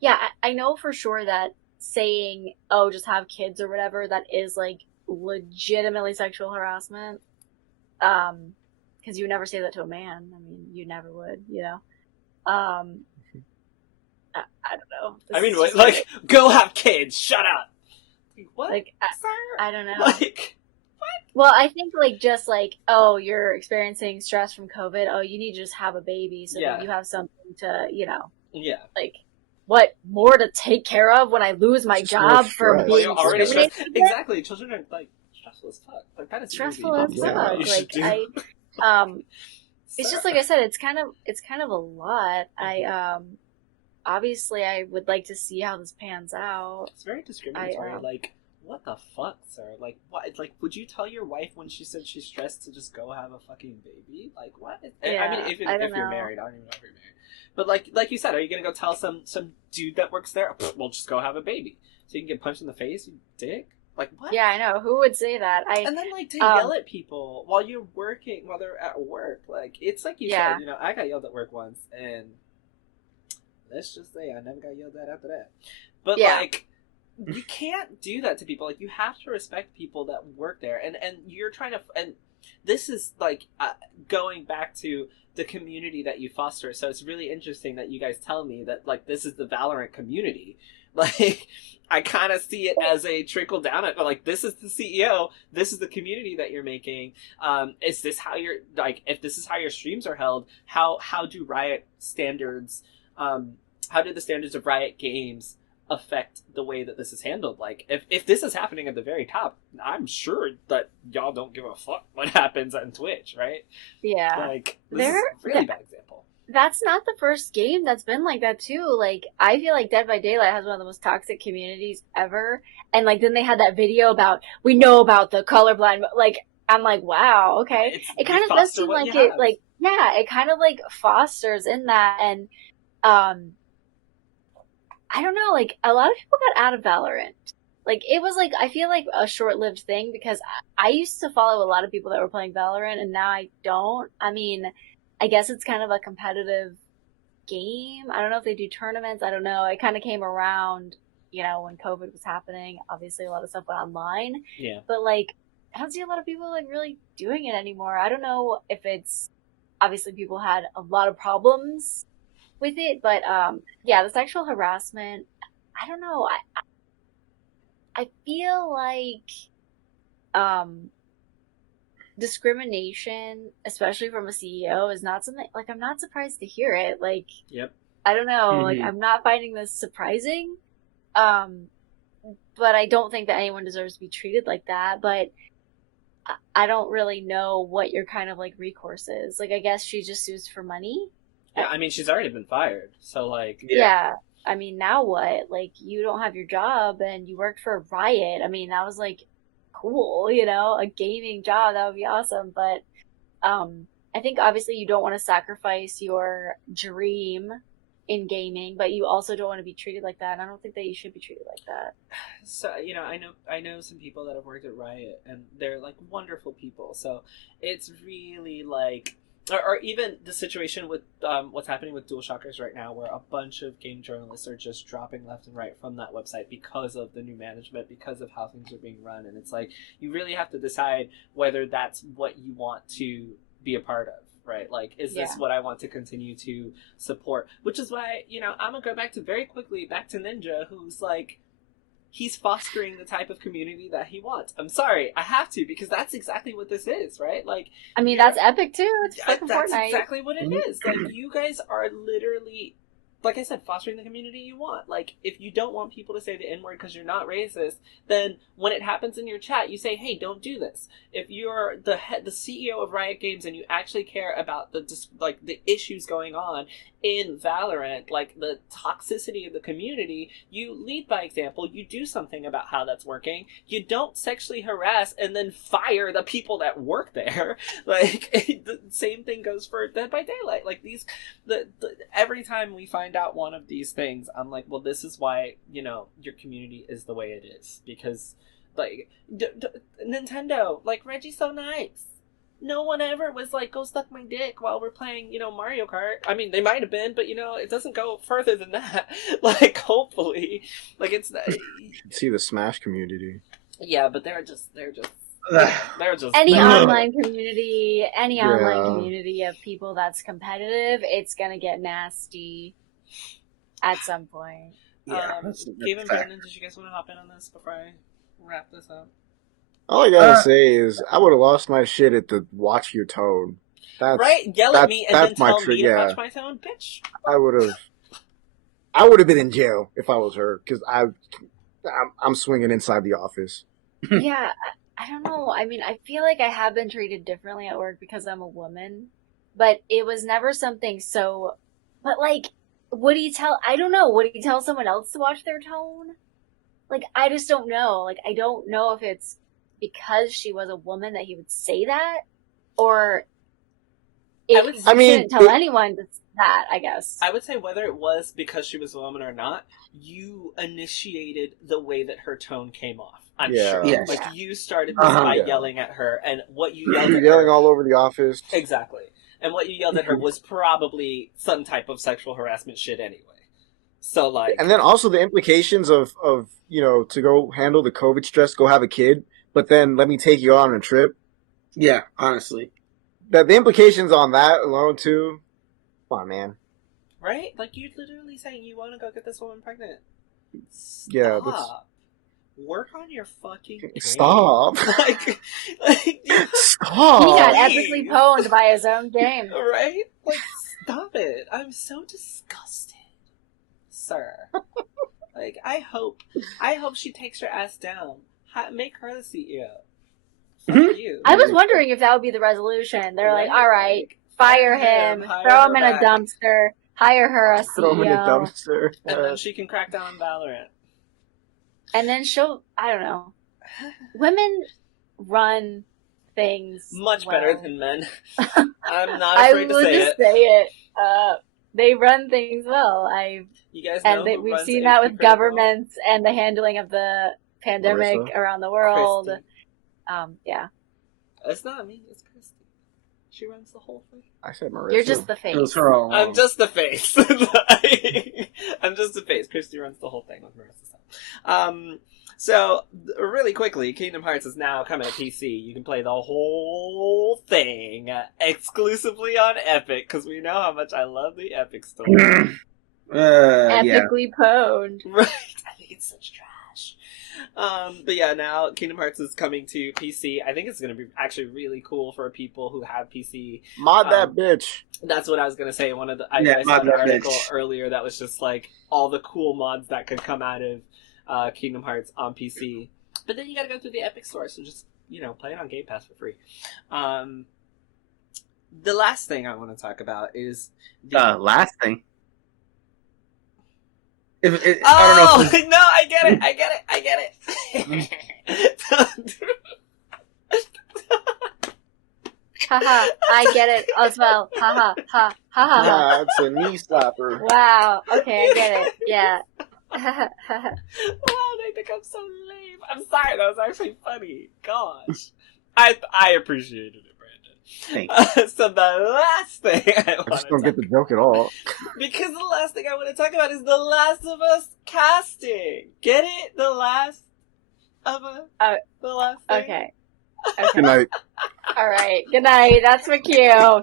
Yeah, I know for sure that saying, oh, just have kids or whatever, that is, like, legitimately sexual harassment. Because you would never say that to a man. I mean, you never would, you know? I don't know. I mean, what, like, go have kids, shut up! What? Like, I don't know. Like, well, I think, like, just like, oh, you're experiencing stress from COVID, oh, you need to just have a baby so that you have something to, you know. Yeah. Like, what, more to take care of when I lose my job for being discriminated? Exactly, children are, like, stressful as fuck. Like, that is stressful as fuck. Like, it's just like I said, it's kind of a lot. Obviously I would like to see how this pans out. It's very discriminatory. Like, what the fuck, sir? Like, what? Like, would you tell your wife when she said she's stressed to just go have a fucking baby? Like, what? Yeah, I mean, if you're married, I don't even know if you're married. But like you said, are you gonna go tell some dude that works there? Well, just go have a baby so you can get punched in the face, you dick. Like, what? Yeah, I know. Who would say that? And then, like, to yell at people while you're working, while they're at work. Like, it's like you said, you know, I got yelled at work once, and let's just say I never got yelled at after that. But, like, you can't do that to people. Like, you have to respect people that work there. And you're trying to... And this is, like, going back to the community that you foster. So it's really interesting that you guys tell me that, like, this is the Valorant community. Like, I kind of see it as a trickle down. Like, this is the CEO. This is the community that you're making. Is this how you're, like, if this is how your streams are held, how do Riot standards, how do the standards of Riot games affect the way that this is handled? Like, if this is happening at the very top, I'm sure that y'all don't give a fuck what happens on Twitch, right? Yeah. Like, this is a really bad example. That's not the first game that's been like that, too. Like, I feel like Dead by Daylight has one of the most toxic communities ever. And, like, then they had that video about, we know about the colorblind, like, I'm like, wow, okay. It kind of does seem like it, like, yeah, it kind of, like, fosters in that. And, I don't know, like, a lot of people got out of Valorant. Like, it was, like, I feel like a short-lived thing because I used to follow a lot of people that were playing Valorant, and now I don't. I mean, I guess it's kind of a competitive game. I don't know if they do tournaments. I don't know. It kind of came around, you know, when COVID was happening. Obviously, a lot of stuff went online. Yeah. But, like, I don't see a lot of people, like, really doing it anymore. I don't know if it's... Obviously, people had a lot of problems with it. But, yeah, the sexual harassment, I don't know. I feel like... discrimination, especially from a CEO, is not something, like, I'm not surprised to hear it. Like, yep. I don't know, like, I'm not finding this surprising. But I don't think that anyone deserves to be treated like that. But I don't really know what your kind of, like, recourse is. Like, I guess she just sues for money. Yeah, I mean, she's already been fired, so, like... Yeah. I mean, now what? Like, you don't have your job and you worked for Riot. I mean, that was like cool, you know, a gaming job. That would be awesome. But I think obviously you don't want to sacrifice your dream in gaming, but you also don't want to be treated like that. And I don't think that you should be treated like that. So, you know, I know some people that have worked at Riot, and they're like wonderful people. So it's really like, or even the situation with what's happening with DualShockers right now, where a bunch of game journalists are just dropping left and right from that website because of the new management, because of how things are being run. And it's like, you really have to decide whether that's what you want to be a part of. Right, like, is this what I want to continue to support? Which is why, you know, I'm gonna go back to Ninja, who's like, he's fostering the type of community that he wants. I'm sorry, I have to, because that's exactly what this is, right? Like, I mean, that's epic too. It's fucking that's Fortnite. exactly what it is. Like, you guys are literally, like I said, fostering the community you want. Like, if you don't want people to say the N-word because you're not racist, then when it happens in your chat, you say, hey, don't do this. If you're the CEO of Riot Games and you actually care about the issues going on in Valorant, like the toxicity of the community, you lead by example. You do something about how that's working. You don't sexually harass and then fire the people that work there. Like, the same thing goes for Dead by Daylight. Like, every time we find out one of these things, I'm like, well, this is why, you know, your community is the way it is. Because, like, Nintendo, like, Reggie's so nice. No one ever was like, go suck my dick while we're playing, you know, Mario Kart. I mean, they might have been, but, you know, it doesn't go further than that. Like, hopefully. Like, it's... See the Smash community. Yeah, but they're just any online community of people that's competitive, it's gonna get nasty at some point. Yeah, Gabe and Brandon, did you guys want to hop in on this before I wrap this up? All I gotta say is, I would have lost my shit at the watch your tone. Right? Yell at me and then tell me to watch my tone, bitch. I would have been in jail if I was her, because I'm swinging inside the office. Yeah, I don't know. I mean, I feel like I have been treated differently at work because I'm a woman, but it was never something so. But like, I don't know. Would he tell someone else to watch their tone? Like, I just don't know. Like, I don't know if it's because she was a woman that he would say that, or if he didn't tell anyone that, I guess. I would say whether it was because she was a woman or not, you initiated the way that her tone came off. I'm sure. Yes. Like, you started this by yelling at her, and what you yelled at her... yelling all over the office. Exactly. And what you yelled at her was probably some type of sexual harassment shit anyway. So, like... And then also the implications of you know, to go handle the COVID stress, go have a kid, but then let me take you on a trip. Yeah, honestly. The implications on that alone, too... Come on, man. Right? Like, you're literally saying you want to go get this woman pregnant. Stop. Yeah, that's... Work on your fucking brain. Stop. like Stop. He got epically pwned by his own game. Right? Like, stop it. I'm so disgusted. Sir. Like, I hope she takes her ass down. Make her the CEO. Fuck you. I was wondering if that would be the resolution. They're like, alright, fire him, throw him in a dumpster, hire her a CEO. Throw him in a dumpster. And then she can crack down on Valorant. And then I don't know. Women run things much well. better than men. I'm not afraid to say it. Say it. They run things well. You guys know and we've seen that with governments and the handling of the pandemic around the world. Yeah. It's not me. It's Christy. She runs the whole thing. I said Marissa. You're just the face. It was her all along. I'm just the face. I'm just the face. Christy runs the whole thing with Marissa. So, really quickly, Kingdom Hearts is now coming to PC. You can play the whole thing exclusively on Epic, because we know how much I love the Epic store. Epically pwned. Right. I think it's such trash. But yeah, now Kingdom Hearts is coming to PC. I think it's going to be actually really cool for people who have PC. Mod that bitch. That's what I was going to say. I saw an article earlier that was just like all the cool mods that could come out of Kingdom Hearts on PC. But then you got to go through the Epic Store, so just, you know, play it on Game Pass for free. The last thing I want to talk about is last thing. I don't know. No, I get it. Haha, I get it as well. Haha, ha, ha, ha. Nah, it's a knee slapper. Wow, okay, I get it. Yeah. Wow, they think I'm so lame. I'm sorry, that was actually funny. Gosh. I appreciated it, Brandon. So the last thing I just don't get the joke at all. Because the last thing I want to talk about is the Last of Us casting. Get it? The Last of Us? The last thing? Okay. Good night. Alright, good night. That's my cue.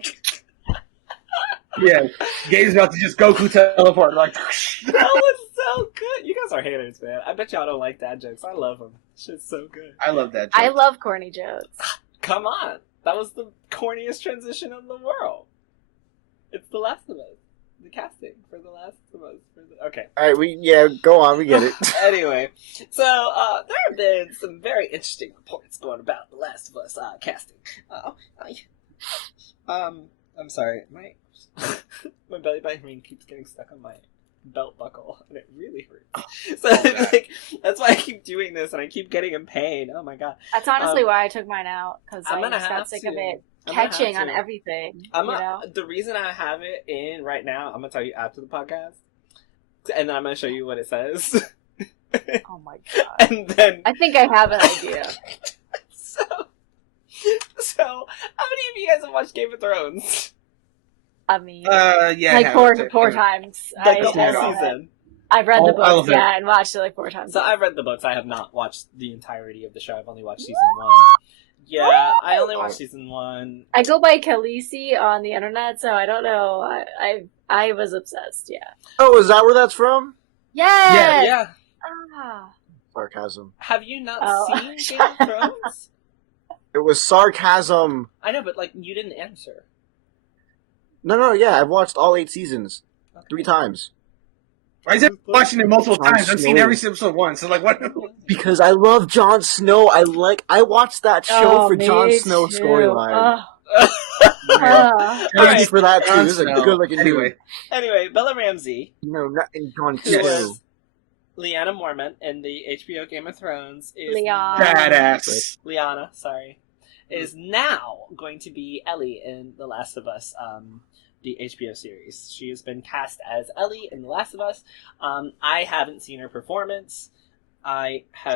Yeah, Gabe's about to just Goku teleport. Like, That was so good. You guys are haters, man. I bet y'all don't like dad jokes. I love them. Shit's so good. I love that joke. I love corny jokes. Come on. That was the corniest transition in the world. It's The Last of Us. The casting for The Last of Us. Okay. Alright, go on, we get it. Anyway, so there have been some very interesting reports going about The Last of Us casting. I'm sorry, my belly button keeps getting stuck on my belt buckle, and it really hurts. So that's why I keep doing this, and I keep getting in pain. Oh my god! That's honestly why I took mine out, because I just got sick of it catching on everything. The reason I have it in right now, I'm gonna tell you after the podcast, and then I'm gonna show you what it says. Oh my god! And then I think I have an idea. So how many of you guys have watched Game of Thrones? I mean, yeah, like four times. Like the whole season. I've read the books, and watched it like 4 times. So I've read the books. I have not watched the entirety of the show. I've only watched season 1. Yeah, I only watched season 1. I go by Kellie on the internet, so I don't know. I was obsessed. Yeah. Oh, is that where that's from? Yes! Yeah. Ah. Sarcasm. Have you not seen Game of Thrones? It was sarcasm. I know, but you didn't answer. No, yeah, I've watched all 8 seasons. Okay. 3 times. Why is it watching it multiple times? I've seen every episode once. So what? Because I love Jon Snow. I watched that show for Jon Snow storyline. Thank you for that too. This is a good looking Anyway, Bella Ramsey. No, not in Jon Snow. Lyanna Mormont in the HBO Game of Thrones is badass. Lyanna, sorry, is now going to be Ellie in The Last of Us, the HBO series. She has been cast as Ellie in The Last of Us. I haven't seen her performance.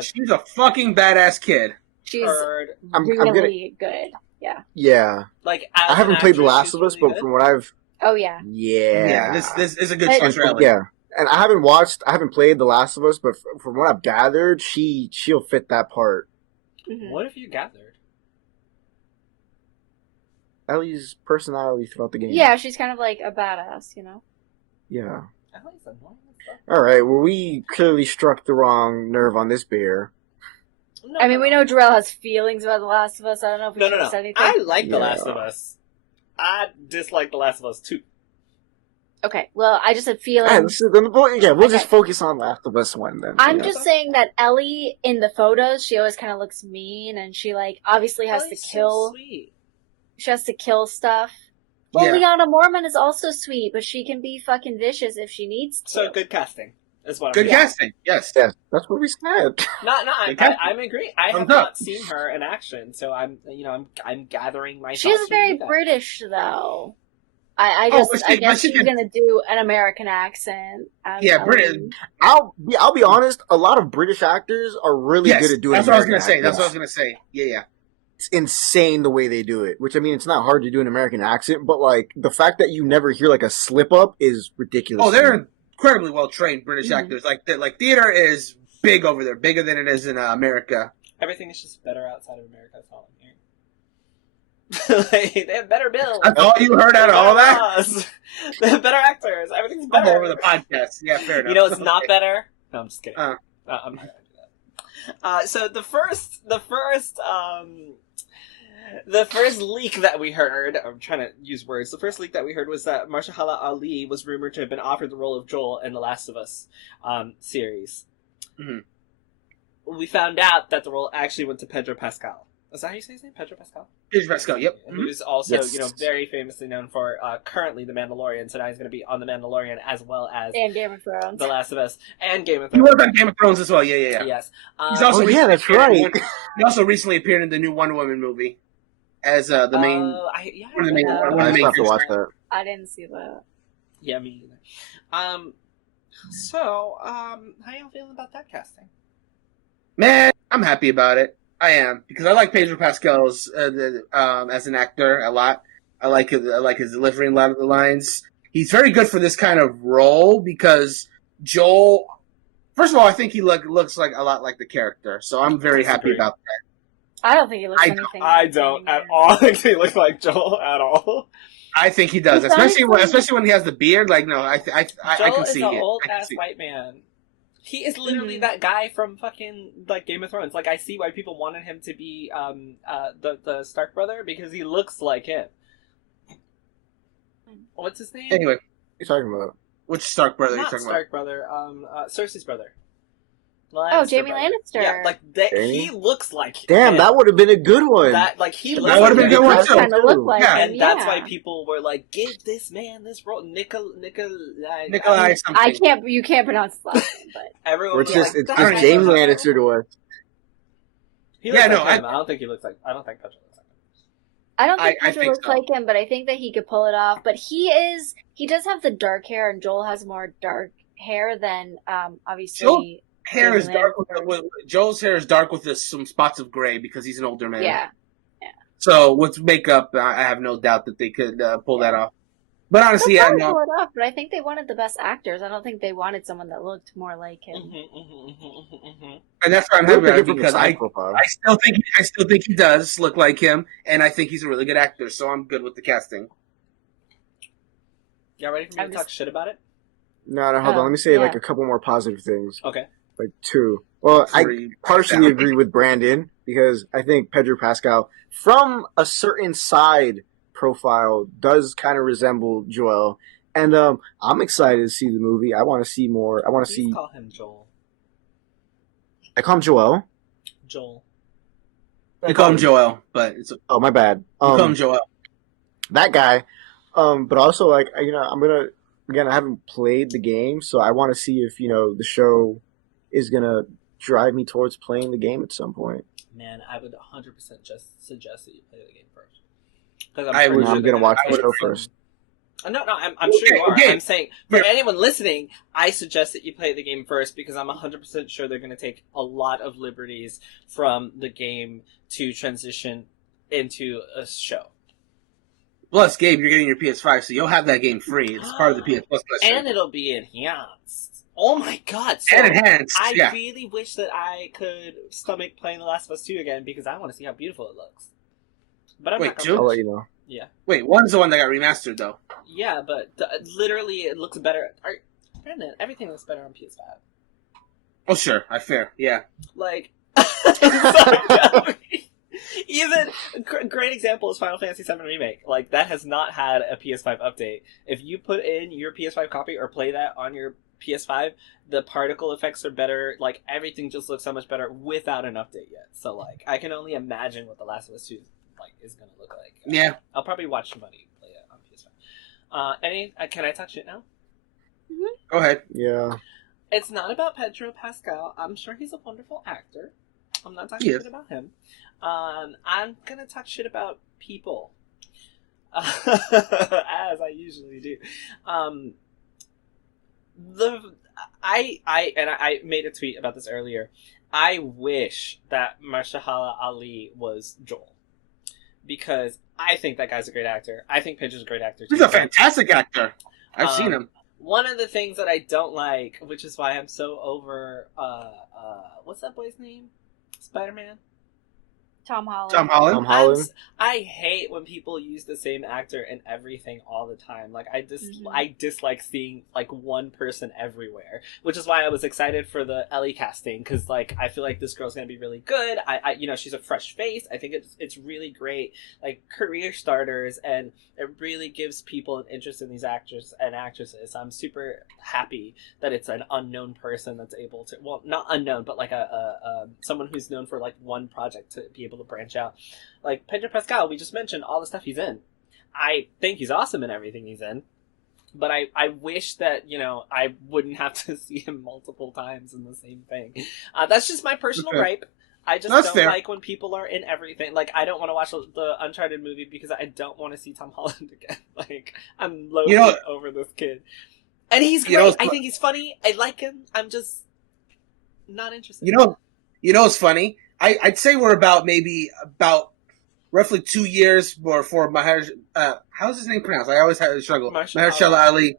She's a fucking badass kid. She's really good. Yeah. Yeah. I haven't played The Last of Us, but from what I've... Oh, yeah. Yeah. This is a good choice, really. Yeah. And I haven't played The Last of Us, but from what I've gathered, she'll fit that part. Mm-hmm. What have you gathered? Ellie's personality throughout the game. Yeah, she's kind of like a badass, you know? Yeah. Ellie's annoying as fuck. Alright, well, we clearly struck the wrong nerve on this bear. No, I mean, we know Jerel has feelings about The Last of Us. I don't know if we can say anything. I like The Last of Us. I dislike The Last of Us too. Okay, well, I just have feelings. We'll just focus on Last of Us 1 then. I'm just saying that Ellie, in the photos, she always kind of looks mean, and she, obviously has to kill... So sweet. She has to kill stuff. Well, Lyanna Mormont is also sweet, but she can be fucking vicious if she needs to. So, good casting. Is what good casting, yes. That's what we said. I'm agree. I have not seen her in action, so I'm gathering my. She's very British, though. I guess she's gonna do an American accent. British. I'll be honest. A lot of British actors are really good at doing. That's what I was gonna say. That's what I was gonna say. Yeah. It's insane the way they do it. Which, I mean, it's not hard to do an American accent, but the fact that you never hear a slip up is ridiculous. Oh, they're incredibly well trained British actors. Like theater is big over there, bigger than it is in America. Everything is just better outside of America. That's all I'm hearing. They have better bills. That's all you heard out of all that? They have better actors. Everything's better. I'm over the podcast. Yeah, fair enough. You know it's not better? No, I'm just kidding. I'm not going to do that. So the first leak that we heard, I'm trying to use words, the first leak that we heard was that Mahershala Ali was rumored to have been offered the role of Joel in The Last of Us series. Mm-hmm. We found out that the role actually went to Pedro Pascal. Is that how you say his name? Pedro Pascal? Pedro Pascal, yep. Who's also, Yes. very famously known for currently The Mandalorian, so now he's going to be on The Mandalorian as well as And Game of Thrones. The Last of Us and Game of He Thrones. was on Game of Thrones as well. Yeah. Yes. He's also recently that's appeared in right. He also recently appeared in the new Wonder Woman movie as the main. One of the main. One of I the still main have to watch characters. that. I didn't see that. Yeah, me either. So, how y'all feeling about that casting? Man, I'm happy about it. I am, because I like Pedro Pascal's as an actor a lot. I like his delivery in a lot of the lines. He's very good for this kind of role because Joel. First of all, I think he looks like a lot like the character, so I'm very happy about that. I don't think he looks anything. I don't at all think he looks like Joel at all. I think he does, especially when he has the beard. Like, no, I Joel can see it. is an old I can ass see it. white man. He is literally that guy from fucking like Game of Thrones. Like, I see why people wanted him to be the Stark brother because he looks like him. What's his name? Anyway, What are you talking about? which Stark brother are you Not talking Stark brother. Cersei's brother. Jamie brother. Lannister. Yeah, like that. Jamie? He looks like Damn, him. that would have been a good one. That like he looks That would have been a like good him. one does too. kind of look like Yeah. him, And that's yeah. why people were like, "Give this man this role, Nikolai something. You can't pronounce his last name, but Everyone Or was it's just like, it's "That's just right." James Lannister to us. He looks Yeah, like no, him. I don't think he looks like. I don't think Pedro looks like him. I don't think I Pedro think looks so. like him. But I think that he could pull it off. But he does have the dark hair, and Joel has more dark hair than obviously. Hair is Jamie dark Lannister. with Joel's hair is dark with some spots of gray because he's an older man. Yeah. So with makeup, I have no doubt that they could pull that off. But honestly, They'll yeah, probably no. pull it off, but I think they wanted the best actors. I don't think they wanted someone that looked more like him. And that's why I'm I happy don't about it think it's because a I side profile. still think he does look like him, and I think he's a really good actor. So I'm good with the casting. Y'all ready for me to talk shit about it? No, hold on. Let me say yeah. like a couple more positive things. Okay. Like two. Well, I Three. partially agree with Brandon because I think Pedro Pascal, from a certain side profile, does kind of resemble Joel. And I'm excited to see the movie. I want to see more. I want to Please see. call him Joel. I call him Joel. Joel. You call him Joel, but it's Oh, my bad. you call him Joel. That guy. But also, like, I'm gonna. Again, I haven't played the game, so I want to see if the show is gonna drive me towards playing the game at some point. Man, I would 100% just suggest that you play the game first. Because I'm gonna watch the show first. No, I'm sure you are. Okay. I'm saying, for anyone listening, I suggest that you play the game first because I'm 100% sure they're going to take a lot of liberties from the game to transition into a show. Plus, Gabe, you're getting your PS5, so you'll have that game free. It's part of the PS Plus. And it'll be enhanced. Oh my god. So And enhanced, I yeah. really wish that I could stomach playing The Last of Us 2 again because I want to see how beautiful it looks. But I'm Wait, not two? gonna I'll let you know. Yeah. Wait, one's the one that got remastered, though. Yeah, but literally it looks better. Brandon, everything looks better on PS5. Oh, sure. Fair. Yeah. Like, sorry, even great example is Final Fantasy VII Remake. Like, that has not had a PS5 update. If you put in your PS5 copy or play that on your PS5, the particle effects are better. Like, everything just looks so much better without an update yet. So, like, I can only imagine what The Last of Us 2 is gonna look like. Yeah. I'll probably watch somebody play it on PS5. Can I touch it now? Go ahead. Yeah. It's not about Pedro Pascal. I'm sure he's a wonderful actor. I'm not talking shit about him. I'm gonna talk shit about people, as I usually do. I made a tweet about this earlier. I wish that Mahershala Ali was Joel because I think that guy's a great actor. I think Pedro's a great actor too. He's a fantastic actor. I've seen him. One of the things that I don't like, which is why I'm so over, what's that boy's name? Spider-Man? Tom Holland. Tom Holland. Tom Holland. I hate when people use the same actor in everything all the time. Like, I dislike seeing, like, one person everywhere. Which is why I was excited for the Ellie casting, because, like, I feel like this girl's gonna be really good. She's a fresh face. I think it's really great, like, career starters, and it really gives people an interest in these actors and actresses. I'm super happy that it's an unknown person that's able to, well, not unknown, but, like, someone who's known for, like, one project to be able people to branch out. Like Pedro Pascal, we just mentioned all the stuff he's in. I think he's awesome in everything he's in. But I wish that, you know, I wouldn't have to see him multiple times in the same thing. That's just my personal gripe. I just don't like when people are in everything. Like, I don't want to watch the Uncharted movie because I don't want to see Tom Holland again. Like, I'm loathing over this kid. And he's great. I think he's funny. I like him. I'm just not interested. You know what's funny? I'd say we're about roughly 2 years before Maher. How's his name pronounced? I always have a struggle. Mahershala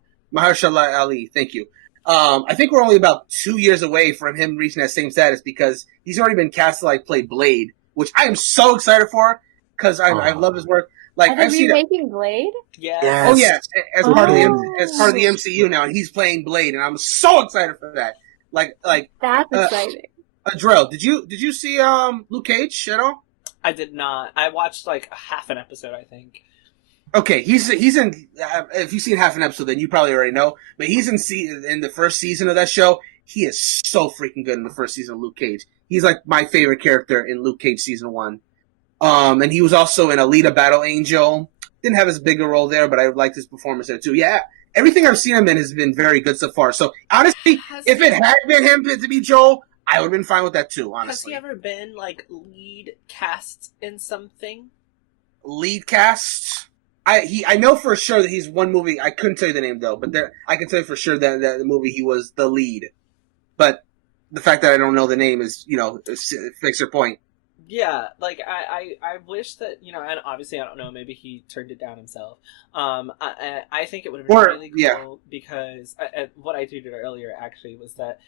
Ali. Thank you. I think we're only about 2 years away from him reaching that same status because he's already been cast to play Blade, which I am so excited for because I love his work. Like, I've seen making Blade. Yeah. Yes. Oh yeah, as part of the MCU now, and he's playing Blade, and I'm so excited for that. Like that's exciting. Jerel, did you see Luke Cage at all? I did not. I watched like half an episode, I think. Okay, he's in. If you've seen half an episode, then you probably already know. But he's in the first season of that show. He is so freaking good in the first season of Luke Cage. He's like my favorite character in Luke Cage season 1. And he was also in Alita: Battle Angel. Didn't have as big a role there, but I liked his performance there too. Yeah, everything I've seen him in has been very good so far. So honestly, if it had been him to be Joel, I would have been fine with that too. Honestly, has he ever been like lead cast in something? Lead cast? I know for sure that he's one movie. I couldn't tell you the name though, but I can tell you for sure that the movie he was the lead. But the fact that I don't know the name is, fix your point. Yeah, like I wish that, and obviously I don't know, maybe he turned it down himself. I think it would have been really cool because what I tweeted earlier actually was that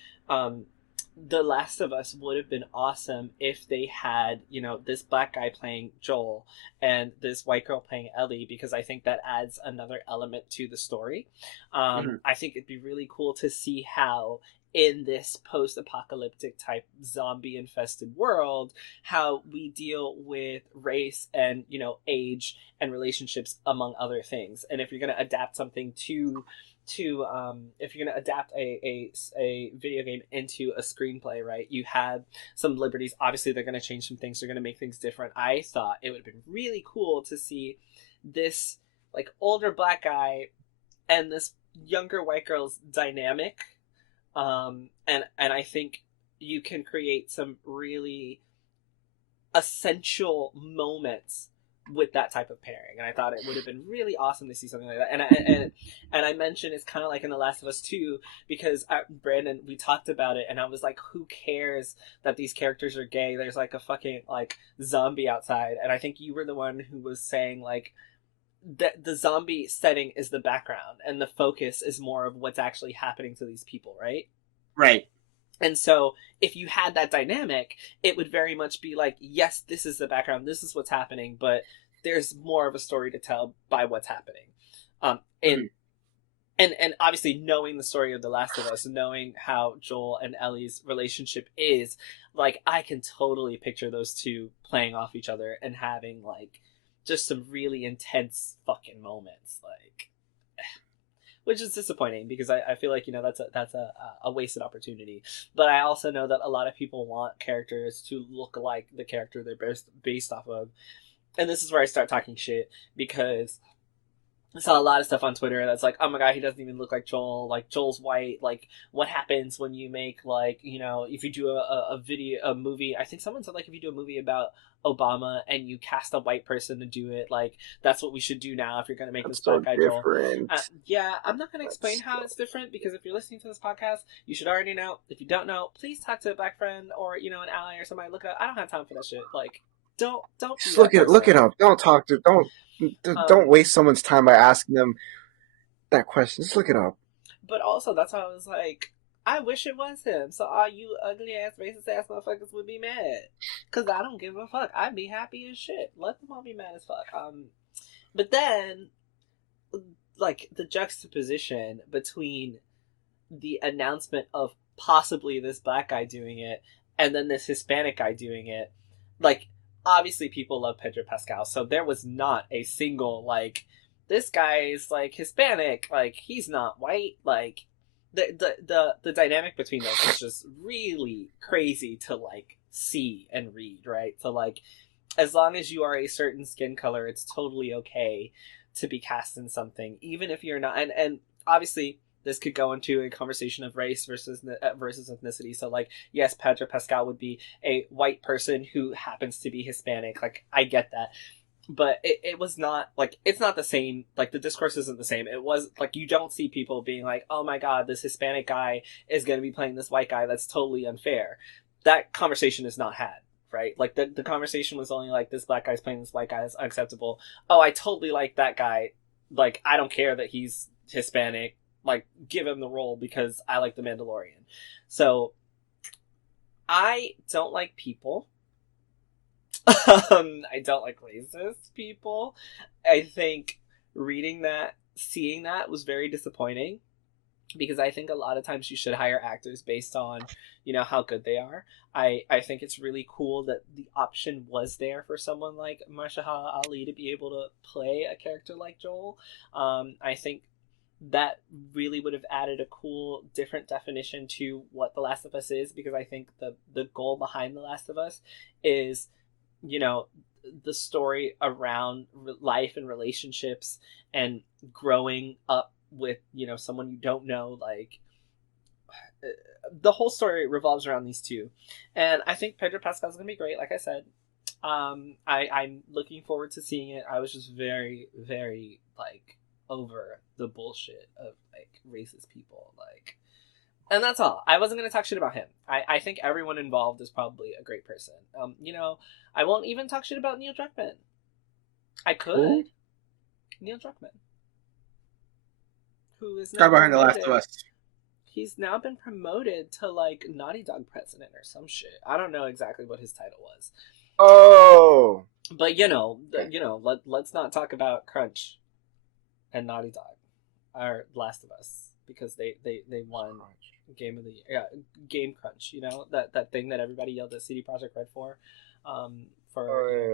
The Last of Us would have been awesome if they had, this black guy playing Joel and this white girl playing Ellie, because I think that adds another element to the story. I think it'd be really cool to see how in this post-apocalyptic type zombie-infested world, how we deal with race and, age and relationships among other things. And if you're going to adapt something if you're going to adapt a video game into a screenplay, right, you have some liberties. Obviously they're going to change some things, they're going to make things different. I thought it would have been really cool to see this like older black guy and this younger white girl's dynamic, and I think you can create some really essential moments with that type of pairing, and I thought it would have been really awesome to see something like that. And I mentioned it's kind of like in The Last of Us 2 because Brandon, we talked about it, and I was like, who cares that these characters are gay? There's like a fucking like zombie outside, and I think you were the one who was saying like that the zombie setting is the background, and the focus is more of what's actually happening to these people, right? Right. And so if you had that dynamic, it would very much be like, yes, this is the background, this is what's happening, but there's more of a story to tell by what's happening. And obviously knowing the story of The Last of Us, knowing how Joel and Ellie's relationship is, like, I can totally picture those two playing off each other and having, like, just some really intense fucking moments, like... Which is disappointing because I feel like, that's a wasted opportunity. But I also know that a lot of people want characters to look like the character they're based off of. And this is where I start talking shit because I saw a lot of stuff on Twitter that's like, oh my god, he doesn't even look like Joel. Like, Joel's white. Like, what happens when you make, like, if you do a movie, I think someone said, like, if you do a movie about Obama and you cast a white person to do it, like, that's what we should do now if you're going to make this black guy Joel. Yeah, I'm not going to explain how it's different because if you're listening to this podcast, you should already know. If you don't know, please talk to a black friend or, an ally or somebody. Look up. I don't have time for that shit. Like, don't just look it up. Don't waste someone's time by asking them that question. Just look it up. But also, that's why I was like, I wish it was him, so all you ugly ass racist ass motherfuckers would be mad. Cause I don't give a fuck. I'd be happy as shit. Let them all be mad as fuck. But then, like, the juxtaposition between the announcement of possibly this black guy doing it and then this Hispanic guy doing it, like, obviously people love Pedro Pascal, so there was not a single, like, this guy's, like, Hispanic, like, he's not white, like, the dynamic between those is just really crazy to, like, see and read, right? So, like, as long as you are a certain skin color, it's totally okay to be cast in something, even if you're not. And obviously, this could go into a conversation of race versus ethnicity. So, like, yes, Pedro Pascal would be a white person who happens to be Hispanic. Like, I get that. But it was not, like, it's not the same. Like, the discourse isn't the same. It was, like, you don't see people being like, oh my god, this Hispanic guy is going to be playing this white guy. That's totally unfair. That conversation is not had, right? Like, the conversation was only like, this black guy's playing this white guy is unacceptable. Oh, I totally like that guy. Like, I don't care that he's Hispanic. Like, give him the role because I like the Mandalorian. So, I don't like people. I don't like racist people. I think reading that, seeing that was very disappointing, because I think a lot of times you should hire actors based on, you know, how good they are. I think it's really cool that the option was there for someone like Mahershala Ali to be able to play a character like Joel. I think that really would have added a cool, different definition to what The Last of Us is, because I think the goal behind The Last of Us is, you know, the story around life and relationships and growing up with, you know, someone you don't know. Like, the whole story revolves around these two, and I think Pedro Pascal is gonna be great. Like I said, I'm looking forward to seeing it. I was just very, very, like, over the bullshit of, like, racist people, like, and that's all. I wasn't gonna talk shit about him. I think everyone involved is probably a great person. You know, I won't even talk shit about Neil Druckmann. I could. Ooh. Neil Druckmann, who is Guy now behind The Last of promoted. Us. He's now been promoted to, like, Naughty Dog president or some shit. I don't know exactly what his title was, Oh, but let's not talk about Crunch and Naughty Dog or Last of Us, because they won Game of the Year. Yeah, Game Crunch. You know, that thing that everybody yelled at CD Projekt Red for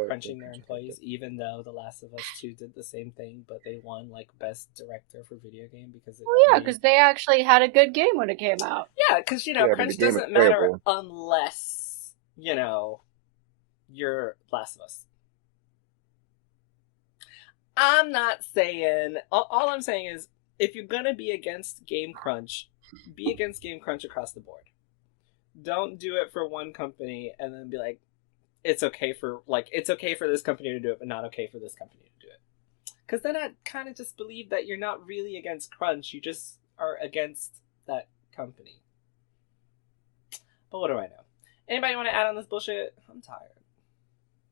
crunching their employees, even though The Last of Us 2 did the same thing, but they won, like, best director for video game because because they actually had a good game when it came out. Yeah, because, you know, Yeah, but crunch the game is doesn't matter terrible. unless, you know, you're Last of Us. I'm not saying... All I'm saying is, if you're gonna be against Game Crunch, be against Game Crunch across the board. Don't do it for one company and then be like, it's okay for this company to do it, but not okay for this company to do it. Because then I kind of just believe that you're not really against Crunch, you just are against that company. But what do I know? Anybody want to add on this bullshit? I'm tired.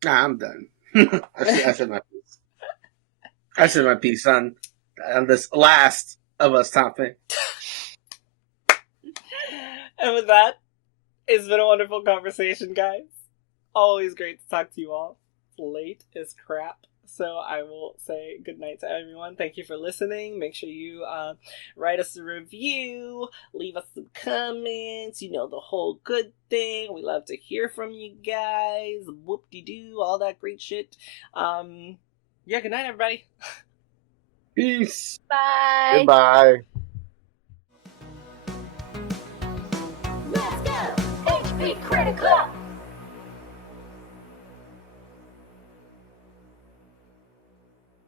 Nah, I'm done. I said my piece. I said my piece on this Last of Us topic. And with that, it's been a wonderful conversation, guys. Always great to talk to you all. Late as crap, so I will say good night to everyone. Thank you for listening. Make sure you write us a review, leave us some comments, you know, the whole good thing. We love to hear from you guys. Whoop-de-doo, all that great shit. Yeah, good night, everybody. Peace. Bye. goodbye. Let's go! HPCritical!